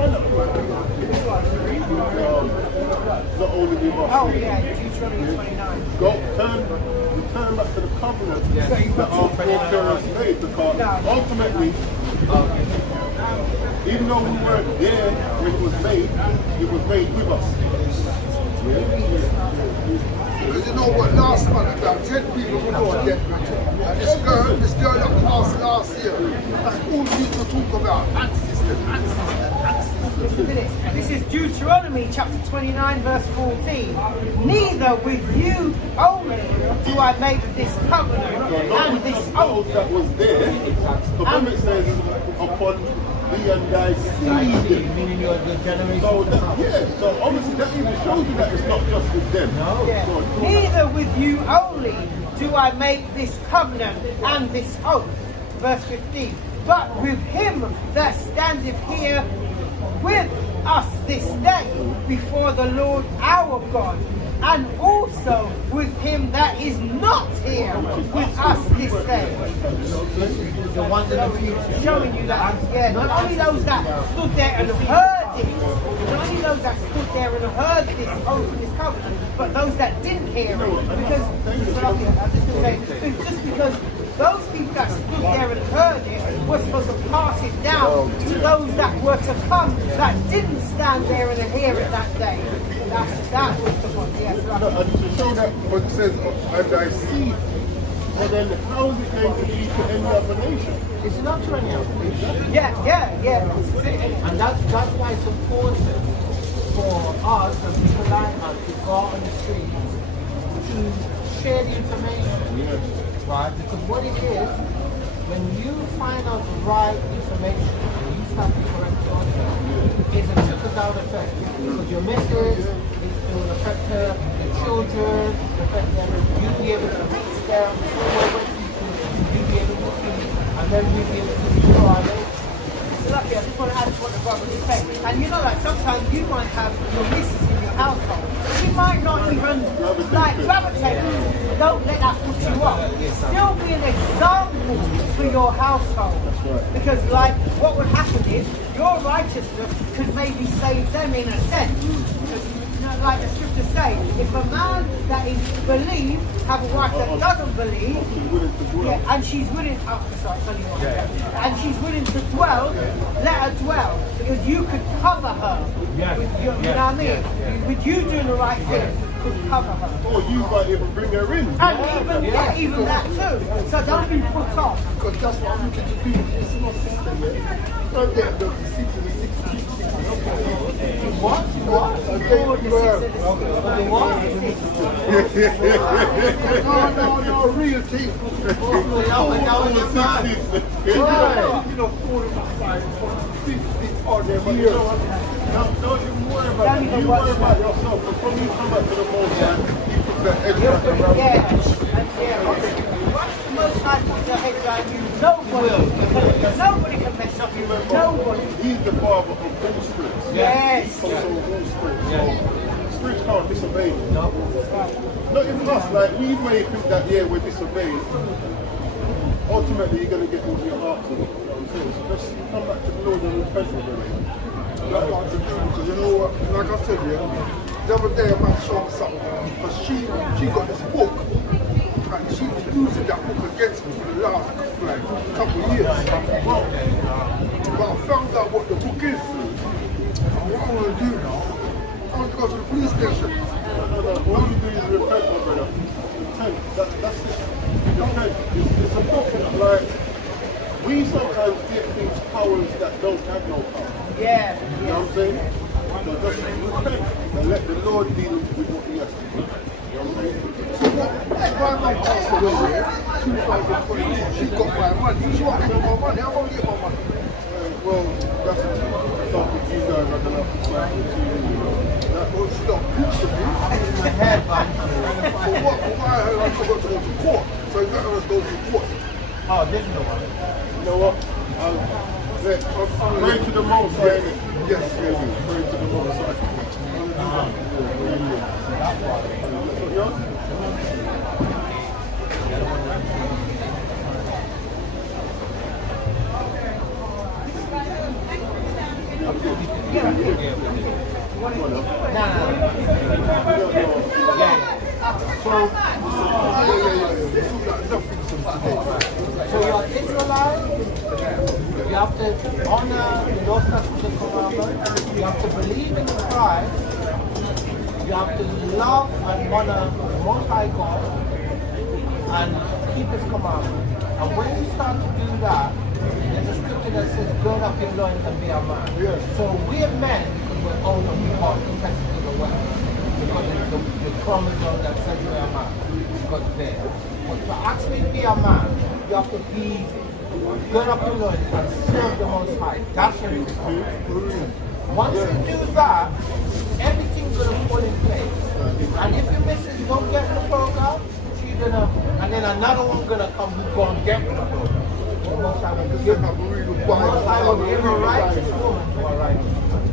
Not only we must Oh, yeah, Deuteronomy 29. return back to the covenant that our foreparents made, because ultimately, even though we weren't there when it was made with us. You know what, last month about 10 people were going dead. And this girl that passed last year, that's all we need to talk about. Ancestors. Listen to this. This is Deuteronomy chapter 29 verse 14. Neither with you only do I make this covenant and this oath. That was there, the Bible says, upon thee and thy seed. Meaning your generation. So obviously that even shows you that it's not just with them. Yeah. Neither with you only do I make this covenant and this oath. Verse 15. But with him that standeth here with us this day before the Lord our God, and also with him that is not here with us this day. The ones in the future. Showing you that, not only those that stood there and heard it, not only those that stood there and heard this oath and this covenant, but those that didn't hear it. Because, just because those people that stood there and heard it were supposed to pass it down to those that were to come that didn't stand there and hear it that day. That was the one, yes. And to show that what it says, and thy seed, and then how is it going to be to any other nation? It's not to any other nation. Yeah. And that's why it's important for us and people like us to go out on the streets to share the information. Right? Because what it is, when you find out the right information and you start to correct yourself, it's a trickle-down effect. Because your missus, it will affect her, your children, affect them, you'll be able to reach them, so when you and then we will Lucky, I just want to add to what the brother was saying. And you know, like sometimes you might have your missus in your household. She might not even like gravitate. Don't let that put you off. Still be an example for your household. Because like what would happen is your righteousness could maybe save them in a sense. Because, like the scriptures say, if a man that is believed have a wife that doesn't believe, and she's willing, and she's willing to dwell, let her dwell, because you could cover her. You know what I mean? With you doing the right thing, could cover her. Or you might even bring her in. And even that too. So don't be put off. Because that's what I'm looking to do. It's not system, right there, the 60. What? No, real thing. You know, 45, 50 or their years. Don't even worry about it. You worry about yourself. Before you come back to the most time, you put that edge back around. Once the Most High puts the head around you, nobody can mess up you. Nobody. He's the father of all spirits. Yes. Also all spirits. So spirits can't disobey. No. Not even us. Like we may think that we're disobeying. Ultimately, you're going to get into your heart to it. You know what I'm saying? So just come back to the Lord and repent of it. That's what to do. So you know what? Like I said, the other day a man showed me something. Because she got this book. And she was using that book against me for the last couple of years. But I found out what the book is. And what I want to do now, I want to go to the police station. All you do is repent, my brother. Repent. That's it. Repent. It's a book. Like, we sometimes give things powers that don't have no power. Yeah. You know what I'm saying? So just repent and let the Lord deal with what he has to do. You know what I'm saying? So my mum passed away, 2022, she got my money. She won't get my money. I won't get my money. Well, that's something you guys are going to have to try to do. Well, she don't preach to me. For what? For why I have to go to court? So you got to go to court. Oh, this is the one. You know what? Pray to the Most High. Yes, Pray to the Most High. So you're Israelite, you have to honor those statutes and commandments, you have to believe in Christ, you have to love and honor the Most High God, and keep His commandments. And when you start to do that, there's a scripture that says, gird up your loins and be a man. Yes. So we're men because we're older, we are interested to the West. Because the chromosome that says we're a man. Because there. But to actually be a man, you have to be gird up your loins and serve the Most High. That's what it's called. Once you do that, everything's gonna fall in place. And if your missus don't get the program, she's gonna, and then another one gonna come who's gonna get the program. The Most High will give a righteous woman to a righteous man.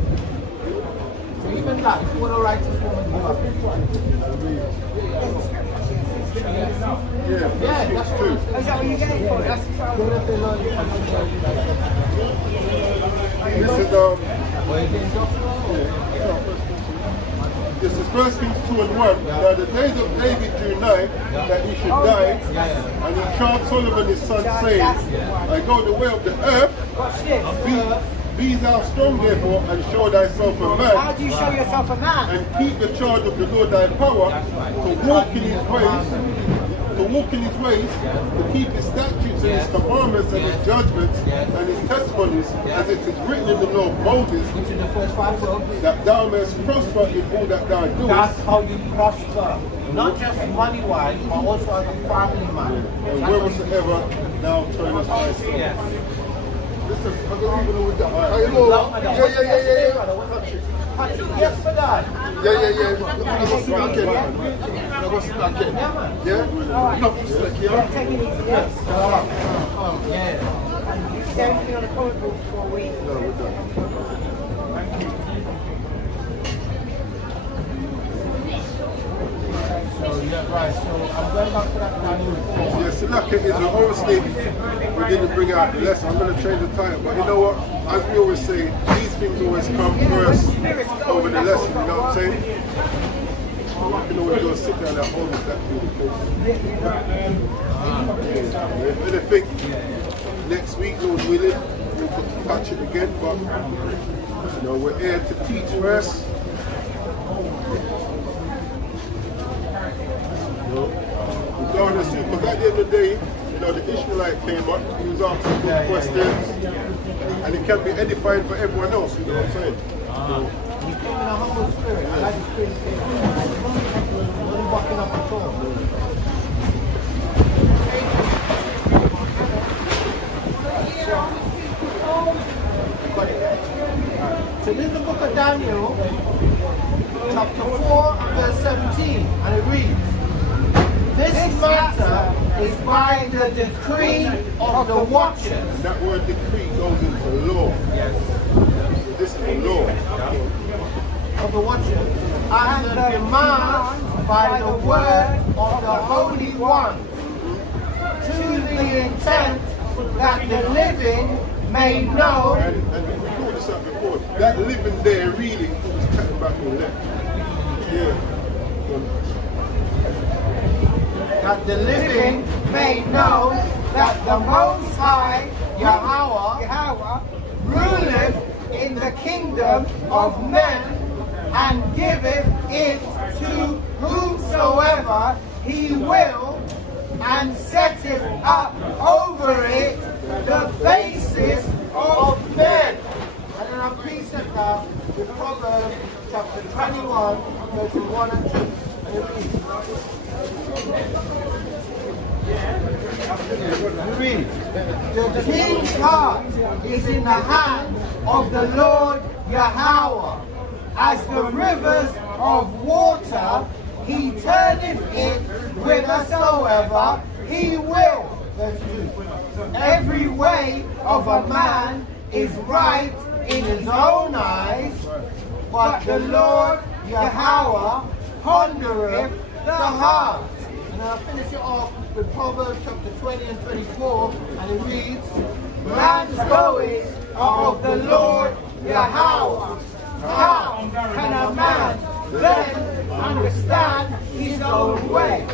So even that, if you want a righteous woman, you have to try. Yeah, that's true. Is that what you're getting for? That's This is 1 Kings 2:1. Now the days of David drew nigh that he should die, and he charged Solomon his son, saying, I go the way of the earth, be thou strong therefore, and show thyself a man. How do you show yourself a man? And keep the charge of the Lord thy power, to walk in his ways, to keep his statutes and his commandments and his judgments and his testimonies, as it is written in the law of Moses, Which is the first 5 books. that thou mayest prosper in all that thou doest. That's how you prosper. Not just money-wise, but also as a family man. And wheresoever thou turnest thy soul. Yes. Listen, I'm going to leave it with that. Hey, Lord. Yeah. Yes, for that. Yeah. I'm going to sit back in. I'm going to sit back in. Yeah? Enough to sleep, yeah? Take it easy, yes. Yeah. Is there anything on the comment board before we? No, we're done. Thank you. So, yeah, right. So, I'm going back to that Daniel 4. Yeah, so look, it's obviously we didn't bring out the lesson. I'm going to change the title, but you know what? As we always say, these things always come first over the lesson. You know what I'm saying? You can always go sit down at home if that be the case. If anything, next week, Lord willing, we'll touch it again. But you know, we're here to teach first. Regardless, because at the end of the day, you know, the Ishmaelite came up, he was asking good questions, and it can be edifying for everyone else, you know what I'm saying? He came in a humble spirit. I like the spirit he came in. Not walking up at all. So this is the book of Daniel, chapter 4, verse 17, and it reads, "This matter is by the decree of the watchers." And that word decree goes into law. Yes. This is the law. Of the watchers, and the demand by the word of the Holy One, to the intent that the living may know. And we brought this up before, that living there really was chatting about your left. Yeah. That the living may know that the Most High Yahweh ruleth in the kingdom of men, and giveth it to whomsoever he will, and setteth up over it the basis of men. And then I'm precept that with Proverbs chapter 21, verses 1 and 2. And it reads, "The king's heart is in the hand of the Lord Yahweh. As the rivers of water, he turneth it whithersoever he will." Verse 2. "Every way of a man is right in his own eyes, but the Lord Yahweh pondereth the heart." And I'll finish it off with Proverbs chapter 20 and 24, and it reads, "Man's goings are of the Lord Yahweh. How can a man then understand his own way?"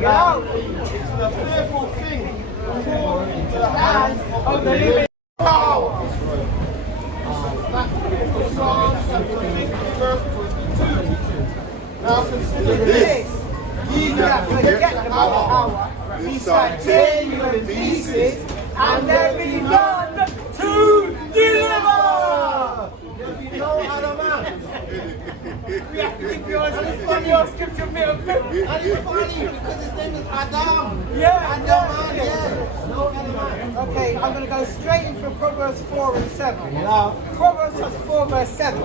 Now, it's the fearful thing to fall into the hands of the living power. That's the book of Psalms, chapter 50, verse 22. Now consider this, ye that forget the power, he shall tear you in pieces, and there be none to deliver. There be no other man. We have to keep yours on your scripture bit of book. And it's funny because his name is Adam. Yeah, Adam, yeah. No other man. Okay, I'm going to go straight in from Proverbs 4 and 7. Yeah. Proverbs 4 verse 7.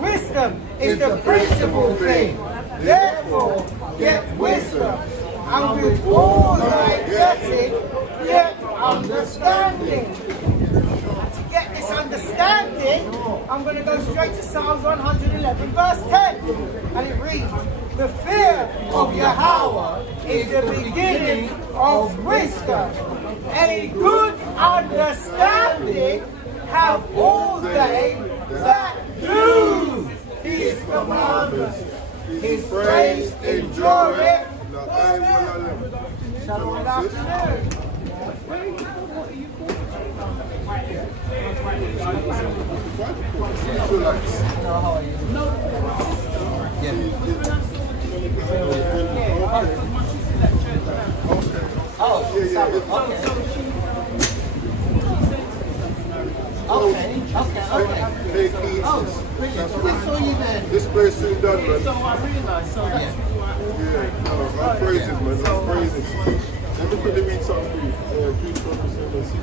"Wisdom is the principal thing. Therefore, get wisdom. And with all thy getting, get understanding." To get this understanding, I'm going to go straight to Psalms 111 verse 10. And it reads, "The fear of Yahweh is the beginning of wisdom. A good understanding have all they that do his commandments. His praise endureth forever." Shalom, good afternoon. How are you? Take heed. I saw you then. This place is done, man. So I realised, so that's Yeah, no, I'm praises, man. I'm praises. Let me quickly read something for you. Please focus on the 6.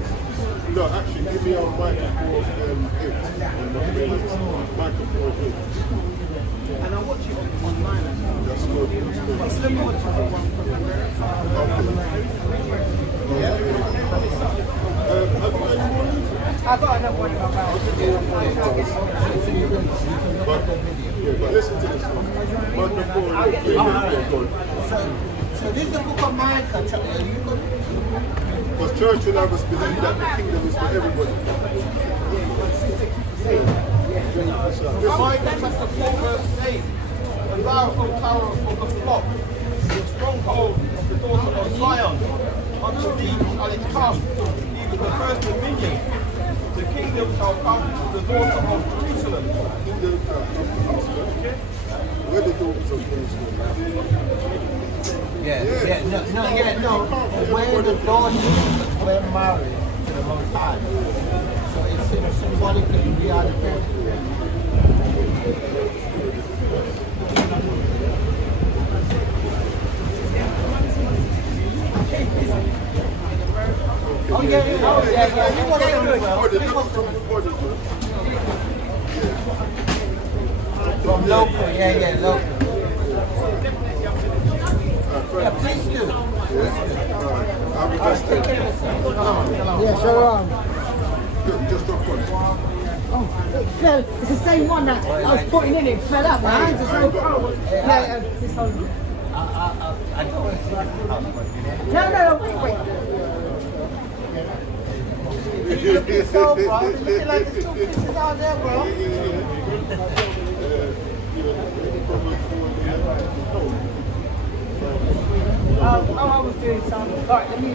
No, actually, give me on microphone 8. Microphone 8. and I watch it online. That's good. That's good. It's the watch of one. Okay. I've got another one in my bag. But listen to this one. So this is the book of Micah, chapter. Because church and others believe that the kingdom is for everybody. Micah chapter 4 verse 8. And thou, O tower of the flock, the stronghold of the daughter of Zion, unto thee shall it come, even the first dominion. The kingdom shall come to the daughter of Jerusalem. Where the daughters of Jerusalem? No. Where the daughters were married to the Most High. So it's symbolically we are the parents. Oh yeah. He was from local, local. Yeah, please do. Take care of yourself. Yeah, shalom. Just drop one. Oh, it fell. It's the same one that I was putting in. It fell out. My hands are so cold. Yeah, this one. I don't want to see it. No, wait. You looking so, bro. You're looking like there's two pieces out there, bro. I was doing some. Right, let me.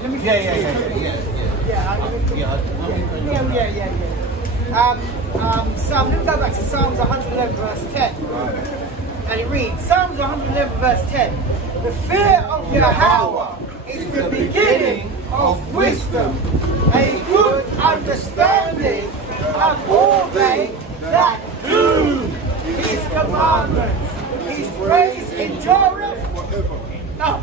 So I'm going to go back to Psalms 111 verse 10. And it reads, Psalms 111 verse 10. The fear of Yahweh is the beginning of wisdom, a good understanding of all they that do his commandments. His praise endureth. No.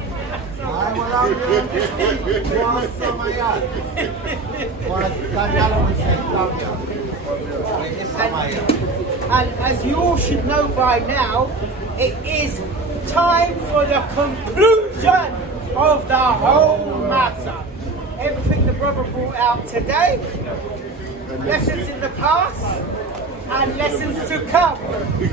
And as you all should know by now, it is time for the conclusion of the whole matter. Everything the brother brought out today, lessons in the past, and lessons to come.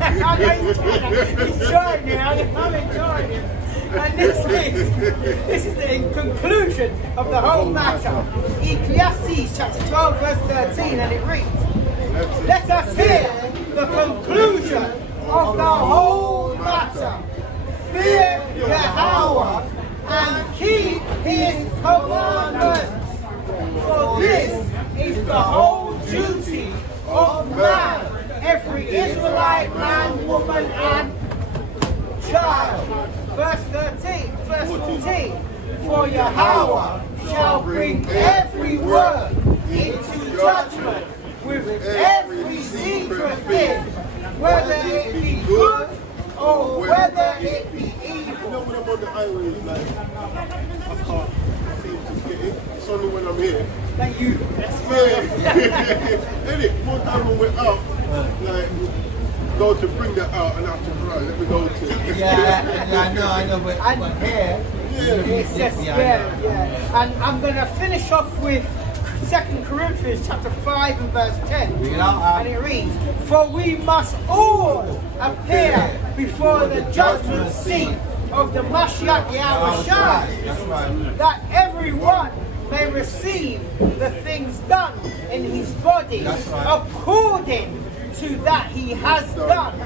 I'm enjoying it. I'm enjoying it. And this is the conclusion of the whole matter. Ecclesiastes chapter 12 verse 13, and it reads, let us hear the conclusion of the whole matter. Fear Yahweh and keep his commandments. For this is the whole duty of man, every Israelite man, woman, and child. Verse 14. For Yahweh shall bring every word into judgment with every secret thing, whether it be good or whether it be evil. You know when I'm on the highway, like, I can't seem to get it. It's only when I'm here. Thank you. Anyway, more time when we're out, like, go to bring that out and have to drive. Let me go to. I know, but here, it's just, And I'm going to finish off with 2 Corinthians chapter 5 and verse 10. And it reads, for we must all appear before the judgment seat of the Mashiach Yahushua, that everyone may receive the things done in his body according to that he has done,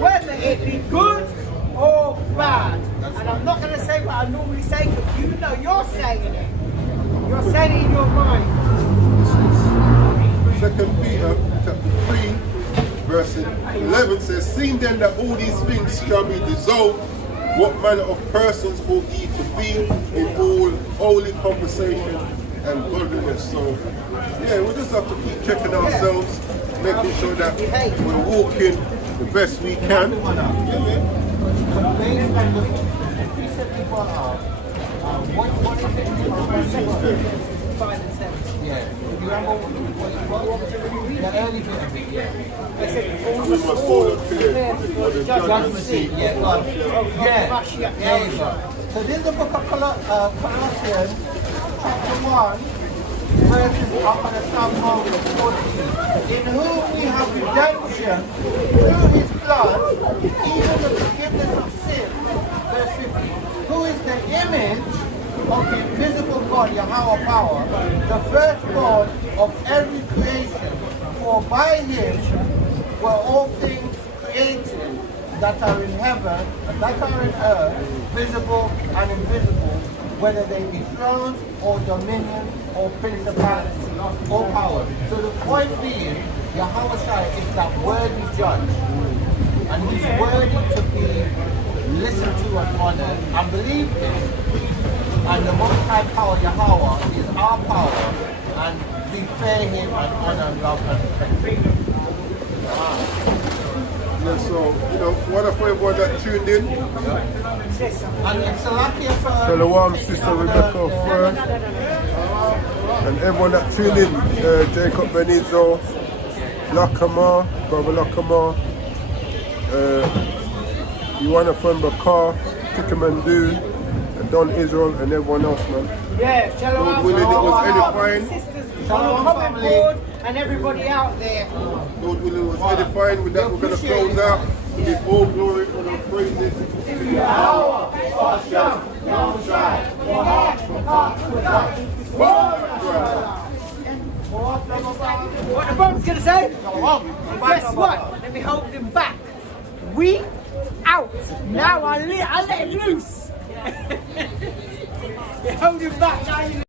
whether it be good or bad. And I'm not going to say what I normally say, because you know you're saying it. You're saying it in your mind. 2 Peter chapter 3 verse 11 says, seeing then that all these things shall be dissolved, what manner of persons ought ye to be in all holy conversation and godliness. So yeah, we just have to keep checking ourselves, making sure that we're walking the best we can. What is it? 5 and 7. Yeah. Do you remember what the early bit of it? Yeah. They said, We must all appear before the judgment seat. Yeah, So this is the book of Colossians. chapter 1, verses, I'm going to start from 14. In whom we have redemption through his blood, even the forgiveness of sin. Verse 15. Who is the image of the invisible God, Yahweh power, the firstborn of every creation. For by him were all things created that are in heaven and that are in earth, visible and invisible, whether they be thrones or dominions or principalities or powers. So the point being, Yahweh Shai is that worthy judge. And he's worthy to be listened to and honored and believed in. And the Most High power, Yahweh, is our power, and we fear him and honor and love and respect him. Yeah, so, you know, what if everyone that tuned in? And it's Salakia first. Shalom, Sister Rebecca first. And everyone that tuned in, Jacob Benizzo, Lakama, Brother Lakama, Ioana from Bakar, Chikamandu, Don Israel, and everyone else, man. Yeah, shalom. Lord willing, it was edifying. Sisters on the comment board and everybody out there. Lord willing, it was edifying. With that, we're going to close out. We give all glory and all praises to Yahweh, Hashem, Yahushai, What the bomb's gonna say? Guess what? Let me hold him back. We out. Now I let it loose. You hold him back. Now you